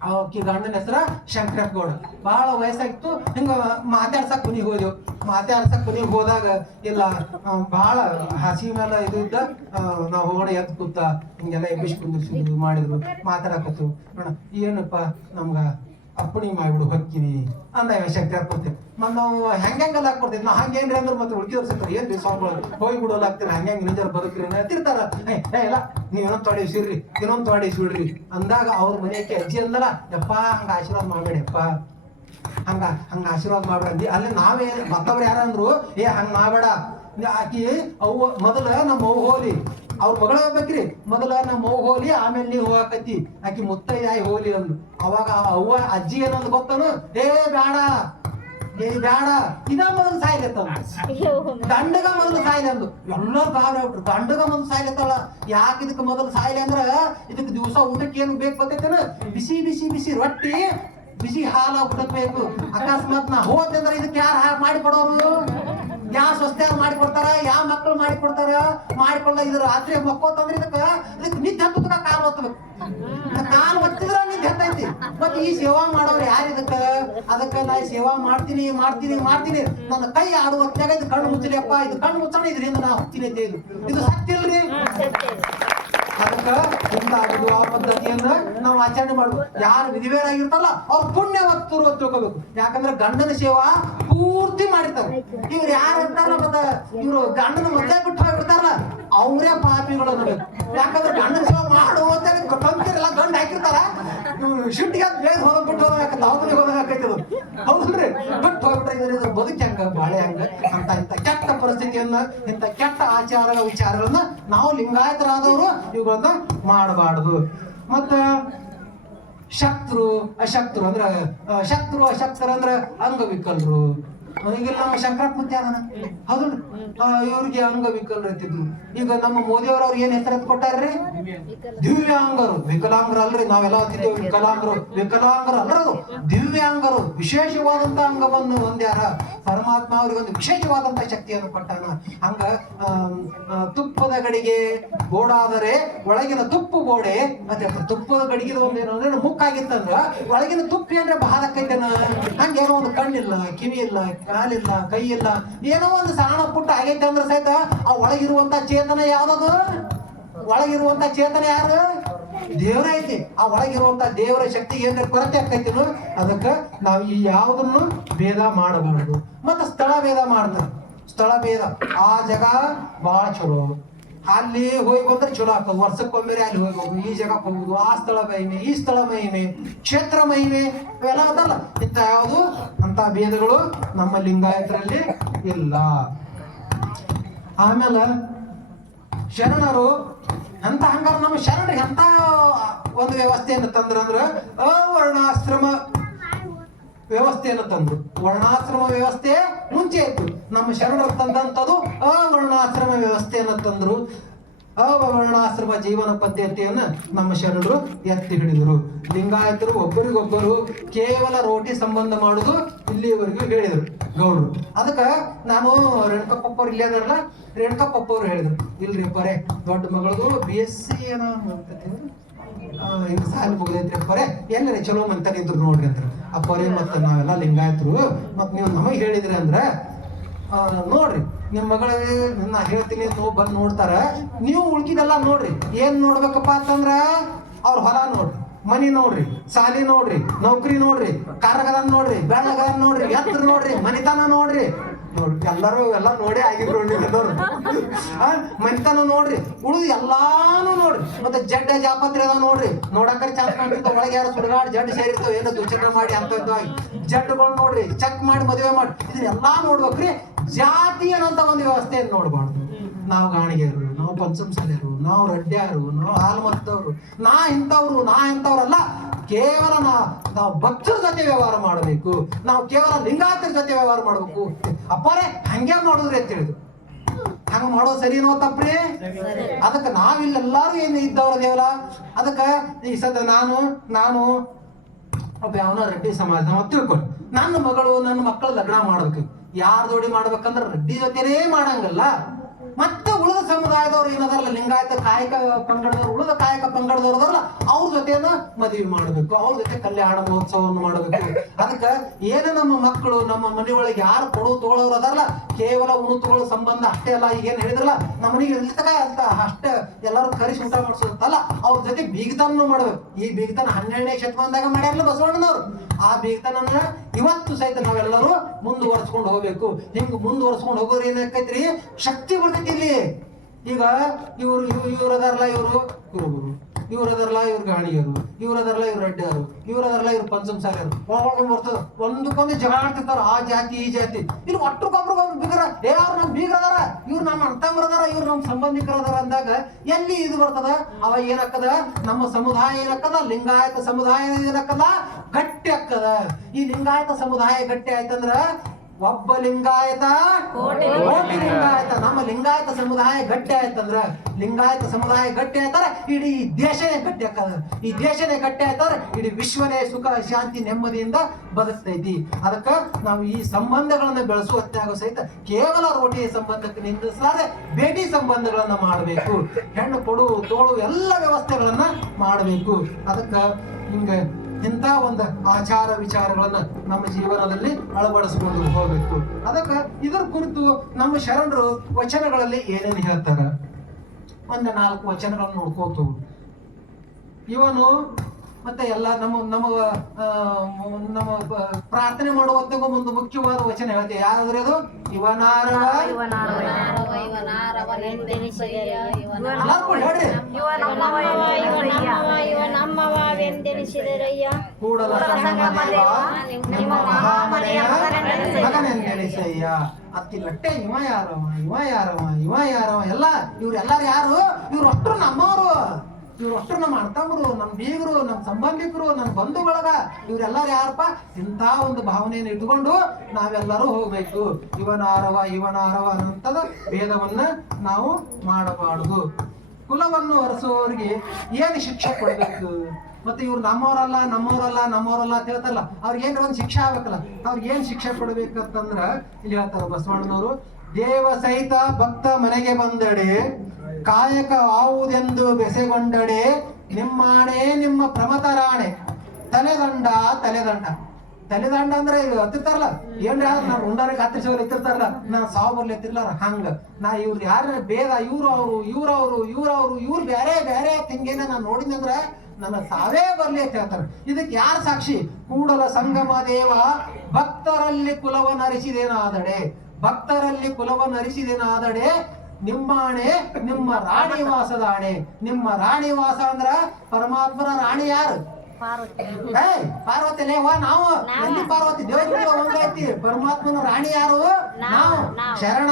ಆಕಿ ಗಂಡನ ಹೆಸರ ಶಂಕರಪ್ಪ ಗೌಡ. ಬಹಳ ವಯಸ್ಸಾಗಿತ್ತು. ಹಿಂಗ ಮಾತಾಡ್ಸಕ್ ಕುನಿಗೆ ಹೋದಾಗ ಇಲ್ಲ ಬಹಳ ಹಸಿ ಮೇಲೆ ಇದು ಇದ್ದ ನಾವು ಹೋಗೋಣ ಎದ್ದು ಕೂತ ಹಿಂಗೆಲ್ಲ ಎಬ್ಬಿಸಿ ಕುಂದಿರ್ಸಿದ್ರು ಮಾಡಿದ್ರು ಮಾತಾಡಕತ್ತು. ನೋಡ ಏನಪ್ಪ ನಮ್ಗ ಅಪ್ಪಣಿ ಮಾಡ್ಬಿಡು ಹೊಕ್ಕಿನಿ ಅಂದ ಶಂಕರಪ್ಪ ಅಂತ. ಮತ್ ನಾವು ಹೆಂಗೆಲ್ಲ ಹಾಕೊಡ್ತೀವಿ ನಾವು ಹಂಗೇನ್ರಿ ಅಂದ್ರೆ ಮತ್ತೆ ಉಳ್ಕಿದವ್ರು ಸಿಗ್ತಾರೆ ಏನ್ರಿ ಸ್ವಾಮಿಗಳು ಹೋಗಿ ಬಿಡೋಲ್ಲ ಆಗ್ತೀರಿ ಹಂಗೆ ನಿಜರು ಬದುಕ್ರಿ ಅಂತಿರ್ತಾರ. ಇಲ್ಲ ನೀವ್ ಇನ್ನೊಂದ್ ತೊಡಿಸಿಡ್ರಿ ಅಂದಾಗ ಅವ್ರ ಮನೆಯಕ್ಕೆ ಅಜ್ಜಿ ಅಂದಲ್ಲ ಯಪ್ಪ ಹಂಗ ಆಶೀರ್ವಾದ ಮಾಡ್ಬೇಡಪ್ಪ, ಹಂಗ ಆಶೀರ್ವಾದ ಮಾಡ್ಬೇಡ ಅಲ್ಲಿ ನಾವೇ ಮತ್ತವ್ರು ಯಾರಂದ್ರು ಹಂಗ ಮಾಡ್ಬೇಡ. ಆಕಿ ಅವ್ವ ಮೊದಲ ನಮ್ಮ ಅವ್ವ ಹೋಲಿ ಅವ್ರ ಮಗಳ ಹೋಗ್ಬೇಕ್ರಿ, ಮೊದಲ ನಮ್ಮ ಅವ್ವ ಹೋಲಿ ಆಮೇಲೆ ನೀವ್ ಹೋಗಾಕತಿ ಆಕಿ ಮುತ್ತೈದ ಹೋಲಿ ಅಂದ್ರು. ಅವಾಗ ಅವ್ವ ಅಜ್ಜಿ ಏನಂದ್ ಗೊತ್ತನು ಬೇಡ ಇದ ಮೊದಲು ಸಾಯ್ಲತ್ತ ಗಂಡಗ ಮೊದಲು ಸಾಯ್ಲಿ ಅಂದು ಎಲ್ಲ ಗಾಬರಿ ಆಗ್ಬಿಟ್ರು. ಗಂಡಗ ಮೊದಲು ಸಾಯ್ಲತ್ತಲ್ಲ ಯಾಕೆ ಇದಕ್ಕೆ ಮೊದಲು ಸಾಯ್ಲಿ ಅಂದ್ರ ಇದಕ್ಕೆ ದಿವಸ ಊಟಕ್ಕೆ ಏನು ಬೇಕು ಗೊತ್ತೈತೇನ ಬಿಸಿ ರೊಟ್ಟಿ ಬಿಸಿ ಹಾಲು ಬೇಕು. ಅಕಸ್ಮಾತ್ ನಾ ಹೋದ್ರೆ ಇದಕ್ಕೆ ಯಾರು ಮಾಡಿಕೊಡೋರು? ಯಾವ ಸ್ವಸ್ಥ್ಯಾರು ಮಾಡಿಕೊಡ್ತಾರ? ಯಾವ ಮಕ್ಕಳು ಮಾಡಿಕೊಡ್ಲ ಇದ್ರ ರಾತ್ರಿ ಮಕ್ಕೋತಂದ್ರೆ ಇದಕ್ಕೆ ನಿದ್ದೆ ಹತ್ತದ ಕಾಲು ಹೊತ್ತಬೇಕು. ಕಾಲು ಹೊತ್ತಿದ್ರ ನಿದ್ದೆ ಹತ್ತೈತಿ. ಮತ್ತೆ ಈ ಸೇವಾ ಮಾಡೋರು ಯಾರು ಅದಕ್ಕೆ ನಾ ಸೇವಾ ಮಾಡ್ತೀನಿ ನನ್ನ ಕೈ ಆಡುವ ಹೊತ್ತಾಗ ಇದು ಕಣ್ಣು ಮುಚ್ಚಲಿಯಪ್ಪ, ಇದು ಕಣ್ಣು ಮುಚ್ಚೋಣ ಇದ್ರಿಂದ ನಾ ಹೋಗ್ತೀನಿ ಇದು ಸತ್ಯ ಇಲ್ರಿ. ಅದಕ್ಕ ಮುಂದಾಗುದು ಆ ಪದ್ಧತಿಯನ್ನ ನಾವು ಆಚರಣೆ ಮಾಡ್ಬೇಕು. ಯಾರು ವಿಧಿವೇರಾಗಿರ್ತಾರಲ್ಲ ಅವ್ರು ಪುಣ್ಯವತ್ತರು ಅಂತ ತಿಳ್ಕೋಬೇಕು. ಯಾಕಂದ್ರೆ ಗಂಡನ ಸೇವಾ ಪೂರ್ತಿ ಮಾಡಿರ್ತಾರೆ. ಇವ್ರು ಯಾರು ಇರ್ತಾರಲ್ಲ ಮತ್ತ ಇವ್ರು ಗಂಡನ ಮೊದಲೇ ಬಿಟ್ಟು ಹೋಗ್ಬಿಡ್ತಾರಲ್ಲ ಅವರೇ ಪಾಪಿಗಳು ಅನ್ನಬೇಕು. ಯಾಕಂದ್ರೆ ಗಂಡನ ಸೇವಾ ಮಾಡುವಂತ ತಂತಿರಲ್ಲ ಗಂಡ ಹಾಕಿರ್ತಾರ ಶಿಟ್ಟಿಗೆ ಬೇಗ ಹೋಗ್ಬಿಟ್ಟು ಹೋದಾಗ ದವಾಖಾನೆಗೆ ಹೋದಾಗ ಆಕೈತದು ಹೌದ್ರಿ. ಬಿಟ್ಟು ಹೋಗ್ಬಿಟ್ರೆ ಬದುಕಿ ಹಂಗ ಬಾಳೆ ಹಂಗ ಇಂಥ ಕೆಟ್ಟ ಪರಿಸ್ಥಿತಿಯನ್ನ ಇಂಥ ಕೆಟ್ಟ ಆಚಾರ ವಿಚಾರಗಳನ್ನ ನಾವು ಲಿಂಗಾಯತರಾದವರು ಇವುಗಳನ್ನ ಮಾಡಬಾರ್ದು. ಮತ್ತ ಶಕ್ತರು ಅಶಕ್ತರು ಅಂದ್ರ ಅಂಗವಿಕಲರು. ಈಗ ನಮ್ಮ ಶಂಕರಪ್ಪ ಮುತ್ಯ ಅದನ ಹೌದು ಇವ್ರಿಗೆ ಅಂಗವಿಕಲರು ಇರ್ತಿದ್ರು. ಈಗ ನಮ್ಮ ಮೋದಿಯವ್ರ ಅವ್ರು ಏನ್ ಹೆಸರು ಕೊಟ್ಟಾರ್ರಿ? ದಿವ್ಯಾಂಗರು. ವಿಕಲಾಂಗರು ಅಲ್ರಿ, ನಾವೆಲ್ಲ ಅಂತಿದ್ದೇವೆ ವಿಕಲಾಂಗರು ಅಲ್ಲರದು ದಿವ್ಯಾಂಗರು. ವಿಶೇಷವಾದಂತ ಅಂಗವನ್ನು ಹೊಂದ್ಯಾರ. ಪರಮಾತ್ಮ ಅವ್ರಿಗೆ ಒಂದು ವಿಶೇಷವಾದಂತ ಶಕ್ತಿಯನ್ನು ಕೊಟ್ಟಾನ. ಹಂಗ ತುಪ್ಪದ ಗಡಿಗೆ ಬೋಡಾದರೆ ಒಳಗಿನ ತುಪ್ಪು ಬೋಡೆ. ಮತ್ತೆ ತುಪ್ಪದ ಗಡಿಗೆ ಒಂದೇನು ಅಂದ್ರೆ ಮುಕ್ಕಾಗಿತ್ತಂದ್ರ ಒಳಗಿನ ತುಪ್ಪ ಏನ್ರೆ ಬಹಾದಕ್ಕೈತೇನ ಹಂಗೇನೋ ಒಂದು ಕಣ್ಣಿಲ್ಲ, ಕಿವಿ ಇಲ್ಲ, ಕಾಲಿಲ್ಲ, ಕೈ ಇಲ್ಲ, ಏನೋ ಒಂದು ಸಣ್ಣ ಪುಟ್ಟ ಆಗೈತೆ ಅಂದ್ರೆ ಸಹಿತ ಆ ಒಳಗಿರುವಂತ ಚೇತನ ಯಾವ್ದದು? ಒಳಗಿರುವಂತ ಚೇತನ ಯಾರು? ದೇವ್ರ ಐತಿ. ಆ ಒಳಗಿರುವಂತ ದೇವರ ಶಕ್ತಿಗೆ ಏನ್ರ ಕೊರತೆ ಆಕೈತಿನು ಅದಕ್ಕ ನಾವು ಈ ಯಾವುದನ್ನು ಭೇದ ಮಾಡಬಾರದು. ಮತ್ತ ಸ್ಥಳ ಭೇದ ಮಾಡ್ತಾರೆ. ಸ್ಥಳ ಭೇದ ಆ ಜಾಗ ಬಹಳ ಚಲೋ, ಅಲ್ಲಿ ಹೋಗಿ ಬಂದ್ರೆ ಚಲೋ ಆಗ್ತದೆ. ವರ್ಷಕ್ಕೊಮ್ಮೆ ಅಲ್ಲಿ ಹೋಗಿ ಹೋಗುದು, ಈ ಜಾಗಕ್ಕೆ ಹೋಗುದು, ಆ ಸ್ಥಳ ಮಹಿಮೆ, ಈ ಸ್ಥಳ ಮಹಿಮೆ, ಕ್ಷೇತ್ರ ಮಹಿಮೆ ಇವೆಲ್ಲ ಅದಲ್ಲ. ಇಂಥ ಯಾವುದು ಅಂತ ಭೇದಗಳು ನಮ್ಮ ಲಿಂಗಾಯತರಲ್ಲಿ ಇಲ್ಲ. ಆಮೇಲೆ ಶರಣರು ಅಂತ ಹಂಗಾರ ನಮ್ಮ ಶರಣರಿಗೆ ಅಂತ ಒಂದು ವ್ಯವಸ್ಥೆಯನ್ನು ತಂದ್ರಂದ್ರ ಅವರ್ಣಾಶ್ರಮ ವ್ಯವಸ್ಥೆಯನ್ನು ತಂದ್ರು. ವರ್ಣಾಶ್ರಮ ವ್ಯವಸ್ಥೆ ಮುಂಚೆ ಇತ್ತು. ನಮ್ಮ ಶರಣರು ತಂದಂಥದ್ದು ಅವರ್ಣಾಶ್ರಮ ವ್ಯವಸ್ಥೆಯನ್ನು ತಂದ್ರು. ಅವರ್ಣಾಶ್ರಮ ಜೀವನ ಪದ್ಧತಿಯನ್ನ ನಮ್ಮ ಶರಣರು ಎತ್ತಿ ಹಿಡಿದರು. ಲಿಂಗಾಯತರು ಒಬ್ಬರಿಗೊಬ್ಬರು ಕೇವಲ ರೋಟಿ ಸಂಬಂಧ ಮಾಡುದು ಇಲ್ಲಿಯವರೆಗೂ ಹೇಳಿದರು ಗೌಡ್ರು. ಅದಕ್ಕ ನಾನು ರೇಣುಕಪ್ಪವ್ರು ಇಲ್ಲೇ ಅದಾರಲ್ಲ, ರೇಣುಕಪ್ಪವ್ರು ಹೇಳಿದ್ರು ಇಲ್ರಿ ಬರೇ ದೊಡ್ಡ ಮಗಳದು BSc ಏನೋ ಹಿಂಗ ಸಾಲಿ ಮುಗಿದೈತ್ರಿ ಬರೇ ಎಲ್ಲರೇ ಚಲೋ ಮಂತಾನೆ ಇದ್ರು ನೋಡ್ರಿ ಅಂತ. ಅಪ್ಪರೇ ಮತ್ತ ನಾವೆಲ್ಲ ಲಿಂಗಾಯತರು ಮತ್ ನೀವು ನಮಗ್ ಹೇಳಿದ್ರಿ ಅಂದ್ರ ನೋಡ್ರಿ ನಿಮ್ ಮಗಳಿಗೆ ನಾ ಹೇಳ್ತೀನಿ ಬಂದ್ ನೋಡ್ತಾರ. ನೀವು ಉಳ್ಕಿದೆಲ್ಲ ನೋಡ್ರಿ. ಏನ್ ನೋಡ್ಬೇಕಪ್ಪ ಅಂತಂದ್ರ ಅವ್ರ ಹೊಲ ನೋಡ್ರಿ, ಮನಿ ನೋಡ್ರಿ, ಸಾಲಿ ನೋಡ್ರಿ, ನೌಕರಿ ನೋಡ್ರಿ, ಕಾರ್ಗದನ್ ನೋಡ್ರಿ, ಬೆಳ್ಳಗದನ್ ನೋಡ್ರಿ, ಎತ್ರ ನೋಡ್ರಿ, ಮನಿತನ ನೋಡ್ರಿ. ಎಲ್ಲರೂ ಎಲ್ಲ ನೋಡಿ ಆಗಿದ್ರು ಮನಿತನ ನೋಡ್ರಿ, ಉಳಿದು ಎಲ್ಲಾನು ನೋಡ್ರಿ. ಮತ್ತೆ ಜಡ್ಡ ಜಾಪತ್ರೆ ಅದ ನೋಡ್ರಿ, ನೋಡಕ ಚಾನ್ಸ್ ಕಾಣ್ತಿರ್ತಾವ. ಒಳಗೆ ಯಾರು ಸುಡಗಾಡ್ ಜಡ್ ಸೇರಿರ್ತಾವ, ಏನೋ ದುಶ್ಚಟ ಮಾಡಿ ಅಂತ ಜಡ್ಡುಗಳು ನೋಡ್ರಿ, ಚೆಕ್ ಮಾಡಿ ಮದುವೆ ಮಾಡಿ ಇದನ್ನೆಲ್ಲಾ ನೋಡ್ಬೇಕ್ರಿ. ಜಾತಿ ಅನ್ನೋಂತ ಒಂದು ವ್ಯವಸ್ಥೆಯನ್ನು ನೋಡ್ಬಾರ್ದು. ನಾವು ಗಾಣಿಗೆರು, ನಾವು ಪಂಚಮಸಾಲಿಯರು, ನಾವು ರಡ್ಡ್ಯಾರು, ನಾವು ಹಾಲ್ಮತ್ತವ್ರು, ನಾ ಇಂಥವ್ರಲ್ಲ. ಕೇವಲ ನಾವು ಭಕ್ತರ ಜೊತೆ ವ್ಯವಹಾರ ಮಾಡಬೇಕು. ನಾವು ಕೇವಲ ಲಿಂಗಾಯತರ ಜೊತೆ ವ್ಯವಹಾರ ಮಾಡ್ಬೇಕು. ಅಪ್ಪರೇ ಹಂಗೆ ಮಾಡುದ್ರಿ ಅಂತ ಹೇಳಿದ್ರು. ಹಂಗ ಮಾಡೋದು ಸರಿನೋ ತಪ್ಪ್ರಿ? ಅದಕ್ಕೆ ನಾವಿಲ್ಲೆಲ್ಲಾರು ಏನು ಇದ್ದವ್ರ ದೇವರ. ಅದಕ್ಕೆ ಈ ಸದ ನಾನು ಒಬ್ಬ ಯಾವನೋ ರೆಡ್ಡಿ ಸಮಾಜ ನಾವು ತಿಳ್ಕೊಂಡು ನನ್ನ ಮಕ್ಕಳ ಲಗ್ನ ಮಾಡ್ಬೇಕು. ಯಾರ ಜೋಡಿ ಮಾಡ್ಬೇಕಂದ್ರೆ ರೆಡ್ಡಿ ಜೊತೆನೇ ಮಾಡಂಗಲ್ಲ. ಮತ್ತೆ ಉಳಿದ ಸಮುದಾಯದವ್ರು ಏನದಾರಲ್ಲ ಲಿಂಗಾಯತ ಕಾಯಕ ಪಂಗಡದವ್ರು ಉಳಿದ ಕಾಯಕ ಪಂಗಡದವ್ರು ಅದಲ್ಲ ಅವ್ರ ಜೊತೆನ ಮದುವೆ ಮಾಡಬೇಕು, ಅವ್ರ ಜೊತೆ ಕಲ್ಯಾಣ ಮಹೋತ್ಸವವನ್ನು ಮಾಡಬೇಕು. ಅದಕ್ಕೆ ಏನು ನಮ್ಮ ಮಕ್ಕಳು ನಮ್ಮ ಮನೆಯೊಳಗೆ ಯಾರು ಕೊಡು ತೋಳವ್ರು ಅದಲ್ಲ ಕೇವಲ ಉಣುತುಗಳು ಸಂಬಂಧ ಅಷ್ಟೇ ಅಲ್ಲ. ಈಗೇನು ಹೇಳಿದ್ರಲ್ಲ ನಮ್ಮ ಮನೆಗೆ ಇರ್ತಕ ಅಂತ ಅಷ್ಟೇ ಎಲ್ಲರೂ ಕರಿಸಿ ಊಟ ಮಾಡಿಸೋದಲ್ಲ, ಅವ್ರ ಜೊತೆ ಬೀಗತನ ಮಾಡ್ಬೇಕು. ಈ ಬೀಗತನ 12ನೇ ಶತಮಾನದಾಗ ಮಾಡ್ಯಾರಲ್ಲ ಬಸವಣ್ಣನವ್ರು. ಆ ಬೀಗತನನ್ನ ಇವತ್ತು ಸಹಿತ ನಾವೆಲ್ಲರೂ ಮುಂದುವರ್ಸ್ಕೊಂಡು ಹೋಗ್ಬೇಕು. ಹಿಂಗ್ ಮುಂದುವರ್ಸ್ಕೊಂಡು ಹೋಗೋರು ಏನಾಕೈತ್ರಿ, ಶಕ್ತಿ ಬರ್ತೈತಿ ಇಲ್ಲಿ. ಈಗ ಇವ್ರದಾರಲ್ಲ ಇವರು ಕುರುಬರು, ಇವ್ರದಾರಲ್ಲ ಇವ್ರ ಗಾಣಿಯರು, ಇವ್ರದಾರಲ್ಲ ಇವ್ರ ಅಡ್ಡಾರು, ಇವ್ರದಾರಲ್ಲ ಇವ್ರ ಪಂಚಮಸಾಲಿಯರು ಒಳಗೊಂಡು ಬರ್ತದ. ಒಂದಕ್ಕೊಂದು ಜಗಳ ಆಡ್ತಿರ್ತಾರ, ಆ ಜಾತಿ ಈ ಜಾತಿ. ಇಲ್ಲಿ ಒಟ್ಟಗೊಬ್ರಿಗೊಬ್ರು ಬಿಗರ ಅವ್ರು ನಮ್ ಬೀಗ್ರದಾರ, ಇವ್ರು ನಮ್ಮ ಅಣ್ಣತಮ್ಮರದಾರ, ಇವ್ರು ನಮ್ಮ ಸಂಬಂಧಿಕರದಾರ ಅಂದಾಗ ಎಲ್ಲಿ ಇದು ಬರ್ತದ? ಅವ ಏನಕ್ಕದ, ನಮ್ಮ ಸಮುದಾಯ ಏನಕ್ಕದ, ಲಿಂಗಾಯತ ಸಮುದಾಯ ಏನಕ್ಕದ, ಗಟ್ಟಿ ಅಕ್ಕದ. ಈ ಲಿಂಗಾಯತ ಸಮುದಾಯ ಗಟ್ಟಿ ಆಯ್ತಂದ್ರ ಒಬ್ಬ ಲಿಂಗಾಯತ ಕೋಟಿ ಲಿಂಗಾಯತ. ನಮ್ಮ ಲಿಂಗಾಯತ ಸಮುದಾಯ ಗಟ್ಟಿ ಆಯ್ತಂದ್ರ, ಲಿಂಗಾಯತ ಸಮುದಾಯ ಗಟ್ಟಿ ಆಯ್ತಾರ ಇಡೀ ದೇಶನೇ ಗಟ್ಟಿ ಆಕ್ಕದ. ಈ ದೇಶನೇ ಗಟ್ಟಿ ಆಯ್ತಾರ ಇಡೀ ವಿಶ್ವನೇ ಸುಖ ಶಾಂತಿ ನೆಮ್ಮದಿಯಿಂದ ಬದುಕ್ತೈತಿ. ಅದಕ್ಕ ನಾವು ಈ ಸಂಬಂಧಗಳನ್ನ ಬೆಳೆಸುವತ್ತಾಗೋ ಸಹಿತ ಕೇವಲ ರೋಟಿ ಸಂಬಂಧಕ್ಕೆ ನಿಂದಿಸಲಾರೆ ಭೇಟಿ ಸಂಬಂಧಗಳನ್ನ ಮಾಡಬೇಕು. ಹೆಣ್ಣು ಕೊಡು ತೋಳು ಎಲ್ಲ ವ್ಯವಸ್ಥೆಗಳನ್ನ ಮಾಡಬೇಕು. ಅದಕ್ಕ ಹಿಂಗ ಇಂಥ ಒಂದು ಆಚಾರ ವಿಚಾರಗಳನ್ನ ನಮ್ಮ ಜೀವನದಲ್ಲಿ ಅಳವಡಿಸಿಕೊಂಡು ಹೋಗ್ಬೇಕು. ಅದಕ್ಕ ಇದರ ಕುರಿತು ನಮ್ಮ ಶರಣರು ವಚನಗಳಲ್ಲಿ ಏನೇನು ಹೇಳ್ತಾರ, ಒಂದು 4 ವಚನಗಳನ್ನು ನೋಡ್ಕೋತು. ಇವನು ಮತ್ತೆ ಎಲ್ಲ ನಮ್ಮ ಪ್ರಾರ್ಥನೆ ಮಾಡುವಂತ ಒಂದು ಮುಖ್ಯವಾದ ವಚನ ಹೇಳ್ತೇವೆ. ಯಾರಾದ್ರೆ ಅದು ಇವನಾರವ ಕೂಡಲ ಮಗನೆಂದೆನಿಸಯ್ಯ. ಅತ್ತಿಗಟ್ಟೆ ಇವ ಯಾರವ ಇವ ಯಾರವ ಇವ ಯಾರವ ಎಲ್ಲ ಇವ್ರೆಲ್ಲಾರು ಯಾರು? ಇವ್ರು ಅಷ್ಟ್ರು ನಮ್ಮವರು, ಇವ್ರು ಅಷ್ಟ್ರು ನಮ್ಮ ಅಣ್ಣತಮ್ಮರು, ನಮ್ಮ ಬೀಗರು, ನಮ್ಮ ಸಂಬಂಧಿಕರು, ನಮ್ಮ ಬಂಧು ಬಳಗ. ಇವ್ರೆಲ್ಲರೂ ಯಾರಪ್ಪ? ಇಂಥ ಒಂದು ಭಾವನೆಯನ್ನು ಇಟ್ಕೊಂಡು ನಾವೆಲ್ಲರೂ ಹೋಗ್ಬೇಕು. ಇವನಾರವ ಅನ್ನುವಂಥದ್ದು ಭೇದವನ್ನ ನಾವು ಮಾಡಬಾರದು. ಕುಲವನ್ನು ಹೊರಿಸುವವರಿಗೆ ಏನು ಶಿಕ್ಷೆ ಕೊಡ್ಬೇಕು? ಮತ್ತೆ ಇವ್ರು ನಮ್ಮವರಲ್ಲ ಅಂತ ಹೇಳ್ತಾರಲ್ಲ, ಅವ್ರಿಗೆ ಏನ್ ಒಂದು ಶಿಕ್ಷೆ ಆಗ್ಬೇಕಲ್ಲ, ಅವ್ರಿಗೆ ಏನ್ ಶಿಕ್ಷೆ ಕೊಡ್ಬೇಕಂತಂದ್ರ ಇಲ್ಲಿ ಹೇಳ್ತಾರ ಬಸವಣ್ಣನವರು, ದೇವ ಸಹಿತ ಭಕ್ತ ಮನೆಗೆ ಬಂದಡೆ ಕಾಯಕ ಆವುದೆಂದು ಬೆಸೆಗೊಂಡಡೆ ನಿಮ್ಮಾಣೆ ನಿಮ್ಮ ಪ್ರಮತರಾಣೆ ತಲೆದಂಡ ಅಂದ್ರೆ ಹತ್ತಿರ್ತಾರಲ್ಲ, ಏನ್ರ ನಾವ್ ಉಂಡಾರಿಗೆ ಹತ್ತಿರ್ಸೋರು ಎತ್ತಿರ್ತಾರಲ್ಲ, ನಾನು ಸಾವು ಬರ್ಲಿ ಎತ್ತಿರ್ಲಾರ ಹಂಗ ನಾ ಇವ್ರು ಯಾರ ಭೇದ ಇವ್ರು ಬೇರೆ ತಿಂಗೇನ ನಾನು ನೋಡಿದಂದ್ರ ನನ್ನ ಸಾವೇ ಬರ್ಲಿ ಅಂತ ಹೇಳ್ತಾರೆ. ಇದಕ್ಕೆ ಯಾರು ಸಾಕ್ಷಿ? ಕೂಡಲ ಸಂಗಮ ದೇವ ಭಕ್ತರಲ್ಲಿ ಕುಲವನ್ನರಿಸಿದೇನಾದಡೆ ನಿಮ್ಮಾಣೆ ನಿಮ್ಮ ರಾಣಿವಾಸದ ಆಣೆ. ನಿಮ್ಮ ರಾಣಿವಾಸ ಅಂದ್ರ ಪರಮಾತ್ಮನ ರಾಣಿ ಯಾರು? ಪಾರ್ವತಿ ಲೇವಾ ನಾವು ಎಲ್ಲಿ ಪಾರ್ವತಿ ದೇವರ ಒಂದೈತಿ. ಪರಮಾತ್ಮನ ರಾಣಿ ಯಾರು? ನಾವು ಶರಣ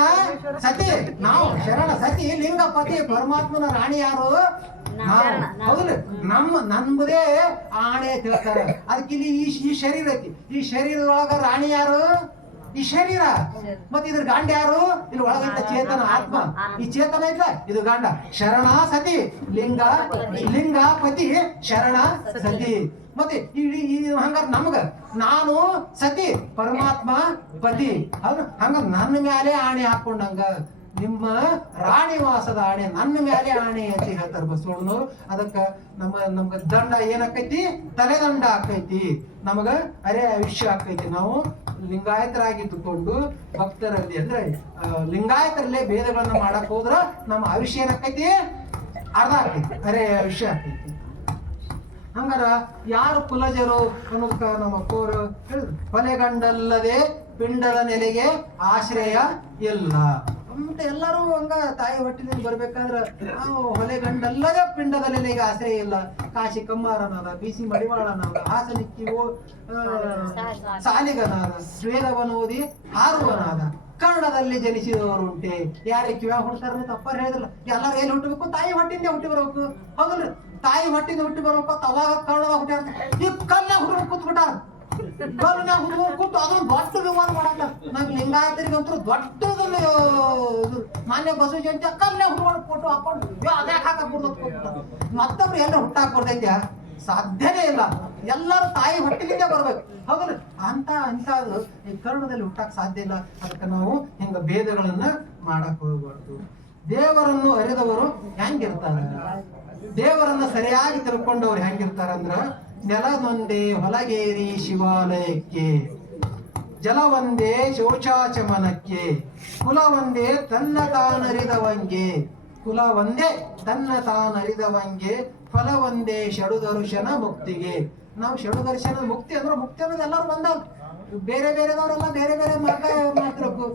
ಸತಿ ಲಿಂಗಪತಿ. ಪರಮಾತ್ಮನ ರಾಣಿ ಯಾರು? ಹೌದ್ರಿ. ನಮ್ಮದೇ ಆಣೆ ಅಂತ ಹೇಳ್ತಾರೆ. ಅದಕ್ಕೆ ಇಲ್ಲಿ ಈ ಶರೀರ ಐತಿ, ಈ ಶರೀರದೊಳಗ ರಾಣಿ ಯಾರು? ಈ ಶರೀರ. ಮತ್ತೆ ಇದ್ರ ಗಂಡ ಯಾರು? ಇಲ್ಲಿ ಒಳಗಂತ ಚೇತನ ಆತ್ಮ. ಈ ಚೇತನ ಐತ್ಲ ಇದು ಗಂಡ. ಶರಣ ಸತಿ ಲಿಂಗ ಪತಿ ಶರಣ ಸತಿ. ಮತ್ತೆ ಹಂಗಾರ ನಮ್ಗ ನಾನು ಸತಿ ಪರಮಾತ್ಮ ಪತಿ. ಹಂಗ ನನ್ನ ಮ್ಯಾಲೆ ಆಣೆ ಹಾಕೊಂಡಂಗ ನಿಮ್ಮ ರಾಣಿವಾಸದ ಆಣೆ ನನ್ನ ಮ್ಯಾಲೆ ಆಣೆ ಅಂತ ಹೇಳ್ತಾರೆ ಬಸವಣ್ಣನವರು. ಅದಕ್ಕ ನಮ್ಗ ದಂಡ ಏನಕ್ಕೈತಿ? ತಲೆದಂಡ ಆಕೈತಿ. ನಮಗ ಆಯುಷ್ಯ ಆಕೈತಿ. ನಾವು ಲಿಂಗಾಯತರಾಗಿದ್ದುಕೊಂಡು ಭಕ್ತರಲ್ಲಿ ಅಂದ್ರೆ ಲಿಂಗಾಯತರಲ್ಲೇ ಭೇದಗಳನ್ನ ಮಾಡಕ್ ಹೋದ್ರ ನಮ್ಮ ಆಯುಷ್ಯ ಏನಾಕೈತಿ? ಅರ್ಧ ಆಕೈತಿ, ಆಯುಷ್ಯ ಆಕೈತಿ. ಹಂಗಾರ ಯಾರು ಕುಲಜರು ಅನ್ನೋದಕ್ಕ ನಮ್ಮ ಅಪ್ಪವರು ಹೇಳಿದ್ರು, ಹೊಲೆಗಂಡಲ್ಲದೆ ಪಿಂಡದ ನೆಲೆಗೆ ಆಶ್ರಯ ಇಲ್ಲ ಅಂತ. ಎಲ್ಲರೂ ಹಂಗ ತಾಯಿ ಹೊಟ್ಟಿನಿಂದ ಬರ್ಬೇಕಾದ್ರ ಹೊಲೆಗಂಡಲ್ಲದೆ ಪಿಂಡದ ನೆಲೆಗೆ ಆಶ್ರಯ ಇಲ್ಲ. ಕಾಶಿ ಕಮ್ಮಾರನಾದ, ಬಿಸಿ ಮಡಿವಾಳನಾದ, ಹಾಸನಿಕ್ಕಿ ಸಾಲಿಗನಾದ, ವೇದವನ್ನು ಓದಿ ಹಾರುವನಾದ, ಕನ್ನಡದಲ್ಲಿ ಜನಿಸಿದವರುಂಟೆ. ಯಾರಿಗೆ ಕಿವ್ಯಾಗ ಹುಡ್ತಾರ ತಪ್ಪರ್ ಹೇಳಿದ್ರಲ್ಲ, ಎಲ್ಲರೂ ಎಲ್ಲಿ ಹುಟ್ಟಬೇಕು? ತಾಯಿ ಹೊಟ್ಟಿಂದ ಹುಟ್ಟಿ ಬರ್ಬೇಕು. ಹೌದಲ್ರಿ? ತಾಯಿ ಹೊಟ್ಟಿಂದ ಹುಟ್ಟಿ ಬರ್ಬೇಕು. ಅವಾಗ ಕನ್ನಡದಾಗ ಹುಟ್ಟ್ಯಾರ. ಈ ಕಲ್ಯಾಗ ಹುಡುಗ ಕೂತ್ಬಿಟ್ಟಾರ. ಕಲ್ಯಾಗ ಹುಡುಗ ಕೂತು ಅದೊಂದು ದೊಡ್ಡ ವ್ಯವಹಾರ ಮಾಡಾಕ. ನಾವ್ ಲಿಂಗಾಯತರಿಗಂತೂ ದೊಡ್ಡದಲ್ಲಿ ಮಾನ್ಯ ಬಸವ ಜಯಂತಿ ಕಲ್ಯಾಗ ಹುಡುಗ ಫೋಟೋ ಹಾಕೊಂಡು ಅದೇ ಹಾಕಬಿಡ್ದು. ಮತ್ತೊಬ್ರು ಎಲ್ಲ ಹುಟ್ಟಾಕ್ ಬರ್ತೈತ್ಯ? ಸಾಧ್ಯನೇ ಇಲ್ಲ. ಎಲ್ಲರೂ ತಾಯಿ ಹೊಟ್ಟಿಲಿಂದ ಬರ್ಬೇಕು. ಹೌದಲ್ಲ? ಅಂತದ್ದು ಈ ಕನ್ನಡದಲ್ಲಿ ಹುಟ್ಟಾಕ್ ಸಾಧ್ಯ ಇಲ್ಲ. ಅದಕ್ಕೆ ನಾವು ಹಿಂಗ ಭೇದಗಳನ್ನ ಮಾಡಕ್ ಹೋಗ್ಬಾರ್ದು. ದೇವರನ್ನು ಅರಿದವರು ಹೆಂಗಿರ್ತಾರ, ದೇವರನ್ನ ಸರಿಯಾಗಿ ತಿಳ್ಕೊಂಡವ್ರು ಹೆಂಗಿರ್ತಾರಂದ್ರ, ನೆಲದೊಂದೇ ಹೊಲಗೇರಿ ಶಿವಾಲಯಕ್ಕೆ, ಜಲವೊಂದೇ ಶೌಚಾಚಮನಕ್ಕೆ, ಕುಲವೊಂದೇ ತನ್ನ ತಾನರಿದವಂಗೆ, ಕುಲ ಒಂದೇ ತನ್ನ ತಾನರಿದವಂಗೆ, ಫಲವೊಂದೇ ಷಡುದರ್ಶನ ಮುಕ್ತಿಗೆ. ನಾವು ಷಡುದರ್ಶನ ಮುಕ್ತಿ ಅಂದ್ರೆ ಮುಕ್ತಿ ಅನ್ನೋದು ಎಲ್ಲರೂ ಬಂದವ್, ಬೇರೆ ಬೇರೆದವರೆಲ್ಲ ಬೇರೆ ಬೇರೆ ಮಾತ್ರ ಮಾಡ್ತಿರ್ಬೇಕು.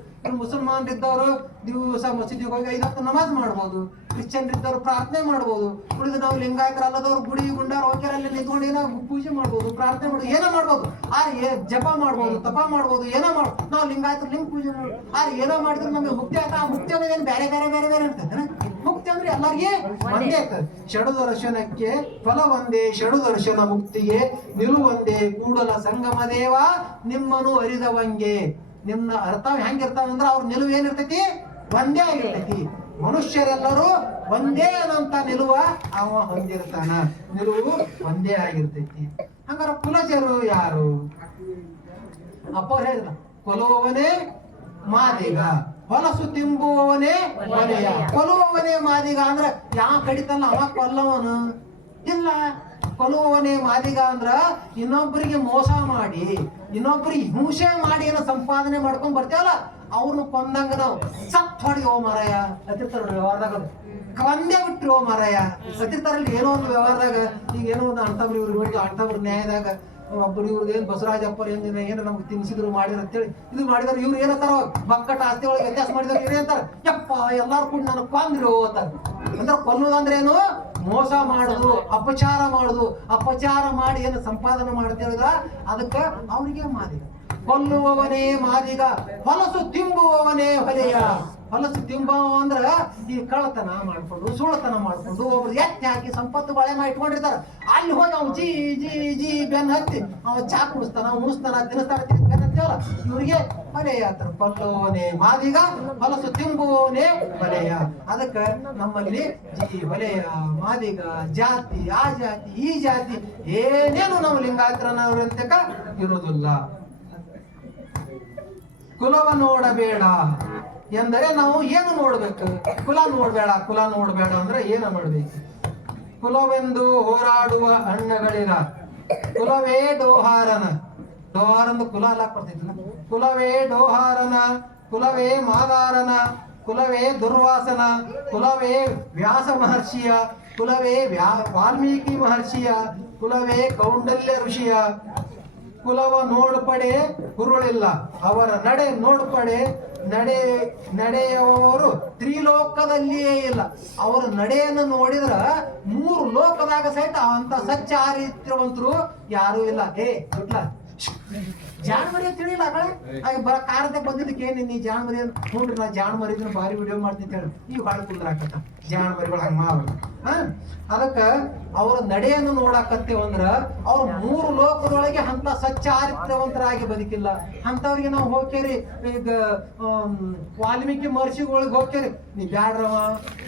ಮುಸಲ್ಮಾನ್ರಿದ್ದವರು ದಿವಸ ಮಸೀದಿಗೆ ಹೋಗಿ 5 ಹೊತ್ತು ನಮಾಜ್ ಮಾಡ್ಬೋದು, ಕ್ರಿಶ್ಚಿಯನ್ರಿದ್ದವರು ಪ್ರಾರ್ಥನೆ ಮಾಡ್ಬೋದು, ಉಳಿದು ನಾವು ಲಿಂಗಾಯತರ ಅಲ್ಲದವ್ರು ಗುಡಿ ಗುಂಡಾರ ಹೋಗ್ಯಾರಲ್ಲಿ ನಿಂತ್ಕೊಂಡು ಏನೋ ಪೂಜೆ ಮಾಡ್ಬೋದು, ಪ್ರಾರ್ಥನೆ ಮಾಡ್ಬೋದು, ಏನೋ ಮಾಡ್ಬೋದು. ಜಪ ಮಾಡ್ಬೋದು, ತಪ ಮಾಡ್ಬೋದು, ಏನೋ ಮಾಡ್ಬೋದು. ನಾವು ಲಿಂಗಾಯತರು ಲಿಂಗ ಪೂಜೆ ಮಾಡ್ಬೋದು. ಏನೋ ಮಾಡಿದ್ರೆ ನಮಗೆ ಮುಕ್ತಿ ಆಯ್ತಾ? ಆ ಮುಕ್ತಿ ಅನ್ನೋದು ಏನು ಬೇರೆ ಬೇರೆ ಬೇರೆ ಬೇರೆ ಇರ್ತದೆ. ಮುಕ್ತಿ ಅಂದ್ರೆ ಎಲ್ಲರಿಗೆ ಒಂದೇ ಆಗ್ತದೆ. ಷಡು ದರ್ಶನಕ್ಕೆ ಫಲ ಒಂದೇ, ಷಡು ದರ್ಶನ ಮುಕ್ತಿಗೆ ನಿಲುವಂದೇ, ಕೂಡಲ ಸಂಗಮ ದೇವ ನಿಮ್ಮನು ಅರಿದವಂಗೆ. ನಿಮ್ಮ ಅರ್ಥ ಹೆಂಗಿರ್ತಾವಂದ್ರ ಅವ್ರ ನಿಲುವು ಏನಿರ್ತೈತಿ? ಒಂದೇ ಆಗಿರ್ತೈತಿ. ಮನುಷ್ಯರೆಲ್ಲರೂ ಒಂದೇ ಅನ್ನಂತ ನಿಲುವ ಅವ ಹೊಂದಿರ್ತಾನ, ನಿಲುವು ಒಂದೇ ಆಗಿರ್ತೈತಿ. ಹಂಗಾರ ಕುಲಜರು ಯಾರು? ಅಪ್ಪ ಹೇಳಿದ, ಕೊಲುವವನೇ ಮಾದಿಗ, ಹೊಲಸು ತಿಂಬುವವನೇ ಕೊಲೆಯ. ಕೊಲುವವನೇ ಮಾದಿಗ ಅಂದ್ರ ಯಾವ ಕಡಿತಲ್ಲ ಅವ ಕೊಲ್ಲವನು ಇಲ್ಲ. ಕೊಲುವವನೇ ಮಾದಿಗ ಅಂದ್ರ ಇನ್ನೊಬ್ಬರಿಗೆ ಮೋಸ ಮಾಡಿ, ಇನ್ನೊಬ್ಬರಿಗೆ ಹಿಂಸೆ ಮಾಡಿ ಏನೋ ಸಂಪಾದನೆ ಮಾಡ್ಕೊಂಡ್ ಬರ್ತೇವಲ್ಲ, ಅವ್ರನ್ನ ಕೊಂದಂಗ ನಾವು ಸತ್ ಹೊಡಿ ಓ ಮಾರಾಯ ಅತಿರ್ತಾರ ವ್ಯವಹಾರದಾಗ, ಕೊಂದೇ ಬಿಟ್ರಿ ಓ ಮಾರಾಯ ಸತಿರ್ತಾರಲ್ಲಿ. ಏನೋ ಒಂದು ವ್ಯವಹಾರದಾಗ ಈಗ ಏನೋ ಒಂದು ಅಂಟಬ್ರಿ ಇವ್ರಿಗೆ ಅಂಟಬ್ರ ನ್ಯಾಯದಾಗ ಒಬ್ಬರು ಇವ್ರದ್ದು ಏನು ಬಸವರಾಜಪ್ಪ ಏನು ನಮ್ಗೆ ತಿನ್ಸಿದ್ರು ಮಾಡಿದ್ರು ಅಂತೇಳಿ ಇದು ಮಾಡಿದಾರೆ. ಇವ್ರು ಏನಂತಾರ ಬಕ್ಕಟ ಆಸ್ತಿ ಒಳಗೆ ವ್ಯತ್ಯಾಸ ಮಾಡಿದಾರೆ. ಇವ್ರು ಏನಂತಾರ, ಯಪ್ಪ ಎಲ್ಲಾರು ಕೂಡ ನಾನು ಕೊಂದ್ರು ಅಂತಾರ. ಅಂದ್ರೆ ಕೊಲ್ಲುದಂದ್ರೆ ಏನು? ಮೋಸ ಮಾಡುದು, ಅಪಚಾರ ಮಾಡುದು. ಅಪಚಾರ ಮಾಡಿ ಏನು ಸಂಪಾದನೆ ಮಾಡ್ತೇಳಿದ್ರ ಅದಕ್ಕ ಅವ್ರಿಗೆ ಮಾದಿಗ. ಕೊಲ್ಲುವವನೇ ಮಾದಿಗ, ಹೊಲಸು ತಿಂಬುವವನೇ ಹೊಲೆಯ. ಹೊಲಸು ತಿಂಬವ ಅಂದ್ರ ಈ ಕಳ್ಳತನ ಮಾಡ್ಕೊಂಡು, ಸುಳ್ಳತನ ಮಾಡ್ಕೊಂಡು, ಒಬ್ರು ಎತ್ತಿ ಹಾಕಿ ಸಂಪತ್ತು ಬಾಳೆ ಮಾಡಿ ಇಟ್ಕೊಂಡಿರ್ತಾರ. ಅಲ್ಲಿ ಹೋಗಿ ಅವ್ನು ಜಿ ಜಿ ಜಿ ಬೆನ್ ಹತ್ತಿ ಅವ ಚಾ ಕುಡಿಸ್ತಾನ, ಉಣಿಸ್ತಾನ, ತಿನ್ನಿಸ್ತಾನ, ಬೆನ್ ಹತ್ತಿವಲ್ಲ ಇವ್ರಿಗೆ ಹೊಲೆಯ ಅಂತಾರ. ಕೊಲ್ಲುವವನೇ ಮಾದಿಗ, ಹೊಲಸು ತಿಂಬುವವನೇ ಹೊಲೆಯ. ಅದಕ್ಕ ನಮ್ಮಲ್ಲಿ ಜಿ ಹೊಲೆಯ, ಮಾದಿಗ, ಜಾತಿ, ಆ ಜಾತಿ, ಈ ಜಾತಿ ಏನೇನು ನಾವು ಲಿಂಗಾಯತರನವರಂತಕ ಇರುವುದಿಲ್ಲ. ಕುಲವ ನೋಡಬೇಡ ಎಂದರೆ ನಾವು ಏನು ನೋಡ್ಬೇಕು? ಕುಲ ನೋಡ್ಬೇಡ. ಕುಲ ನೋಡ್ಬೇಡ ಅಂದ್ರೆ ಏನು ಮಾಡ್ಬೇಕು? ಕುಲವೆಂದು ಹೋರಾಡುವ ಅಣ್ಣಗಳಿರ, ಕುಲವೇ ಡೋಹಾರನ. ಡೋಹಾರಂದು ಕುಲ ಅಲ್ಲ ಕೊಡ್ತಿದ್ದಿಲ್ಲ. ಕುಲವೇ ಡೋಹಾರನ, ಕುಲವೇ ಮಾದಾರನ, ಕುಲವೇ ದುರ್ವಾಸನ, ಕುಲವೇ ವ್ಯಾಸ ಮಹರ್ಷಿಯ, ಕುಲವೇ ವಾಲ್ಮೀಕಿ ಮಹರ್ಷಿಯ, ಕುಲವೇ ಕೌಂಡಲ್ಯ ಋಷಿಯ. ಕುಲವ ನೋಡ್ಪಡೆ ಕುರುಳಿಲ್ಲ, ಅವರ ನಡೆ ನೋಡ್ಪಡೆ ನಡೆಯುವವರು ತ್ರಿಲೋಕದಲ್ಲಿಯೇ ಇಲ್ಲ. ಅವರ ನಡೆಯನ್ನು ನೋಡಿದ್ರ 3 ಲೋಕದಾಗ ಸಹಿತ ಅಂತ ಸಚ್ಚಾರಿತ್ರವಂತರು ಯಾರು ಇಲ್ಲ. ಜಾಣಮರಿ ತಿಳಿಲ್ಲ ಆ ಕಡೆ ಕಾರದಾಗ ಬಂದಿದ್ದಕ್ಕೆ ಏನ್ ನೀ ಜಾಣಮರಿ ನೋಡ್ರಿ, ನಾ ಜಾಣಮರಿದ್ರ ಭಾರಿ ವಿಡಿಯೋ ಮಾಡ್ತೀನಿ ಹೇಳಿ ಈಗ ಬಾಳ ಕುಂದ್ರಾಕತ್ತ ಜಾಣಮರಿಗಳು ಹಂಗ ಮಾವ. ಅದಕ್ಕ ಅವ್ರ ನಡೆಯನ್ನು ನೋಡಾಕತ್ತೇವಂದ್ರ ಅವ್ರ 3 ಲೋಕದೊಳಗೆ ಅಂತ ಸಚ್ಚಾರಿತ್ರವಂತರಾಗಿ ಬದುಕಿಲ್ಲ. ಅಂತವ್ರಿಗೆ ನಾವು ಹೋಗ್ತೇರಿ. ಈಗ ವಾಲ್ಮೀಕಿ ಮಹರ್ಷಿಗಳಿಗೆ ಹೋಗ್ತೇರಿ, ನೀ ಬ್ಯಾಡ್ರವ,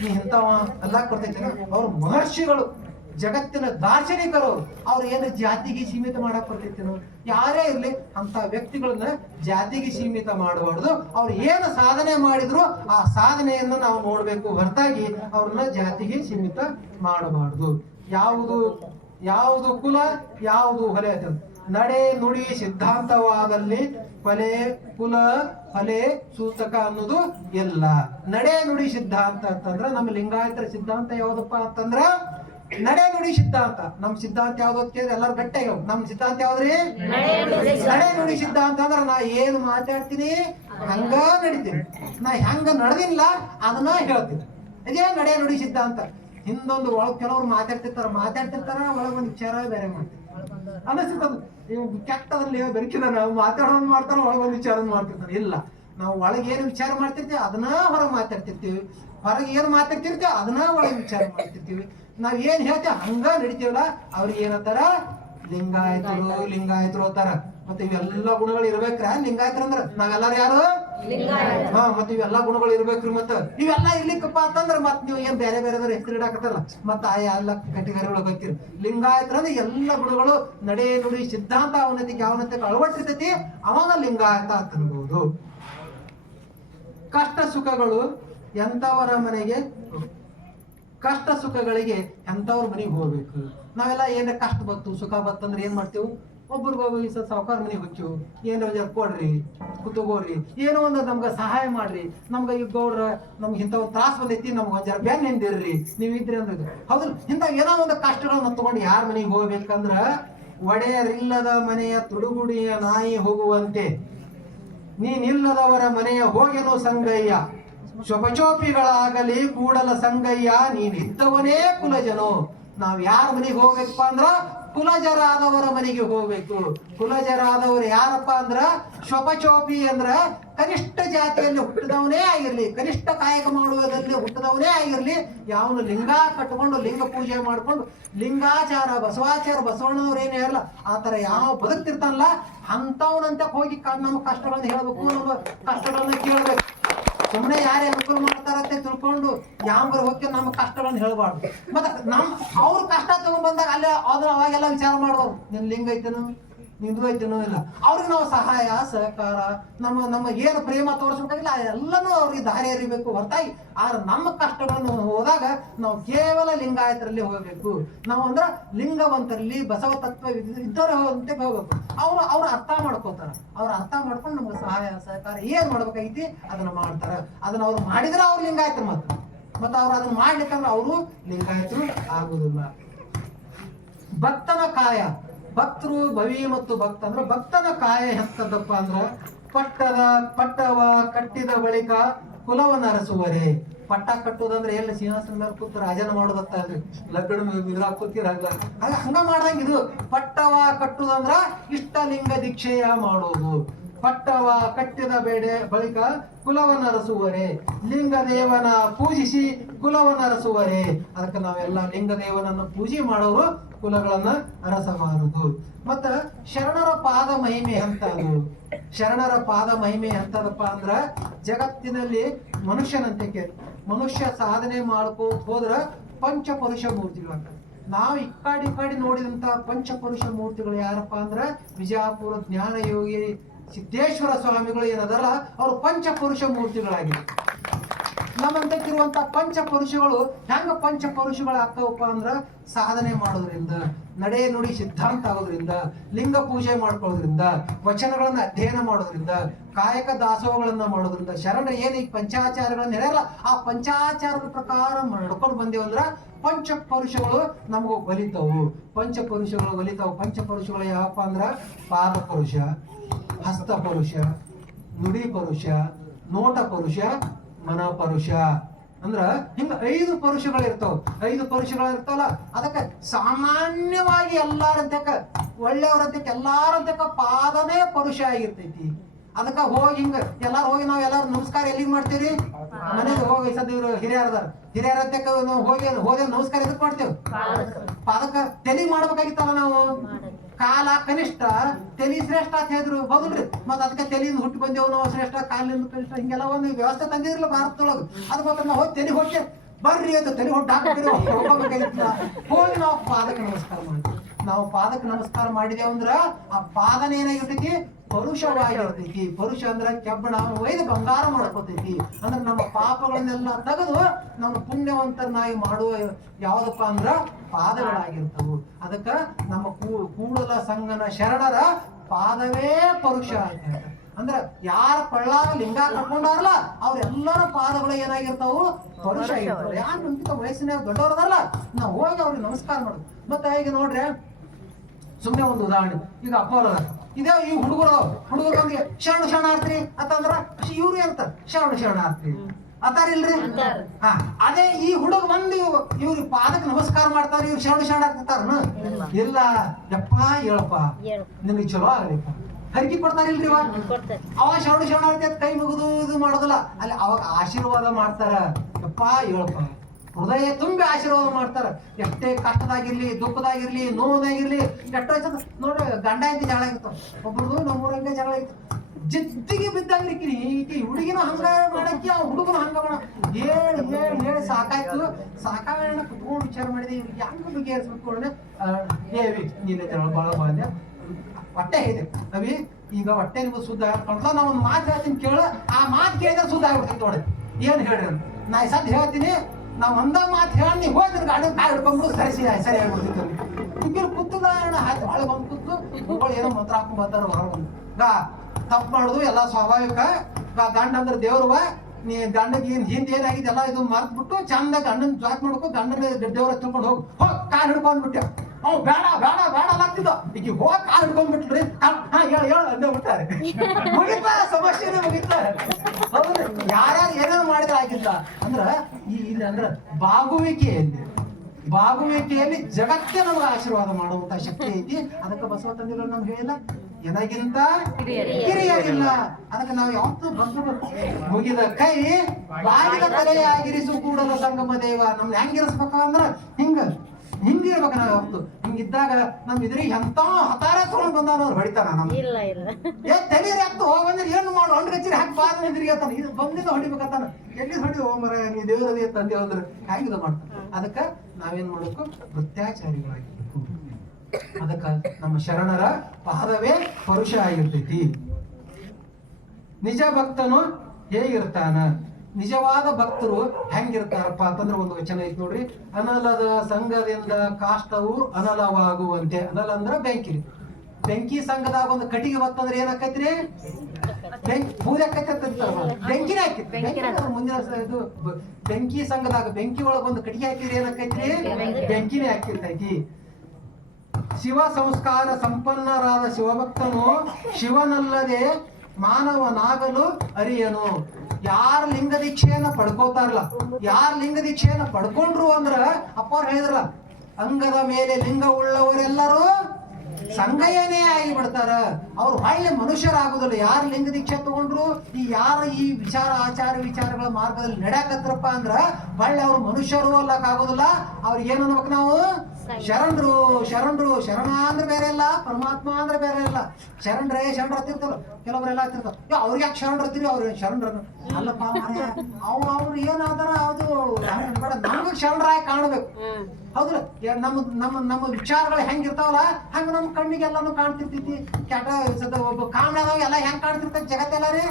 ನೀ ಇಂಥವ ಎಲ್ಲ ಕೊಡ್ತೈತಿ. ಅವ್ರ ಮಹರ್ಷಿಗಳು ಜಗತ್ತಿನ ದಾರ್ಶನಿಕರು. ಅವ್ರು ಏನು ಜಾತಿಗೆ ಸೀಮಿತ ಮಾಡಕ್ ಬರ್ತೈತೇನೋ? ಯಾರೇ ಇರ್ಲಿ ಅಂತ ವ್ಯಕ್ತಿಗಳನ್ನ ಜಾತಿಗೆ ಸೀಮಿತ ಮಾಡಬಾರ್ದು. ಅವ್ರು ಏನು ಸಾಧನೆ ಮಾಡಿದ್ರು ಆ ಸಾಧನೆಯನ್ನು ನಾವು ನೋಡ್ಬೇಕು ಹೊರತಾಗಿ ಅವ್ರನ್ನ ಜಾತಿಗೆ ಸೀಮಿತ ಮಾಡಬಾರ್ದು. ಯಾವುದು ಕುಲ, ಯಾವುದು ಹೊಲೆ. ನಡೆ ನುಡಿ ಸಿದ್ಧಾಂತವಾದಲ್ಲಿ ಕೊಲೆ ಕುಲ ಹೊಲೆ ಸೂತಕ ಅನ್ನೋದು ಇಲ್ಲ. ನಡೆ ನುಡಿ ಸಿದ್ಧಾಂತ ಅಂತಂದ್ರ ನಮ್ಮ ಲಿಂಗಾಯತರ ಸಿದ್ಧಾಂತ ಯಾವ್ದಪ್ಪ ಅಂತಂದ್ರ ನಡೆ ನುಡಿ ಸಿದ್ಧಾಂತ. ನಮ್ ಸಿದ್ಧಾಂತ ಯಾವ್ದು ಕೇಳಿದ್ರೆ ಎಲ್ಲರೂ ಗಟ್ಟಿಯಾಗ ನಮ್ ಸಿದ್ಧಾಂತ ಯಾವ್ದ್ರಿ? ನಡೆ ನುಡಿ ಸಿದ್ಧಾಂತ ಅಂದ್ರ ನಾ ಏನು ಮಾತಾಡ್ತೀನಿ ಹಂಗ ನಡಿತೀನಿ, ನಾ ಹೆಂಗ ನಡೆದಿಲ್ಲ ಅದನ್ನ ಹೇಳ್ತೀನಿ. ಇದೇ ನಡೆ ನುಡಿ ಸಿದ್ಧಾಂತ. ಹಿಂದೊಂದು ಒಳಗ್ ಕೆಲವ್ರು ಮಾತಾಡ್ತಿರ್ತಾರ ಒಳಗೊಂದು ವಿಚಾರ ಬೇರೆ ಮಾಡ್ತಾರೆ ಅನಿಸ್ತದ. ಇವ್ ಕೆಟ್ಟದಲ್ಲಿ ಬೆರಕಿದ ನಾವು ಮಾತಾಡೋದ್ ಮಾಡ್ತಾರ, ಒಳಗೊಂದು ವಿಚಾರ ಮಾಡ್ತಿರ್ತಾನೆ. ಇಲ್ಲ, ನಾವು ಒಳಗೆ ಏನು ವಿಚಾರ ಮಾಡ್ತಿರ್ತೀವಿ ಅದನ್ನ ಹೊರಗೆ ಮಾತಾಡ್ತಿರ್ತೀವಿ, ಹೊರಗೆ ಏನು ಮಾತಾಡ್ತಿರ್ತೀವಿ ಅದನ್ನ ಒಳಗೆ ವಿಚಾರ ಮಾಡ್ತಿರ್ತೀವಿ. ನಾವ್ ಏನ್ ಹೇಳ್ತೇವೆ ಹಂಗ ನಡಿತೀವಲ್ಲ ಅವ್ರಿಗೆ ಏನಂತಾರ? ಲಿಂಗಾಯತರು ಅಂತಾರ. ಮತ್ತೆ ಇವೆಲ್ಲ ಗುಣಗಳು ಇರ್ಬೇಕ್ರ ಲಿಂಗಾಯತರ ಅಂದ್ರ ನಾವೆಲ್ಲಾರು ಯಾರು? ಮತ್ತೆ ಇವೆಲ್ಲಾ ಗುಣಗಳು ಇರ್ಬೇಕ್ರಿ. ಮತ್ತ ಇವೆಲ್ಲಾ ಇರ್ಲಿಕ್ಕಪ್ಪ ಅಂತಂದ್ರ ಮತ್ ನೀವು ಏನ್ ಬೇರೆ ಬೇರೆದವ್ರ ಹೆಸರು ಇಡಾಕತ್ತಲ್ಲ, ಮತ್ತ ಆ ಎಲ್ಲ ಕೆಟಗರಿಗಳು ಹೋಗ್ತಿರಿ. ಲಿಂಗಾಯತರ ಅಂದ್ರೆ ಎಲ್ಲ ಗುಣಗಳು ನಡೆ ನುಡಿ ಸಿದ್ಧಾಂತ ಅವನತಿಗೆ ಅಳವಟ್ಟಿರ್ತೈತಿ, ಅವಾಗ ಲಿಂಗಾಯತ ಅಂತ ಅನ್ಬಹುದು. ಕಷ್ಟ ಸುಖಗಳು ಎಂಥವರ ಮನೆಗೆ, ಕಷ್ಟ ಸುಖಗಳಿಗೆ ಎಂಥವ್ರ ಮನೆಗೆ ಹೋಗ್ಬೇಕು. ನಾವೆಲ್ಲ ಏನಾರ ಕಷ್ಟ ಬತ್ತು ಸುಖ ಬತ್ತಂದ್ರೆ ಏನ್ ಮಾಡ್ತೇವೆ, ಒಬ್ರಿಗೊಬ್ಬರು ಸಾವುಕಾರ ಮನೆಗೆ ಹೋಗ್ತೀವಿ, ಏನೋ ಕೊಡ್ರಿ ಕುತ್ಕೋರಿ, ಏನೋ ಒಂದು ನಮ್ಗೆ ಸಹಾಯ ಮಾಡ್ರಿ, ನಮ್ಗೆ ಈಗ ಗೌಡ್ರ ನಮ್ಗೆ ಇಂಥ ಒಂದು ತ್ರಾಸ ಬಂದೈತಿ, ನಮ್ಗೆ ಒಂದ್ ಜರ ಬೆನ್ನ ಹಿಂದಿರ್ರಿ ನೀವು ಇದ್ರಿ ಅಂದ್ರೆ ಹೌದು. ಇಂಥ ಏನೋ ಒಂದು ಕಷ್ಟಗಳನ್ನ ತಗೊಂಡು ಯಾರ ಮನೆಗೆ ಹೋಗ್ಬೇಕಂದ್ರ ಒಡೆಯರಿಲ್ಲದ ಮನೆಯ ತುಡುಗುಡಿಯ ನಾಯಿ ಹೋಗುವಂತೆ ನೀನಿಲ್ಲದವರ ಮನೆಯ ಹೋಗೆನು ಸಂಗಯ್ಯ, ಶೊಪಚೋಪಿಗಳಾಗಲಿ ಕೂಡಲ ಸಂಗಯ್ಯ, ನೀನಿದ್ದವನೇ ಕುಲಜನು. ನಾವ್ ಯಾರ ಮನೆಗೆ ಹೋಗ್ಬೇಕಪ್ಪ ಅಂದ್ರ ಕುಲಜರಾದವರ ಮನೆಗೆ ಹೋಗ್ಬೇಕು. ಕುಲಜರಾದವರು ಯಾರಪ್ಪ ಅಂದ್ರ ಶೊಪಚೋಪಿ ಅಂದ್ರ ಕನಿಷ್ಠ ಜಾತಿಯಲ್ಲಿ ಹುಟ್ಟಿದವನೇ ಆಗಿರ್ಲಿ, ಕನಿಷ್ಠ ಕಾಯಕ ಮಾಡುವುದರಲ್ಲಿ ಹುಟ್ಟಿದವನೇ ಆಗಿರ್ಲಿ, ಯಾವನು ಲಿಂಗ ಕಟ್ಕೊಂಡು ಲಿಂಗ ಪೂಜೆ ಮಾಡ್ಕೊಂಡು ಲಿಂಗಾಚಾರ ಬಸವಾಚಾರ ಬಸವಣ್ಣನವ್ರು ಏನೇ ಇರಲ್ಲ ಆ ತರ ಯಾವ ಬದುಕ್ತಿರ್ತಾನಲ್ಲ ಅಂತವನಂತೆ ಹೋಗಿ ನಮ್ಮ ಕಷ್ಟಗಳನ್ನ ಹೇಳ್ಬೇಕು, ನಮ್ಮ ಕಷ್ಟಗಳನ್ನ ಕೇಳ್ಬೇಕು. ಸುಮ್ಮನೆ ಯಾರೇ ಅನುಕೂಲ ಮಾಡ್ತಾರಂತೆ ತಿಳ್ಕೊಂಡು ಯಾವ ಹೋಗಿ ನಮ್ಮ ಕಷ್ಟಗಳನ್ನ ಹೇಳ್ಬಾರ್ದು. ಮತ್ತೆ ಅವ್ರ ಕಷ್ಟ ತಗೊಂಡ್ ಬಂದಾಗ ಅಲ್ಲೇ ಅವಾಗೆಲ್ಲ ವಿಚಾರ ಮಾಡೋರು, ನಿನ್ ಲಿಂಗ ಐತೇನು ನಿಂದು ಐತೇನೋ ಇಲ್ಲ. ಅವ್ರಿಗೆ ನಾವು ಸಹಾಯ ಸಹಕಾರ ನಮ್ಮ ಏನು ಪ್ರೇಮ ತೋರಿಸ್ಬೇಕಾಗಿಲ್ಲ ಎಲ್ಲನೂ ಅವ್ರಿಗೆ ದಾರಿ ಅರಿಬೇಕು ಹೊರತಾಗಿ. ಆದ್ರೆ ನಮ್ಮ ಕಷ್ಟಗಳನ್ನು ಹೋದಾಗ ನಾವು ಕೇವಲ ಲಿಂಗಾಯತರಲ್ಲಿ ಹೋಗ್ಬೇಕು. ನಾವು ಅಂದ್ರ ಲಿಂಗವಂತರಲ್ಲಿ ಬಸವ ತತ್ವ ಇದ್ದವ್ರೆ ಅಂತ ಹೋಗ್ಬೇಕು. ಅವ್ರು ಅರ್ಥ ಮಾಡ್ಕೋತಾರ, ಅವ್ರು ಅರ್ಥ ಮಾಡ್ಕೊಂಡು ನಮ್ಗೆ ಸಹಾಯ ಸಹಕಾರ ಏನ್ ಮಾಡ್ಬೇಕಾಗೈತಿ ಅದನ್ನ ಮಾಡ್ತಾರ. ಅದನ್ನ ಅವ್ರು ಮಾಡಿದ್ರೆ ಅವ್ರು ಲಿಂಗಾಯತರು ಮತ್ತೆ ಅವ್ರು ಅದನ್ನ ಮಾಡ್ಲಿಕ್ಕಂದ್ರೆ ಅವರು ಲಿಂಗಾಯತರು ಆಗುದಿಲ್ಲ. ಭಕ್ತನ ಕಾಯ, ಭಕ್ತರು ಭವಿ ಮತ್ತು ಭಕ್ತ ಅಂದ್ರೆ ಭಕ್ತನ ಕಾಯ ಎಂತದಪ್ಪ ಅಂದ್ರ ಪಟ್ಟವ ಕಟ್ಟಿದ ಬಳಿಕ ಕುಲವನ್ನ ಅರಸುವರೆ. ಪಟ್ಟ ಕಟ್ಟುದಂದ್ರೆ ಎಲ್ಲ ಸಿಂಹಾಸನ ಮೇಲೆ ಕೂತು ರಾಜನ ಮಾಡೋದತ್ತ ಅಲ್ರಿ, ಲಗ್ನ ಕೂತಿರಾಗ್ಲ ಹಂಗ ಮಾಡ್ದಂಗ ಇದು. ಪಟ್ಟವ ಕಟ್ಟುದಂದ್ರ ಇಷ್ಟಲಿಂಗ ದೀಕ್ಷೆಯ ಮಾಡೋದು. ಪಟ್ಟವ ಕಟ್ಟಿದ ಬಳಿಕ ಕುಲವನ್ನ ಅರಸುವರೆ, ಲಿಂಗ ದೇವನ ಪೂಜಿಸಿ ಕುಲವನ್ನ ಅರಸುವರೆ. ಅದಕ್ಕೆ ನಾವೆಲ್ಲ ಲಿಂಗ ದೇವನನ್ನು ಪೂಜೆ ಮಾಡೋರು ಕುಲಗಳನ್ನ ಅರಸಬಾರದು. ಮತ್ತ ಶರಣರ ಪಾದ ಮಹಿಮೆ ಅಂತದು. ಶರಣರ ಪಾದ ಮಹಿಮೆ ಅಂತದಪ್ಪ ಅಂದ್ರ ಜಗತ್ತಿನಲ್ಲಿ ಮನುಷ್ಯ ಸಾಧನೆ ಮಾಡ್ಕೋತ ಹೋದ್ರ ಪಂಚಪುರುಷ ಮೂರ್ತಿಗಳು ಅಂತ. ನಾವು ಈ ಕಡೆ ನೋಡಿದಂತ ಪಂಚಪುರುಷ ಮೂರ್ತಿಗಳು ಯಾರಪ್ಪ ಅಂದ್ರ ವಿಜಯಪುರ ಜ್ಞಾನಯೋಗಿ ಸಿದ್ದೇಶ್ವರ ಸ್ವಾಮಿಗಳು ಏನದಲ್ಲ ಅವರು ಪಂಚಪುರುಷ ಮೂರ್ತಿಗಳಾಗಿವೆ. ನಮ್ಮಂತಿರುವಂತ ಪಂಚಪುರುಷಗಳು ಹೆಂಗ ಪಂಚಪುರುಷಗಳು ಆಗ್ತಾವಪ್ಪ ಅಂದ್ರ ಸಾಧನೆ ಮಾಡೋದ್ರಿಂದ, ನಡೆ ನುಡಿ ಸಿದ್ಧಾಂತ ಆಗೋದ್ರಿಂದ, ಲಿಂಗ ಪೂಜೆ ಮಾಡ್ಕೊಳ್ಳೋದ್ರಿಂದ, ವಚನಗಳನ್ನ ಅಧ್ಯಯನ ಮಾಡೋದ್ರಿಂದ, ಕಾಯಕ ದಾಸೋಹಗಳನ್ನ ಮಾಡೋದ್ರಿಂದ, ಶರಣರು ಏನ್ ಈ ಪಂಚಾಚಾರಗಳನ್ನ ಹೇಳಲ್ಲ ಆ ಪಂಚಾಚಾರದ ಪ್ರಕಾರ ನಡ್ಕೊಂಡು ಬಂದೇವಂದ್ರ ಪಂಚಪುರುಷಗಳು ನಮಗೂ ಒಲಿತಾವು. ಪಂಚಪುರುಷಗಳು ಯಾವಪ್ಪ ಅಂದ್ರ ಪಾದ ಪುರುಷ, ಹಸ್ತ ಪುರುಷ, ನುಡಿ ಪುರುಷ, ನೋಟ ಪುರುಷ, ಮನ ಪುರುಷ ಅಂದ್ರ ಹಿಂಗ 5 ಪುರುಷಗಳಿರ್ತಾವ. 5 ಪುರುಷಗಳಿರ್ತಾವಲ್ಲ ಅದಕ್ಕೆ ಸಾಮಾನ್ಯವಾಗಿ ಎಲ್ಲಾರಂತಕ ಒಳ್ಳೆಯವ್ರಂತಕ ಎಲ್ಲಾರಂತಕ ಪಾದನೇ ಪುರುಷ ಆಗಿರ್ತೈತಿ. ಅದಕ್ಕ ಹೋಗಿ ಹಿಂಗ ಎಲ್ಲಾರು ಹೋಗಿ ನಾವ್ ಎಲ್ಲಾರು ನಮಸ್ಕಾರ ಎಲ್ಲಿಗೆ ಮಾಡ್ತೇವ್ರಿ, ಮನೆಗೆ ಹೋಗಿ ಸದ್ಯವ್ರು ಹಿರಿಯರಂತಕ ನಾವು ಹೋಗಿ ನಮಸ್ಕಾರ ಎದಕ್ ಮಾಡ್ತೇವ್, ಪಾದಕ್ಕ ತೆಲಿಗೆ ಮಾಡ್ಬೇಕಾಗಿತ್ತಲ್ಲ. ನಾವು ಕಾಲ ಕನಿಷ್ಠ ತೆಲಿ ಶ್ರೇಷ್ಠ ಅಂತ ಹೇಳಿದ್ರು ಹೌದ್ರಿ. ಮತ್ ಅದಕ್ಕೆ ತೆಲಿಯಿಂದ ಹುಟ್ಟಿ ಬಂದೇವು ನಾವು ಶ್ರೇಷ್ಠ, ಕಾಲಿಂದ ಕನಿಷ್ಠ ಹಿಂಗೆಲ್ಲ ಒಂದು ವ್ಯವಸ್ಥೆ ತಂದಿರ್ಲಿಲ್ಲ ಭಾರತದೊಳಗೆ. ಅದಕ್ಕೆ ನಾವು ಹೋಗಿ ತೆಲಿ ಹೊಟ್ಟೆ ಬರ್ರಿ ಅಂತ ತೆಲಿ ಹೊಟ್ಟೆ ಹಾಕ್ತಿರೋ ಹೋಗಿ ನಾವು ಪಾದಕ್ಕೆ ನಮಸ್ಕಾರ ಮಾಡ್ತೀವಿ. ನಾವು ಪಾದಕ್ಕೆ ನಮಸ್ಕಾರ ಮಾಡಿದೇವು ಅಂದ್ರ ಆ ಪಾದನ ಏನಾಗಿರ್ತೈತಿ ಪರುಷವಾಗಿರ್ತೈತಿ. ಪರುಷ ಅಂದ್ರ ಕೆಬ್ಬಣ ಒಯ್ದು ಬಂಗಾರ ಮಾಡ್ಕೊತೈತಿ. ಅಂದ್ರೆ ನಮ್ಮ ಪಾಪಗಳನ್ನೆಲ್ಲ ತೆಗೆದು ನಮ್ಮ ಪುಣ್ಯವಂತರನ್ನಾಗಿ ಮಾಡುವ ಯಾವ್ದಪ್ಪ ಅಂದ್ರ ಪಾದಗಳಾಗಿರ್ತವು. ಅದಕ್ಕ ನಮ್ಮ ಕೂಡಲ ಸಂಗನ ಶರಣರ ಪಾದವೇ ಪರುಷ ಅಂತ. ಅಂದ್ರ ಯಾರ ಕೊಳ್ಳಾಗ ಲಿಂಗ ಕಟ್ಕೊಂಡಾರಲ್ಲ ಅವ್ರೆಲ್ಲರ ಪಾದಗಳು ಏನಾಗಿರ್ತಾವು ಪರುಷ ಆಗಿರ್ತಾವ. ಯಾರು ನಮ್ಗಿಂತ ವಯಸ್ಸಿನಾಗ ದೊಡ್ಡವ್ರದಲ್ಲ ನಾವು ಹೋಗಿ ಅವ್ರಿಗೆ ನಮಸ್ಕಾರ ಮಾಡುದು. ಮತ್ತೆ ಈಗ ನೋಡ್ರಿ ಸುಮ್ನೆ ಒಂದು ಉದಾಹರಣೆ, ಈಗ ಅಪ್ಪೋರ ಇದೇ ಈ ಹುಡುಗರಿಗೆ ಶರಣಾರ್ಥಿ ಅಂತಂದ್ರ ಇವ್ರು ಇರ್ತಾರ ಶರಣಾರ್ಥಿ ಅತಾರಿಲ್ರಿ. ಹಾ ಅದೇ ಈ ಹುಡುಗ ಬಂದು ಇವ್ರಿಗೆ ಪಾದಕ್ಕೆ ನಮಸ್ಕಾರ ಮಾಡ್ತಾರ, ಇವ್ರು ಶರಣಾರ್ಥಿತಾರನ ಇಲ್ಲ. ಯಪ್ಪ ಹೇಳಪ್ಪ ನಿನಗೆ ಚಲೋ ಆಗ್ಲಿಪ್ಪ ಹರಕಿ ಕೊಡ್ತಾರಿಲ್ರಿ. ಅವ ಶರಣಾರ್ಥಿ ಅಂತ ಕೈ ಮುಗಿದು ಇದು ಮಾಡೋದಿಲ್ಲ, ಅಲ್ಲಿ ಅವಾಗ ಆಶೀರ್ವಾದ ಮಾಡ್ತಾರ. ಯಪ್ಪ ಹೇಳಪ್ಪ ಹೃದಯ ತುಂಬಿ ಆಶೀರ್ವಾದ ಮಾಡ್ತಾರ. ಎಷ್ಟೇ ಕಷ್ಟದಾಗಿರ್ಲಿ, ದುಃಖದಾಗಿರ್ಲಿ, ನೋವುದಾಗಿರ್ಲಿ, ಎಷ್ಟೋ ನೋಡ್ರಿ ಗಂಡ ಅಂತ ಜಗಳ ಆಗಿರ್ತಾವ. ಒಬ್ಬರದು ನಮ್ಮೂರಂಗೆ ಜಗಳ ಆಗಿರ್ತಾವ, ಜಿದ್ದಿಗೆ ಬಿದ್ದಾಗಿರ್ತೀನಿ. ಈಕೆ ಹುಡುಗಿನ ಹಂಗ ಮಾಡಕ್ಕೆ ಆ ಹುಡುಗನ ಹಂಗ ಮಾಡ ಹೇಳಿ ಸಾಕಾಯ್ತು. ಸಾಕಾಗ ಕುತ್ಕೊಂಡು ವಿಚಾರ ಮಾಡಿದೆ ಇವ್ರಿಗೆ ಹೆಂಗ ಬಗೆಹರಿಸ್ಬೇಕು ಅನ್ನೋ ಹೇವಿ ನೀನೆ ಬಾಳ ಬಾಲ್ಯ ಹೊಟ್ಟೆ ಇದೆ ಅವಿ. ಈಗ ಹೊಟ್ಟೆ ನಿಮ್ಗೆ ಶುದ್ಧ ಆಗ್ಕೊಂಡ್ಲ ನಾ ಒಂದು ಮಾತು ಹೇಳ್ತೀನಿ ಕೇಳ, ಆ ಮಾತು ಕೇಳಿದ್ರೆ ಶುದ್ಧ ಆಗ್ಬಿಡ್ತೈತೆ ನೋಡಿ. ಏನ್ ಹೇಳ್ರಿ ಅಂತ. ನಾ ಸದ್ ಹೇಳ್ತೀನಿ, ನಾವ್ ಒಂದ ಮಾತು ಹೇಳಿ ನೀವು ಹೋದ್ರೆ ಗಾಡಿ ಕಾಯಿ ಹಿಡ್ಕೊಂಡ್ಬಿಡು ಸರಿ ಹೇಳ್ಬಿಡ್ತಿತ್ತು. ಈಗ ಕೂತದ ಆಯ್ತು ಒಳಗೆ ಬಂದು ಕೂತು ಗುರುಗಳು ಏನೋ ಮಂತ್ರ ಹಾಕೊಂಡ್ ಬರ್ತಾರ ಹೊರಗೆ ಬಂದು ಗಾ ತಪ್ಪು ಮಾಡುದು ಎಲ್ಲ ಸ್ವಾಭಾವಿಕ. ಗಂಡ ಅಂದ್ರೆ ದೇವ್ರವ, ನೀ ಗಂಡಗೆ ಹಿಂದೆ ಏನಾಗಿದೆ ಎಲ್ಲ ಇದು ಮರ್ತ್ಬಿಟ್ಟು ಚಂದ ಗಂಡನ ಜಾಕ್ ಮಾಡ್ಕೊ, ಗಂಡನ ದೇವ್ರ ತಿಳ್ಕೊಂಡು ಹೋಗಿ ಕಾಲ್ ಹಿಡ್ಕೊಂಡ್ಬಿಟ್ಟೆ. ಅವ್ ಬೇಡ ಬೇಡ ಬೇಡ ಆಗ್ತಿದ್ದ, ಈಗ ಹೋಗಿ ಕಾಲ್ ಹಿಡ್ಕೊಂಡ್ಬಿಟ್ರಿ. ಹೇಳ ಅಂದೇ ಬಿಟ್ಟಾರೆ, ಮುಗಿತ ಸಮಸ್ಯೆನೇ ಮುಗಿತ. ಹೌದು, ಯಾರ್ಯಾರು ಏನೇನು ಮಾಡಿದ್ರೆ ಆಗಿಲ್ಲ ಅಂದ್ರ ಇಲ್ಲಿ ಅಂದ್ರ ಬಾಗುವಿಕೆಯಲ್ಲಿ ಜಗತ್ತೇ ನಮ್ಗೆ ಆಶೀರ್ವಾದ ಮಾಡುವಂತ ಶಕ್ತಿ ಐತಿ. ಅದಕ್ಕೆ ಬಸವ ತಂದಿರೋ ನಮ್ಗೆ ಹೇಳಿಲ್ಲ, ಏನಾಗಿಂತ ಕಿರಿಯರಿಲ್ಲ. ಅದಕ್ಕೆ ನಾವು ಯಾವತ್ತೂ ಬಂದು ಮುಗಿದ ಕೈ ಬಾಗಿದ ತಲೆಯಾಗಿರಿಸು ಕೂಡದ ಸಂಗಮ ದೇವ. ನಮ್ಗೆ ಹೆಂಗಿರಿಸ್ಬೇಕ ಅಂದ್ರ ಹಿಂಗಿರ್ಬೇಕು. ನಾವ್ ಯಾವತ್ತು ಹಿಂಗಿದ್ದಾಗ ನಮ್ ಇದ್ರಿಗೆ ಎಂತ ಹತಾರ ತಗೊಂಡ್ ಬಂದವ್ರು ಹೊಡಿತಾನ ನಮ್ಗೆ. ತಲೀರಿ ಹತ್ತು ಹೋಗಂದ್ರೆ ಏನು ಮಾಡು, ಹಣ್ಣು ಕಚ್ಚಿರಿ ಹಾಕಿ ಬಾದ ತಿರುಗಾತಾನ. ಇದು ಬಂದಿದ್ದ ಹೊಡಿಬೇಕತ್ತಾನ. ಎಲ್ಲಿ ಹೊಡಿ ಹೋಮರ ನೀ ದೇವರದೇ ತಂದೆ ಅಂದ್ರೆ ಹೆಂಗಿದ ಮಾಡ್ತಾನ. ಅದಕ್ಕ ನಾವೇನ್ ಮಾಡ್ಬೇಕು, ಪ್ರತ್ಯಾಚಾರಿಗಳಾಗಿರ್ಬೇಕು. ಅದಕ್ಕ ನಮ್ಮ ಶರಣರ ಪಾದವೇ ಪರುಷ ಆಗಿರ್ತೈತಿ. ನಿಜ ಭಕ್ತನು ಹೇಗಿರ್ತಾನ, ನಿಜವಾದ ಭಕ್ತರು ಹೆಂಗಿರ್ತಾರಪ್ಪ ಅಂತಂದ್ರೆ ಒಂದು ವಚನ ಐತಿ ನೋಡ್ರಿ. ಅನಲದ ಸಂಘದಿಂದ ಕಾಷ್ಟವು ಅನಲವಾಗುವಂತೆ. ಅನಲ ಅಂದ್ರ ಬೆಂಕಿ. ಬೆಂಕಿ ಸಂಘದಾಗ ಒಂದು ಕಟ್ಟಿಗೆ ಬತ್ತಂದ್ರೆ ಏನಾಕೈತ್ರಿ, ಪೂಜೆ ಬೆಂಕಿನೇ ಹಾಕಿತ್ತು. ಮುಂದಿನ ಇದು ಬೆಂಕಿ ಸಂಘದಾಗ ಬೆಂಕಿ ಒಳಗ ಒಂದು ಕಟ್ಟಿಗೆ ಹಾಕಿದ್ರೆ ಏನಾಕೈತ್ರಿ, ಬೆಂಕಿನೇ ಹಾಕಿರ್ತೈತಿ. ಶಿವ ಸಂಸ್ಕಾರ ಸಂಪನ್ನರಾದ ಶಿವಭಕ್ತನು ಶಿವನಲ್ಲದೆ ಮಾನವನಾಗಲು ಅರಿಯನು. ಯಾರ ಲಿಂಗ ದೀಕ್ಷೆಯನ್ನ ಪಡ್ಕೋತಾರಲ್ಲ, ಯಾರ ಲಿಂಗ ದೀಕ್ಷೆಯನ್ನ ಪಡ್ಕೊಂಡ್ರು ಅಂದ್ರ ಅಪ್ಪವ್ರು ಹೇಳಿದ್ರಲ್ಲ, ಅಂಗದ ಮೇಲೆ ಲಿಂಗ ಉಳ್ಳವರೆಲ್ಲರೂ ಸಂಗಯನೇ ಆಗಿ ಬಿಡ್ತಾರ. ಅವ್ರು ಒಳ್ಳೆ ಮನುಷ್ಯರಾಗುದಿಲ್ಲ. ಯಾರು ಲಿಂಗ ದೀಕ್ಷೆ ತಗೊಂಡ್ರು, ಈ ವಿಚಾರ ಆಚಾರ ವಿಚಾರಗಳ ಮಾರ್ಗದಲ್ಲಿ ನಡೆಯಕತ್ರಪ್ಪ ಅಂದ್ರ ಒಳ್ಳೆ ಅವ್ರು ಮನುಷ್ಯರು ಅಲ್ಲಕ್ಕಾಗೋದಿಲ್ಲ. ಅವ್ರಿಗೆ ಏನು ಅನ್ಬೇಕು ನಾವು, ಶರಣರು. ಶರಣ ಅಂದ್ರೆ ಬೇರೆ ಇಲ್ಲ, ಪರಮಾತ್ಮ ಅಂದ್ರೆ ಬೇರೆ ಇಲ್ಲ. ಶರಣರೇ ಶರಣರು ಹತ್ತಿರ್ತಾರ, ಕೆಲವರೆಲ್ಲ ಹತ್ತಿರ್ತಾರ. ಅವ್ರಿಗೆ ಯಾಕೆ ಶರಣರು ಹತ್ತಿರಿ, ಅವ್ರ ಶರಣರನ್ನು ಅಲ್ಲಪ್ಪ ಅವ್ರು ಏನಾದಾರ ಅದು ನಮ್ಗೆ ಶರಣರಾಗಿ ಕಾಣಬೇಕು. ಹೌದ್ರ, ನಮ್ಮ ವಿಚಾರಗಳು ಹೆಂಗಿರ್ತಾವಲ್ಲ ಹಂಗ ನಮ್ ಕಣ್ಣಿಗೆ ಎಲ್ಲಾನು ಕಾಣ್ತಿರ್ತೈತಿ. ಕೆಟ್ಟ ಒಬ್ಬ ಕಾಮಣದಾಗ ಎಲ್ಲ ಹೆಂಗ್ ಕಾಣ್ತಿರ್ತೈತಿ, ಜಗತ್ತೆಲ್ಲ ರೀ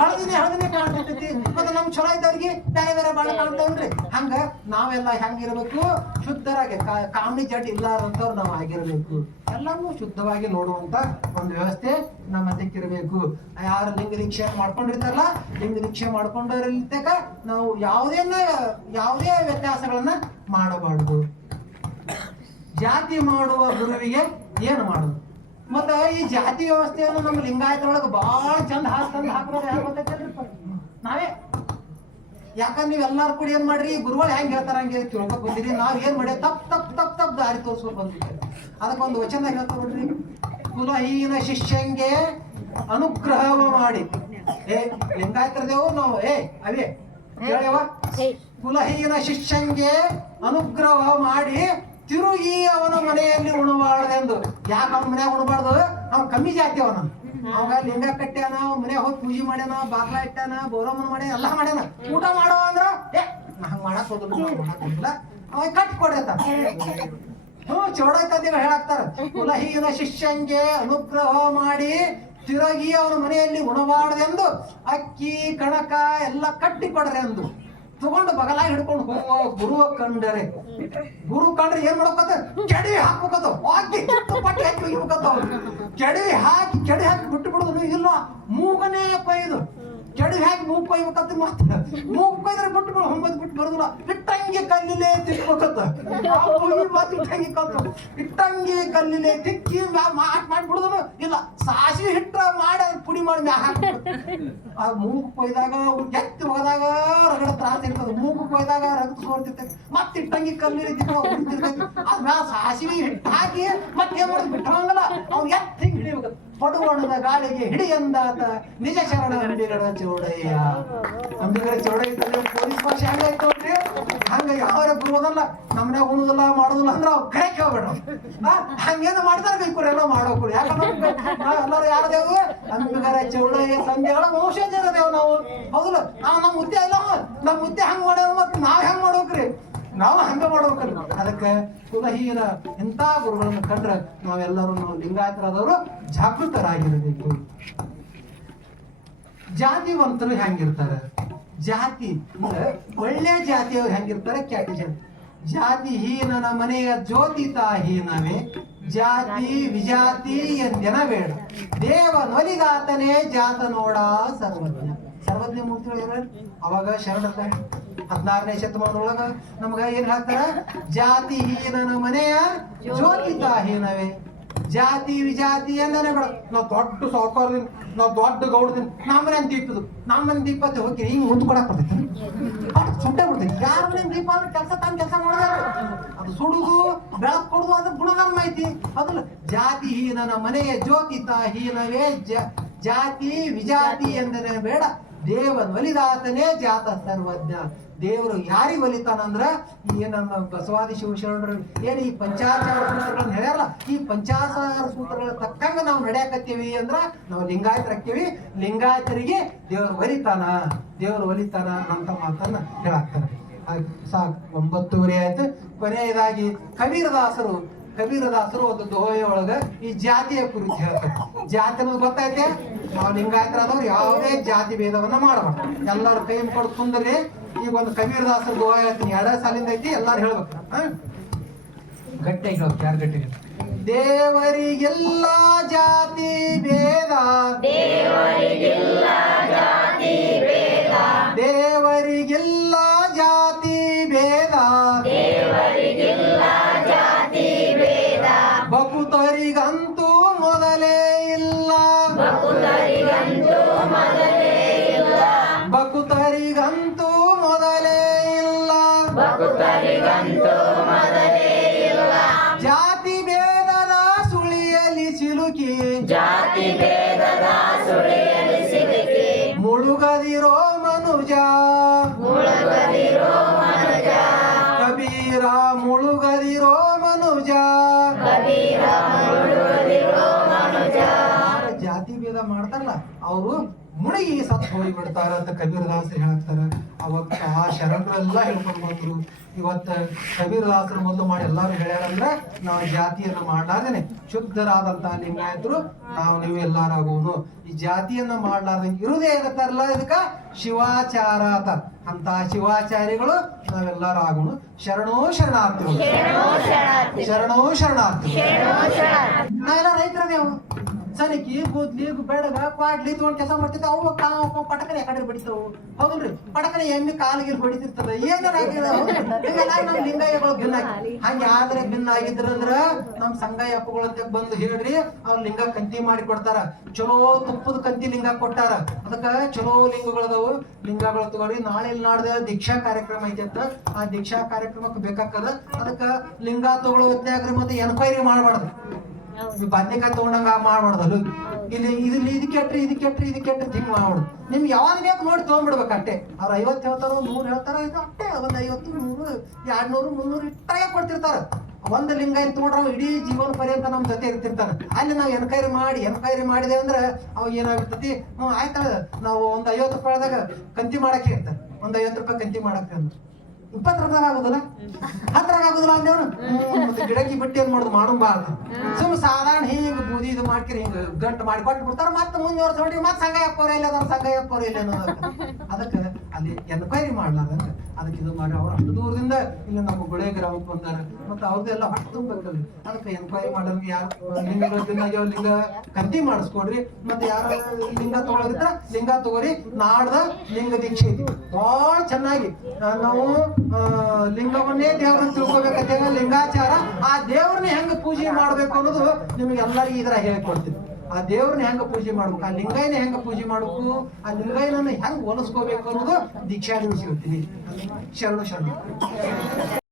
ಹಳದಿನೇ ಕಾಣ್ತಿರ್ತೈತಿ. ಮತ್ತೆ ನಮ್ ಚಲೋ ಇದ್ದವ್ರಿಗೆ ಬೇರೆ ಬೇರೆ ಬಣ್ಣ ಕಾಣ್ತಾವಲ್ರಿ. ಹಂಗ ನಾವೆಲ್ಲ ಹೆಂಗಿರ್ಬೇಕು, ಶುದ್ಧರಾಗಿ ಕಾಮಣಿ ಜಡ್ ಇಲ್ಲಾರಂತವ್ರು ನಾವು ಆಗಿರ್ಬೇಕು. ಎಲ್ಲಾನು ಶುದ್ಧವಾಗಿ ನೋಡುವಂತ ಒಂದು ವ್ಯವಸ್ಥೆ ನಮ್ಮ ಅದಕ್ಕಿರ್ಬೇಕು. ಯಾರು ಲಿಂಗ ದೀಕ್ಷೆ ಮಾಡ್ಕೊಂಡಿರ್ತಾರಲ್ಲ, ಲಿಂಗ ದೀಕ್ಷೆ ಮಾಡ್ಕೊಂಡವ್ರಲ್ಲಿದ್ದಾಗ ನಾವು ಯಾವುದೇ ವ್ಯತ್ಯಾಸಗಳನ್ನ ಮಾಡಬಾರ್ದು. ಜಾತಿ ಮಾಡುವ ಗುರುವಿಗೆ ಏನು ಮಾಡುದು. ಮತ್ತ ಈ ಜಾತಿ ವ್ಯವಸ್ಥೆಯನ್ನು ನಮ್ಮ ಲಿಂಗಾಯತರೊಳಗೆ ಬಹಳ ಚಂದ ಹಾಕೋದು ಯಾರು ಗೊತ್ತೈತಲ್ರಿ, ನಾವೇ. ಯಾಕಂದ್ರೆ ನೀವೆಲ್ಲಾರು ಕೂಡ ಏನ್ ಮಾಡ್ರಿ, ಗುರುಗಳು ಹೆಂಗ್ ಹೇಳ್ತಾರ ಹಂಗೆ ತಿಳ್ಕೊಕ್ ಬಂದಿರಿ. ನಾವ್ ಏನ್ ಮಾಡಿ ತಪ್ಪ ದಾರಿ ತೋರ್ಸ್ಕೊಂಡು ಬಂದಿದ್ದೀವಿ. ಅದಕ್ಕೊಂದು ವಚನ ಹೇಳ್ತಾ ನೋಡ್ರಿ, ಕುಲಹೀನ ಶಿಷ್ಯಂಗೆ ಅನುಗ್ರಹವ ಮಾಡಿ. ಲಿಂಗಾಯತರದೇವು ನಾವು ಅವೇ ಹೇಳವ. ಕುಲಹೀನ ಶಿಷ್ಯಂಗೆ ಅನುಗ್ರಹ ಮಾಡಿ ತಿರುಗಿ ಅವನ ಮನೆಯಲ್ಲಿ ಉಣಬಾರ್ದೆಂದು. ಯಾಕೆ ಅವನ ಮನ್ಯಾಗ ಉಣಬಾರ್ದು, ಅವ್ನು ಕಮ್ಮಿ ಜಾತಿ ಅವನ. ಅವಾಗ ಲಿಂಗ ಕಟ್ಟ್ಯಾನ, ಮನೆ ಹೋಗಿ ಪೂಜೆ ಮಾಡ್ಯಾನ, ಬಾಗ್ಲ ಇಟ್ಟಾನ, ಬೋರಮ್ಮನ ಮಾಡ್ಯಾನ, ಎಲ್ಲಾ ಮಾಡ್ಯಾನ. ಊಟ ಮಾಡೋ ಅಂದ್ರ ಹಂಗ ಮಾಡಕ್ ಹೋದಿಲ್ಲ, ಅವ ಕಟ್ಟಿ ಕೊಡತ್ತ. ಚೌಡಾಯ್ತಂತ ಹೇಳಾಕ್ತಾರ. ಕುಲಹೀನ ಶಿಷ್ಯಂಗೆ ಅನುಗ್ರಹ ಮಾಡಿ ತಿರುಗಿ ಅವನ ಮನೆಯಲ್ಲಿ ಉಣಬಾರ್ದೆಂದು ಅಕ್ಕಿ ಕಣಕ ಎಲ್ಲ ಕಟ್ಟಿ ಕೊಡ್ರಿ ಅಂದು. ತಗೊಂಡು ಬಗಲಾಗಿ ಹಿಡ್ಕೊಂಡು ಹೋಗುವ ಗುರುವ ಕಂಡರೆ, ಗುರು ಕಂಡ್ರೆ ಏನ್ ಮಾಡ್ಬೇಕತ್ತ, ಕೆಡವಿ ಹಾಕ್ಬೇಕತ್ತ, ಹಾಕಿ ಪಟ್ಟಿ ಹಾಕಿ ಹೋಗ್ಬೇಕತ್ತ. ಕೆಡವಿ ಹಾಕಿ ಬಿಟ್ಟು ಬಿಡುದು ಇಲ್ಲ, ಮೂಗನೇ ಕೊಯ್ದು ಕೆಡವಿ ಹಾಕಿ ಮೂಗ್ ಕೊಯ್ಬೇಕತ್ತ. ಮತ್ತೆ ಮೂಗ್ ಕೊಯ್ದ್ರೆ ಬಿಟ್ಟು ಬಿಡು, ಹೊಂಬದ್ ಬಿಟ್ಟು ಬರುದಿಲ್ಲ. ಇಟ್ಟಂಗೆ ಕಲ್ಲಿಲೆ ತಿಕ್ಬೇಕತ್ತ. ಇಟ್ಟಂಗೆ ಕಲ್ಲಿಲೆ ತಿಕ್ಕಿ ಮಾಡ್ಬಿಡುದನು ಇಲ್ಲ. ಸಾಸಿವೆ ಹಿಟ್ಟ ಮಾಡಿ ಪುಡಿ ಮಾಡಿ ಮ್ಯಾಗ ಹಾಕ್ಬೇಕು. ಆ ಮೂಗು ಕೊಯ್ದಾಗ ಎತ್ತಿ ಹೋದಾಗ ರಗಡ ತ್ರಾಸ ಇರ್ತದೆ. ಮೂಗು ಕೊಯ್ದಾಗ ರಗಡ ಸೋರ್ತಿರ್ತೈತಿ. ಮತ್ತೆ ಇಟ್ಟಂಗಿ ಕಲ್ಲಿಲೆ ತಿಕ್ಕಿರ್ತೈತಿ. ಅದ್ಮ್ಯಾಲ ಸಾಸಿವೆ ಹಿಟ್ಟು ಹಾಕಿ ಮತ್ತೆ ಏನ್ ಮಾಡೋದು, ಬಿಟ್ಟು ಹೋಗಲ್ಲ. ಅವ್ನು ಎತ್ತಿ ಹಿಂಗ್ ಹಿಡಿಬೇಕು. ಪಡುವಣದ ಗಾಳಿಗೆ ಹಿಡಿಯಂದಾತ ನಿಜ ಶರಣ ಅಂಬಿಗರ ಚೌಡಯ್ಯ. ಅಂಬಿಗರ ಚೌಡಯ್ಯ ಪೊಲೀಸ್ ಭಾಷೆ ಹಂಗಾಯ್ತು ನೋಡ್ರಿ. ಹಂಗ ಯಾವ ಗುರುವದಲ್ಲ, ನಮ್ಮನೆ ಉಣುದಿಲ್ಲ ಮಾಡೋದಿಲ್ಲ ಅಂದ್ರೆ ಅವ್ರು ಕರೆ ಕೇಳ್ಬೇಡ್ರ. ಹಂಗೇನು ಮಾಡ್ತಾರೆ ಬೇಕುರೆಲ್ಲ ಮಾಡೋಕು. ಯಾಕಂದ್ರೆ ನಾವೆಲ್ಲರೂ ಯಾರದೇವು, ಅಂಬಿಗರ ಚೌಡಯ್ಯ ಸಂಧ್ಯಗಳ ವಂಶಜರದೇವು ನಾವು. ಹೌದಲ್ಲ, ನಾವು ನಮ್ಮ ಮುದ್ದೆ ಇಲ್ಲ, ನಮ್ಮ ಮುದ್ದೆ ಹಂಗ್ ಮಾಡ್ಯಾವ, ಮತ್ತೆ ನಾವ್ ಹೆಂಗ್ ಮಾಡೋಕ್ರಿ, ನಾವು ಹಂಗ ಮಾಡ್ಬೇಕಲ್ಲ. ಅದಕ್ಕೆ ಕುಲಹೀನ ಇಂಥ ಗುರುಗಳನ್ನು ಕಂಡ್ರೆ ನಾವೆಲ್ಲರೂ ನಾವು ಲಿಂಗಾಯತರಾದವರು ಜಾಗೃತರಾಗಿರಬೇಕು. ಜಾತಿವಂತರು ಹೆಂಗಿರ್ತಾರೆ, ಜಾತಿ ಅಂದ್ರೆ ಒಳ್ಳೆ ಜಾತಿಯವ್ರು ಹೆಂಗಿರ್ತಾರೆ, ಕೆಟ್ಟ ಜಾತಿ. ಜಾತಿ ಹೀನನ ಮನೆಯ ಜ್ಯೋತಿತ ಹೀನವೇ, ಜಾತಿ ವಿಜಾತಿ ಎಂದೆನ ಬೇಡ, ದೇವ ನೊಲಿದಾತನೇ ಜಾತ ನೋಡ ಸರ್ವಜ್ಞ. ಸರ್ವಜ್ಞ ಮೂರ್ತಿಗಳು ಅವಾಗ ಶರಣರ 16ನೇ ಶತಮಾನದೊಳಗ ನಮ್ಗ ಏನ್ ಹೇಳ್ತಾರ, ಜಾತಿ ಹೀನನ ಮನೆಯ ಜ್ಯೋತಿತ ಹೀನವೇ, ಜಾತಿ ವಿಜಾತಿ ಎಂದನೇ ಬೇಡ. ನಾವು ದೊಡ್ಡ ಸಾವುಕಾರದಿಂದ, ನಾವು ದೊಡ್ಡ ಗೌಡದಿಂದ ನಮ್ಮನೆ ದೀಪದು ನಮ್ಮನೆ ದೀಪ ಅಂತ ಹೋಗಿ ಹಿಂಗ್ ಮುಂದೆ ಕೊಡಕ್ ಬರ್ತೈತಿ, ಸುಟ್ಟೆ ಬಿಡ್ತೈತಿ. ಯಾರ ಮನೆ ದೀಪ ಅಂದ್ರೆ ಕೆಲಸ ತಾನು ಕೆಲಸ ಮಾಡಿದಾರ, ಅದು ಸುಡುದು ಬೆಳಕು ಕೊಡುದು ಅದ್ರ ಗುಣಧರ್ಮ ಐತಿ. ಅದಲ್ಲ ಜಾತಿ ಹೀನನ ಮನೆಯ ಜ್ಯೋತಿತ ಹೀನವೇ, ಜಾತಿ ವಿಜಾತಿ ಎಂದರೆ ಬೇಡ, ದೇವ ಒಲಿದಾತನೇ ಜಾತ ಸರ್ವಜ್ಞ. ದೇವರು ಯಾರಿಗೆ ಒಲಿತಾನಂದ್ರ ಈ ನಮ್ಮ ಬಸವಾದಿ ಶಿವಶರಣರು ಏನು ಈ ಪಂಚಾಚಾರ ಸೂತ್ರಗಳನ್ನ ಹೇಳ್ಯಾರಲ್ಲ, ಈ ಪಂಚಾಚಾರ ಸೂತ್ರಗಳ ತಕ್ಕಂಗ ನಾವು ನಡೆಯಕತ್ತೀವಿ ಅಂದ್ರ ನಾವು ಲಿಂಗಾಯತರಕ್ಕೀವಿ. ಲಿಂಗಾಯತರಿಗೆ ದೇವರು ಒಲಿತಾನ ಅಂತ ಮಾತನ್ನ ಹೇಳಾಕ್ತಾರೆ. ಸಾಕು, 9:30 ಆಯ್ತು. ಕೊನೆಯದಾಗಿ ಕಬೀರದಾಸರು ಒಂದು ದೋಹೆ ಒಳಗ ಈ ಜಾತಿಯ ಕುರಿತು ಹೇಳ್ತಾರೆ. ಜಾತಿ ಅನ್ನೋದು ಗೊತ್ತೈತೆ, ನಾವು ಲಿಂಗಾಯತರಾದವ್ರು ಯಾವುದೇ ಜಾತಿ ಭೇದವನ್ನ ಮಾಡಬಾರ್ದು, ಎಲ್ಲರೂ ಕೈ ಕೊಡು ಕುಂದ್ರಿ. ಈಗ ಒಂದು ಕಬೀರದಾಸರ ದೋಹೆ ಹೇಳ್ತೀನಿ, 2 ಸಾಲಿಂದ ಐತಿ, ಎಲ್ಲಾರು ಹೇಳ್ಬೇಕು. ಗಟ್ಟಿಯಾಗಿ ಹೇಳ್ಬೇಕು, ಯಾರು ಗಟ್ಟಿ. ದೇವರಿಗೆಲ್ಲ ಜಾತಿ ಭೇದ, ದೇವರಿಗೆಲ್ಲ ಜಾತಿ ಭೇದ, ಬಕುತರಿಗಂತೂ ಮೊದಲೇ ಇಲ್ಲ, ಬಕುತರಿಗಂತೂ ಮೊದಲೇ ಇಲ್ಲ, ಜಾತಿ ಭೇದದ ಸುಳಿಯಲ್ಲಿ ಸಿಲುಕಿ, ಮುಳುಗದಿರೋ ಮನುಜ, ಕಬೀರ ಮುಳುಗದಿರೋ ಮನುಜ. ಜಾತಿ ಭೇದ ಮಾಡ್ತಾರಲ್ಲ ಅವರು ಮುಳುಗಿ ಸತ್ತು ಹೋಗಿಬಿಡ್ತಾರ ಅಂತ ಕಬೀರದಾಸರು ಹೇಳ್ತಾರ. ಅವತ್ತು ಆ ಶರಣರೆಲ್ಲ ಹೇಳ್ಕೊಂಡು ಬಂದ್ರು. ಇವತ್ತು ಕಬೀರದಾಸರು ಮೊದಲು ಮಾಡಿ ಎಲ್ಲಾರು ಹೇಳ್ಯಾರಂದ್ರೆ ನಾವು ಜಾತಿಯನ್ನು ಮಾಡಲಾರ್ದೇನೆ ಶುದ್ಧರಾದಂತಹ ಲಿಂಗಾಯತರು ನೀವು ಎಲ್ಲಾರಾಗೋನು. ಈ ಜಾತಿಯನ್ನ ಮಾಡ್ಲಾರ್ದಂಗೆ ಇರುವುದೇ ಇರುತ್ತಾರಲ್ಲ, ಇದಕ್ಕ ಶಿವಾಚಾರ ಅಂತ ಶಿವಾಚಾರಿಗಳು ನಾವೆಲ್ಲರೂ ಆಗೋಣ. ಶರಣೋ ಶರಣಾರ್ಥಿಗಳು, ಶರಣೋ ಶರಣಾರ್ಥಿಗಳು. ನಾವೆಲ್ಲ ರೈತರದೇವು, ಸನಿಕಿ ಕೂದ್ಲಿ ಬೆಳಗ ಕ್ವಾಡ್ಲಿ ತಗೊಂಡ್ ಕೆಲಸ ಮಾಡ್ತಿದ್ದೆ. ಅವು ಪಟಕನೆ ಯಾಕಡೆ ಬಡಿತಾವು, ಹೌದಲ್ರಿ? ಪಟಕನೆ ಎಮ್ಮಿ ಕಾಲಿಗೆ ಬಡಿತಿರ್ತದ. ಏನಾರ ನಮ್ ಲಿಂಗಾಯಗಳು ಭಿನ್ನ ಹಂಗೆ ಆದ್ರೆ ಭಿನ್ನ ಆಗಿದ್ರಂದ್ರ ನಮ್ ಸಂಗಾಯಪ್ಪಗಳಂತ ಬಂದು ಹೇಳ್ರಿ, ಅವ್ರ ಲಿಂಗ ಕಂತಿ ಮಾಡಿ ಕೊಡ್ತಾರ. ಚಲೋ ತುಪ್ಪದ ಕಂತಿ ಲಿಂಗ ಕೊಟ್ಟಾರ. ಅದಕ್ಕ ಚಲೋ ಲಿಂಗಗಳದವು, ಲಿಂಗಗಳು ತಗೊಳ್ರಿ. ನಾಳೆ ನಾಡ್ದ ದೀಕ್ಷಾ ಕಾರ್ಯಕ್ರಮ ಐತೆ ಅಂತ, ಆ ದೀಕ್ಷಾ ಕಾರ್ಯಕ್ರಮಕ್ಕೆ ಬೇಕಾಕದ. ಅದಕ್ಕ ಲಿಂಗ ತಗೊಳ್ಳೋ ಹೊತ್ನ್ಯಾಗ್ರಿ ಮತ್ತೆ ಎನ್ಕ್ವೈರಿ ಮಾಡ್ಬಾರ್ದು, ಬಾಧ್ಯಕಾಯಿ ತಗೊಂಡಂಗ ಮಾಡ್ಬಾರ್ದಲ್ಲ. ಇಲ್ಲಿ ಇದಕ್ಕೆಟ್ರಿ ಹಿಂಗ್ ಮಾಡ್ಬಾರ್ದು. ನಿಮ್ಗೆ ಯಾವಾಗ ಬೇಕು ನೋಡಿ ತಗೊಂಡ್ಬಿಡ್ಬೇಕು ಅಟ್ಟೆ. ಅವ್ರು 50 ಹೇಳ್ತಾರ, 100 ಹೇಳ್ತಾರ, ಇದು ಅಟ್ಟೆ ಒಂದ್ 50, 100, 200, 300 ಇಟ್ಟಾಗೆ ಕೊಡ್ತಿರ್ತಾರ. ಒಂದ್ ಲಿಂಗ ತಗೊಂಡ್ರ ಇಡೀ ಜೀವನ ಪರ್ಯಂತ ನಮ್ ಜೊತೆ ಇರ್ತಿರ್ತಾರ. ಅಲ್ಲಿ ನಾವು ಎನ್ಕ್ವೈರಿ ಮಾಡಿದೆ ಅಂದ್ರೆ ಅವಾಗ ಏನಾಗಿರ್ತೈತಿ, ಆಯ್ತಲ್ಲ ನಾವು ಒಂದ್ 50 ರೂಪಾಯಿದಾಗ ಕಂತಿ ಮಾಡಕ್ಕೆ ಇರ್ತಾರೆ. ಒಂದ್ 50 ರೂಪಾಯಿ ಕಂತಿ ಮಾಡಕ್ಕೆ ಅಂತ 20 ರೂಪಾಯಿ ಆಗುದಿಲ್ಲ, 10 ಆಗುದಿಲ್ಲ ಅಂದೇವ್ರು. ಗಿಡಕಿ ಬಿಟ್ಟು ಏನ್ ಮಾಡುದು ಮಾಡಬಾರ್ದು. ಸುಮ್ಮನೆ ಸಾಧಾರಣ ಹಿಂಗ ಬೂದಿ ಇದು ಮಾಡ್ಕಿರಿ ಹಿಂಗ ಗಂಟು ಮಾಡಿ ಕೊಟ್ಟು ಬಿಡ್ತಾರ. ಮತ್ತೆ ಮುಂದುವರ್ಸ್ ನೋಡಿ ಮತ್ತೆ ಸಂಗಾಯಪ್ಪವ್ರ ಇಲ್ಲ ಅನ್ನೋದಕ್ಕೆ ಅದಕ್ಕೆ ಅಲ್ಲಿ ಎನ್ಕ್ವೈರಿ ಮಾಡ್ಲಾರ್ದಂಗ ಅದಕ್ಕೆ ಇದು ಮಾಡಿ ಅವ್ರು ಅಷ್ಟು ದೂರದಿಂದ ಇಲ್ಲಿ ನಮ್ಮ ಗುಳೆ ಗ್ರಾಮಕ್ಕೆ ಬಂದಾರ. ಮತ್ತೆ ಅವ್ರದ್ದೆಲ್ಲ ಹೊಟ್ಟೆ ತುಂಬಬೇಕಲ್ಲ, ಅದಕ್ಕೆ ಎನ್ಕ್ವೈರಿ ಮಾಡೋರಿಗೆ ಯಾರು ಲಿಂಗಗಳಾಗ್ಯಾವ ಲಿಂಗ ಕಂತಿ ಮಾಡಿಸ್ಕೊಡ್ರಿ. ಮತ್ತೆ ಯಾರು ಲಿಂಗ ತಗೊಳೋದಿದ್ರ ಲಿಂಗ ತಗೋರಿ. ನಾಡ್ದ ಲಿಂಗ ದೀಕ್ಷೆ ಐತಿ, ಭಾಳ ಚೆನ್ನಾಗಿ ನಾವು ಲಿಂಗವನ್ನೇ ದೇವ್ರನ್ನ ತಿಳ್ಕೊಬೇಕಂತ ಲಿಂಗಾಚಾರ. ಆ ದೇವ್ರನ್ನ ಹೆಂಗ ಪೂಜೆ ಮಾಡ್ಬೇಕು ಅನ್ನೋದು ನಿಮ್ಗೆ ಎಲ್ಲರಿಗೂ ಇದ್ರ ಹೇಳ್ಕೊಡ್ತೀನಿ. ಆ ದೇವ್ರನ್ನ ಹೆಂಗ ಪೂಜೆ ಮಾಡ್ಬೇಕು, ಆ ಲಿಂಗಾಯನ ಹೆಂಗ ಪೂಜೆ ಮಾಡ್ಬೇಕು, ಆ ಲಿಂಗಾಯನನ್ನ ಹೆಂಗ್ ಹೋಲಿಸ್ಕೋಬೇಕು ಅನ್ನೋದು ದೀಕ್ಷಾ ದಿವಸ ಹೇಳ್ತೀನಿ. ಶರಣು.